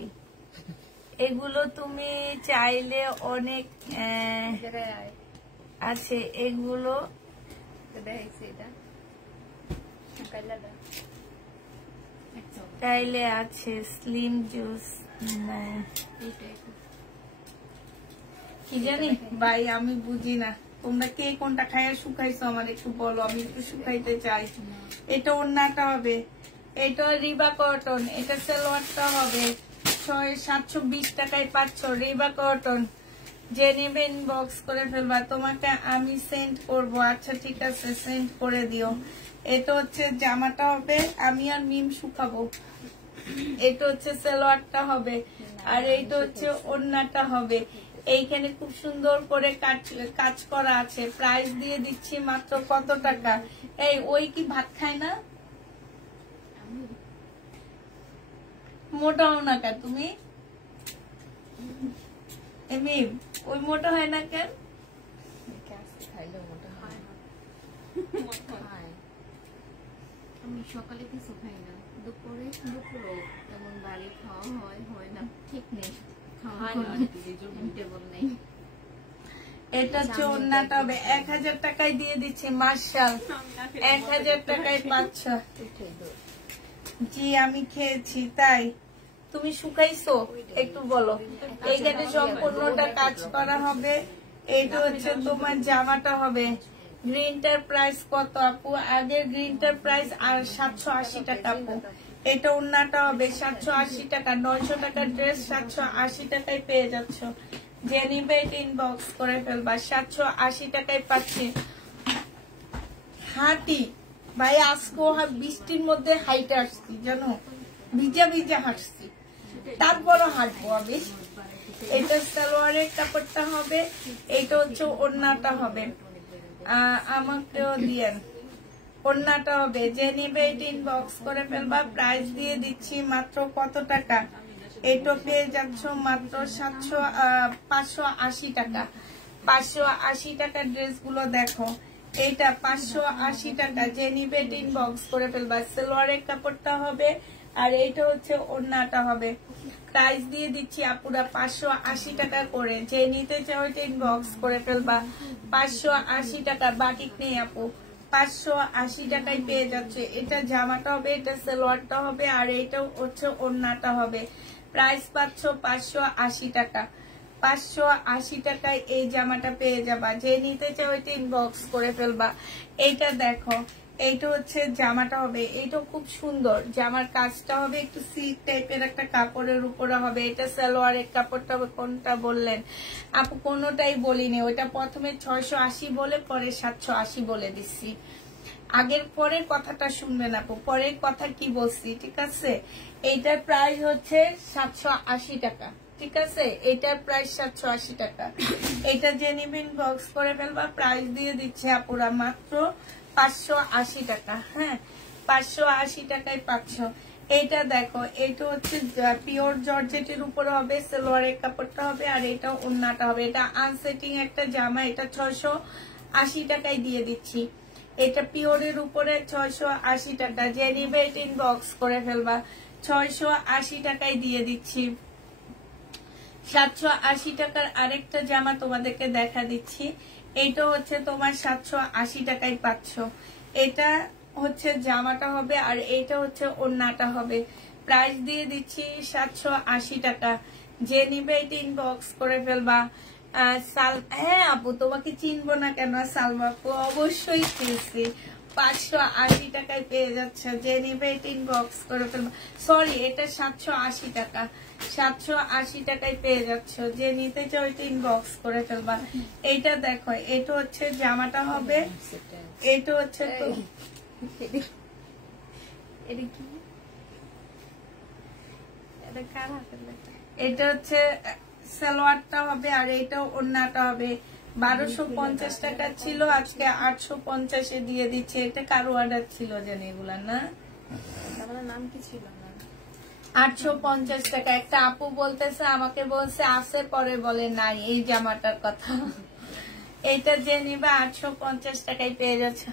এগুলো তুমি চাইলে অনেক আছে, এগুলো চাইলে আছে। স্লিম জুস কি জানি ভাই, আমি বুঝি না। তোমরা কে কোনটা খাইয়া শুকাইছো আমার একটু বলো, আমি একটু শুকাইতে চাই। এটা ওড়নাটা হবে, এটা রিবা কটন, এটা সালোয়ারটা হবে 720 টাকায় পাচ্ছ রিবা কটন। যে নেবে ইনবক্স করে ফেলবা, তোমাকে আমি সেন্ড করব। আচ্ছা ঠিক আছে, সেন্ড করে দিও। এটা হচ্ছে জামাটা হবে, আমি আর মিম শুকাবো। এটা হচ্ছে সালোয়ারটা হবে, আর এইটা হচ্ছে ওড়নাটা হবে। এইখানে খুব সুন্দর করে কাজ করা আছে। প্রাইস দিয়ে দিচ্ছি মাত্র কত টাকা? এই ওই কি ভাত খায় না? মোটাও না কেন তুমি? এমনি ওই মোটা হয় না কেন? আমি সকালে কিছু খাই না, দুপুরও তেমন বাড়ি খাওয়া হয় না, ঠিক নেই, টেবল নেই। এটা হচ্ছে ওড়নাটা হবে 1000 টাকায় দিয়ে দিচ্ছি। মার্শাল 1000 টাকায় পাচ্ছ। জি আমি খেয়েছি। তাই তুমি শুকাইছো? একটু বলো। এইখানে সম্পূর্ণটা কাজ করা হবে। এইটা হচ্ছে তোমার জামাটা হবে। গ্রিনটার প্রাইস কত আপু? আগের গ্রিনটার প্রাইস আর 780 টাকা আপু। এটা ওড়নাটা হবে 780 টাকা। 900 টাকার ড্রেস 780 টাকায় পেয়ে যাচ্ছ। যে নিবে এটা ইনবক্স করে ফেলবা। 780 টাকায় পাচ্ছি। হাঁটি ভাই আজকে বৃষ্টির মধ্যে হাইটে আসছি জানো, ভিজা ভিজা হাঁটছি, তারপরও হাঁটবো আমি। এটা সালোয়ারের কাপড়টা হবে, এইটা হচ্ছে ওড়নাটা হবে। আমাকেও দিয়েন। ওড়নাটা হবে। যে নিবে এটা ইনবক্স করে ফেলবা। প্রাইস দিয়ে দিচ্ছি মাত্র কত টাকা? এটা পেয়ে যাচ্ছ মাত্র 580 টাকা। 580 টাকার ড্রেসগুলো দেখো। এইটা 580 টাকা। যে নিবে এটা ইনবক্স করে ফেলবা। সালোয়ারের কাপড়টা হবে, আর এইটা হচ্ছে ওড়নাটা হবে। প্রাইস দিয়ে দিচ্ছি আপুরা 580 টাকা করে। যে নিতে চাও এটা ইনবক্স করে ফেলবা। 580 টাকা। বাটিক নেই আপু, 580 টাকায় পেয়ে যাচ্ছে। এটা জামাটা হবে, এটা সালোয়ারটা হবে, আর এইটা হচ্ছে ওড়নাটা হবে। প্রাইস পাচ্ছ 580 টাকা। 580 টাকায় এই জামাটা পেয়ে যাবা। যে নিতে চাও এটা ইনবক্স করে ফেলবা। এইটা দেখো, এইটা হচ্ছে জামাটা হবে। এইটা খুব সুন্দর। জামার কাজটা হবে একটু সিল্ক টাইপের একটা কাপড়ের উপরে হবে। এটা সালোয়ারের কাপড়টা হবে। কোনটা বললেন আপু? কোনোটাই বলিনি। ওইটা প্রথমে 680 বলে পরে 780 বলে দিচ্ছি। আগের পরের কথাটা শুনবেন আপু, পরের কথা কি বলছি, ঠিক আছে? এইটার প্রাইস হচ্ছে 780 টাকা, ঠিক আছে? এটার প্রাইস 780 টাকা। এটা যে নিবেন বক্স করে ফেলবা। প্রাইস দিয়ে দিচ্ছে আপুরা মাত্র 580 টাকা। হ্যাঁ, 580 টাকায় পাচ্ছ। এটা দেখো, এটা হচ্ছে পিওর জর্জেটের উপরে হবে। সালোয়ারের কাপড়টা হবে, আর এটা ওড়নাটা হবে। এটা আনসেটিং একটা জামা। এটা 680 টাকায় দিয়ে দিচ্ছি। এটা পিওরের উপরে 680 টাকা। যে নিবে এটা ইনবক্স করে ফেলবা। 680 টাকায় দিয়ে দিচ্ছি। 780 টাকার আরেকটা জামা তোমাদেরকে দেখা দিচ্ছি। এটা হচ্ছে তোমার 780 টাকায় পাচ্ছ। এটা হচ্ছে জামাটা হবে, আর এইটা হচ্ছে ওড়নাটা হবে। প্রাইস দিয়ে দিচ্ছি 780 টাকা। যে নিবে এটা ইনবক্স করে ফেলবা। হ্যাঁ আপু, তোমাকে চিনবো না কেন? সালমা আপু অবশ্যই চিনছি। 580 টাকায় পেয়ে যাচ্ছে। যে নিবে এটা ইনবক্স করে ফেলবা। সরি, এটা 780 টাকা। 780 টাকায় পেয়ে যাচ্ছ। যে নিতে চাও এটা ইনবক্স করে ফেলবা। এইটা দেখো, এটা হচ্ছে জামাটা হবে। এটা হচ্ছে তো এটা হচ্ছে সালোয়ারটা হবে, আর এইটাও ওড়নাটা হবে। 1250 টাকা ছিল, আজকে 850-এ দিয়ে দিচ্ছে। এটা কারো অর্ডার ছিল জানি এগুলা না? নাম কি ছিল? 850 টাকা। একটা আপু বলতেছে, আমাকে বলছে আছে, পরে বলে নাই এই জামাটার কথা। এইটা যে নিবা 850 টাকায় পেয়ে যাচ্ছে।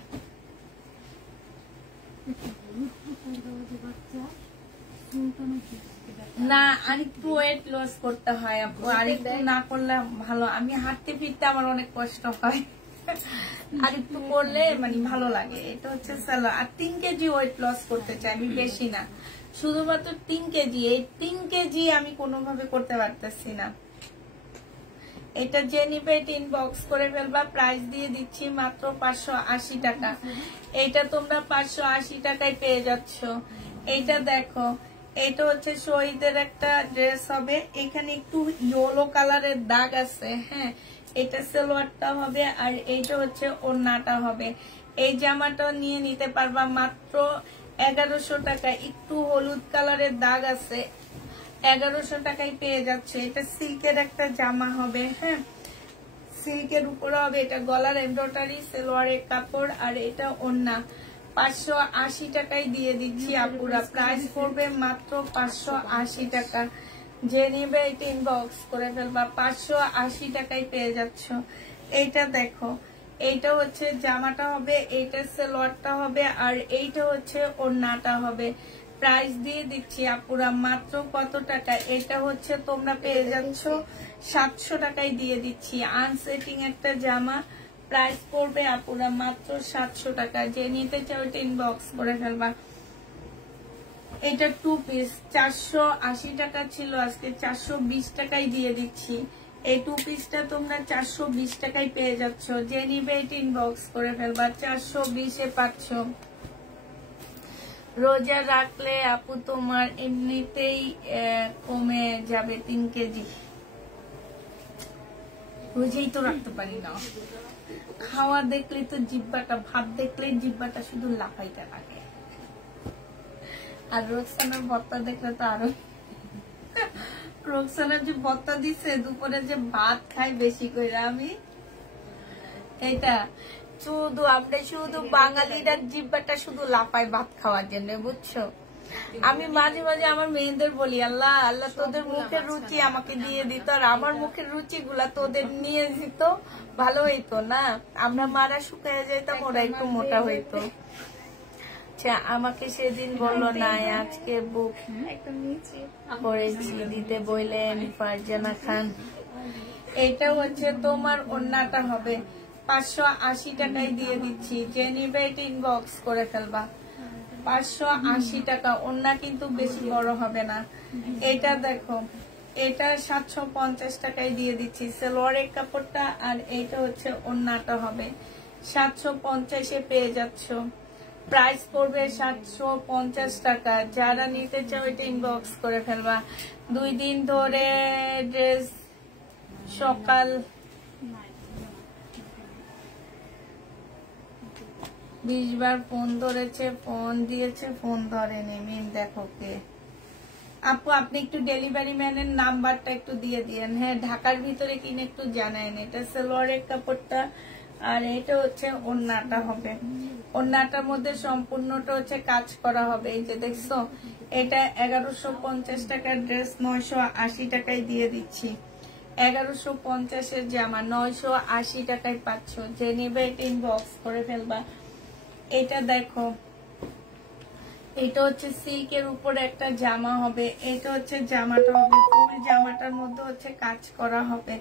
না, আরেকটু ওয়েট লস করতে হয় আপু, আরেকটু না করলে ভালো। আমি হাঁটতে ফিরতে আমার অনেক কষ্ট হয়, আরেকটু করলে মানে ভালো লাগে। এটা হচ্ছে সালোয়ার। আর 3 কেজি ওয়েট লস করতে চাই আমি, বেশি না, শুধুমাত্র 3 কেজি। এই 3 কেজি আমি কোনোভাবে করতে পারতেছি না। এটা যে নিবে এটা ইনবক্স করে ফেলবা। প্রাইস দিয়ে দিচ্ছি মাত্র 580 টাকা। এটা তোমরা 580 টাকায় পেয়ে যাচ্ছ। এইটা দেখো, এটা হচ্ছে শহীদের একটা ড্রেস হবে, এখানে একটু ইয়েলো কালারের দাগ আছে। হ্যাঁ, এটা সালোয়ারটা হবে আর এইটা হচ্ছে ওড়নাটা হবে। এই জামাটা নিয়ে নিতে পারবা মাত্র 1100 টাকা। একটু হলুদ কালারের দাগ আছে, 1100 টাকায় পেয়ে যাচ্ছে। এটা সিল্কের একটা জামা হবে। হ্যাঁ, সিল্কের উপরে হবে, এটা গলার এমব্রয়ডারি, সালোয়ারের কাপড় আর এটা ওড়না। 580 টাকায় দিয়ে দিচ্ছি আপুরা। প্রাইস পড়বে মাত্র 580 টাকা। যে নেবে এটা ইনবক্স করে ফেলবা, 580 টাকায় পেয়ে যাচ্ছ। এইটা দেখো, এইটা হচ্ছে জামাটা হবে, এইটা সালোয়ারটা হবে আর এইটা হচ্ছে ওড়নাটা হবে। প্রাইস দিয়ে দিচ্ছি আপুরা মাত্র কত টাকা? এটা হচ্ছে তোমরা পেয়ে যাচ্ছ 700 টাকায় দিয়ে দিচ্ছি। আনসেটিং একটা জামা, প্রাইস পড়বে আপুরা মাত্র 700 টাকা। যে নিতে চাও এটা ইনবক্স করে ফেলবা। এটা 2 পিস 480 টাকা ছিল, আজকে 420 টাকায় দিয়ে দিচ্ছি। এই 2 পিসটা তোমরা 420 টাকায় পেয়ে যাচ্ছ। যে নিবে এটা ইনবক্স করে ফেলবা, 420-এ পাচ্ছ। রোজা রাখলে আপু তোমার এমনিতেই কমে যাবে 3 কেজি। রোজাই তো রাখতে পারি না, খাওয়া দেখলে তো জিব্বাটা, ভাত দেখলে জিব্বাটা শুধু লাফাইতে লাগে। আর রোকসানার ভর্তা দেখলে তো আরো। রোকসানার যে ভর্তা দিছে, দুপুরে যে ভাত খাই বেশি করে আমি, এটা শুধু আমরা শুধু বাঙালিরা জিব্বাটা শুধু লাফায় ভাত খাওয়ার জন্য, বুঝছো? আমি মাঝে মাঝে আমার মেয়েদের বলি, আল্লাহ আল্লাহ তোদের মুখের রুচি আমাকে দিয়ে দিত, আর আমার মুখের রুচি গুলা তোদের নিয়ে দিত, ভালো হইতো না? আমরা মারা শুকিয়ে যেতাম, ওরা একটু মোটা হইতো। আচ্ছা, আমাকে সেদিন বললো না, আজকে বুক করেছি দিতে বললেন ফারজানা খান। এটা হচ্ছে তোমার ওড়নাটা হবে, 580 টাকায় দিয়ে দিচ্ছি। যে নিবে এটা ইনবক্স করে ফেলবা, 580 টাকা। ওড়না কিন্তু বেশি বড় হবে না। এটা দেখো, এটা 750 টাকায় দিয়ে দিচ্ছি। সালোয়ারের কাপড়টা আর এইটা হচ্ছে ওড়নাটা হবে, 750-এ পেয়ে যাচ্ছ। প্রাইস পড়বে 750 টাকা। যারা নিতে চাও এটা ইনবক্স করে ফেলবা। 2 দিন ধরে ড্রেস সকাল 20 বার ফোন ধরেছে, ফোন দিয়েছে, ফোন ধরেনি। মিম দেখো কে। আপু আপনি একটু ডেলিভারি ম্যানের নাম্বারটা একটু দিয়ে দিয়েন। হ্যাঁ, ঢাকার ভিতরে কিনে একটু জানায়েন। এটা সালোয়ারের কাপড়টা আর এটা হচ্ছে ওড়নাটা হবে। ওড়নাটার মধ্যে সম্পূর্ণটা হচ্ছে কাজ করা হবে। এই যে দেখছো, এটা 1150 টাকার ড্রেস 980 টাকায় দিয়ে দিচ্ছি। 1150-এর জামা 980 টাকায় পাচ্ছ। যে নেবে এটা ইনবক্স করে ফেলবা। এটা দেখো, এটা হচ্ছে সিল্কের উপরে একটা জামা হবে। এটা হচ্ছে জামাটা হবে, ফুল জামাটার মধ্যে হচ্ছে কাজ করা হবে।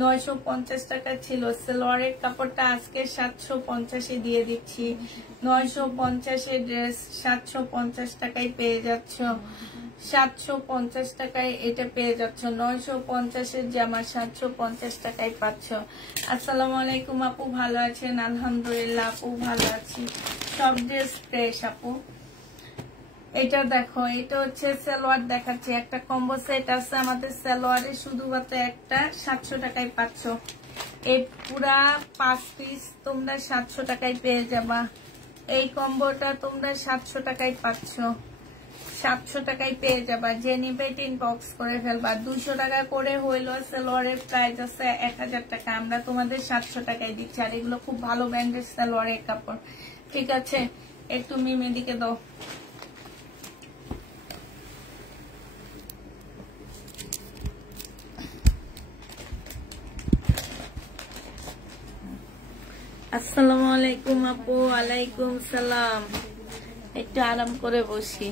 950 টাকা ছিল। সালোয়ারের কাপড়টা আজকে 750-এ দিয়ে দিচ্ছি। 950-এর ড্রেস 750 টাকায় পেয়ে যাচ্ছ। 750 টাকায় এটা পেয়ে যাচ্ছ। 950-এর জামা 750 টাকায় পাচ্ছ। আসসালামু আলাইকুম আপু, ভালো আছেন? আলহামদুলিল্লাহ আপু ভালো আছি। সব ড্রেস ফ্রেশ আপু। এটা দেখো, এটা হচ্ছে সালোয়ার দেখাচ্ছি। একটা কম্বো সেট আছে আমাদের সালোয়ারে, শুধুমাত্র একটা 700 টাকায় পাচ্ছ। এই পুরা 5 পিস তোমরা 700 টাকায় পেয়ে যাবা। এই কম্বোটা তোমরা 700 টাকায় পাচ্ছ, 700 টাকায় পেয়ে যাবা। যে নিবে এটা ইনবক্স করে ফেলবা। 200 টাকা করে হইলো সালোয়ারের প্রাইস আছে 1000 টাকা, আমরা তোমাদের 700 টাকায় দিচ্ছি। আর এগুলো খুব ভালো ব্র্যান্ডের সালোয়ারের কাপড়, ঠিক আছে? একটু মিমে দিকে দাও। আসসালামু আলাইকুম আপু। ওয়ালাইকুম সালাম। একটু আরাম করে বসি।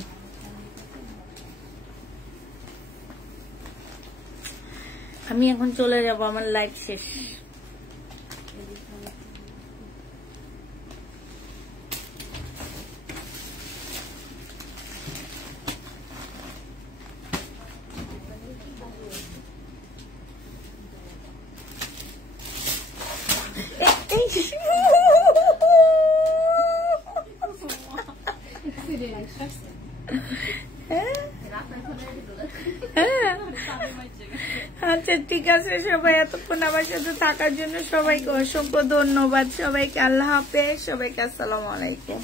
আমি এখন চলে যাব, আমার লাইভ শেষ। আচ্ছা ঠিক আছে সবাই, এতক্ষণ আমার সাথে থাকার জন্য সবাইকে অসংখ্য ধন্যবাদ। সবাইকে আল্লাহ হাফেজ, সবাইকে আসসালামু আলাইকুম।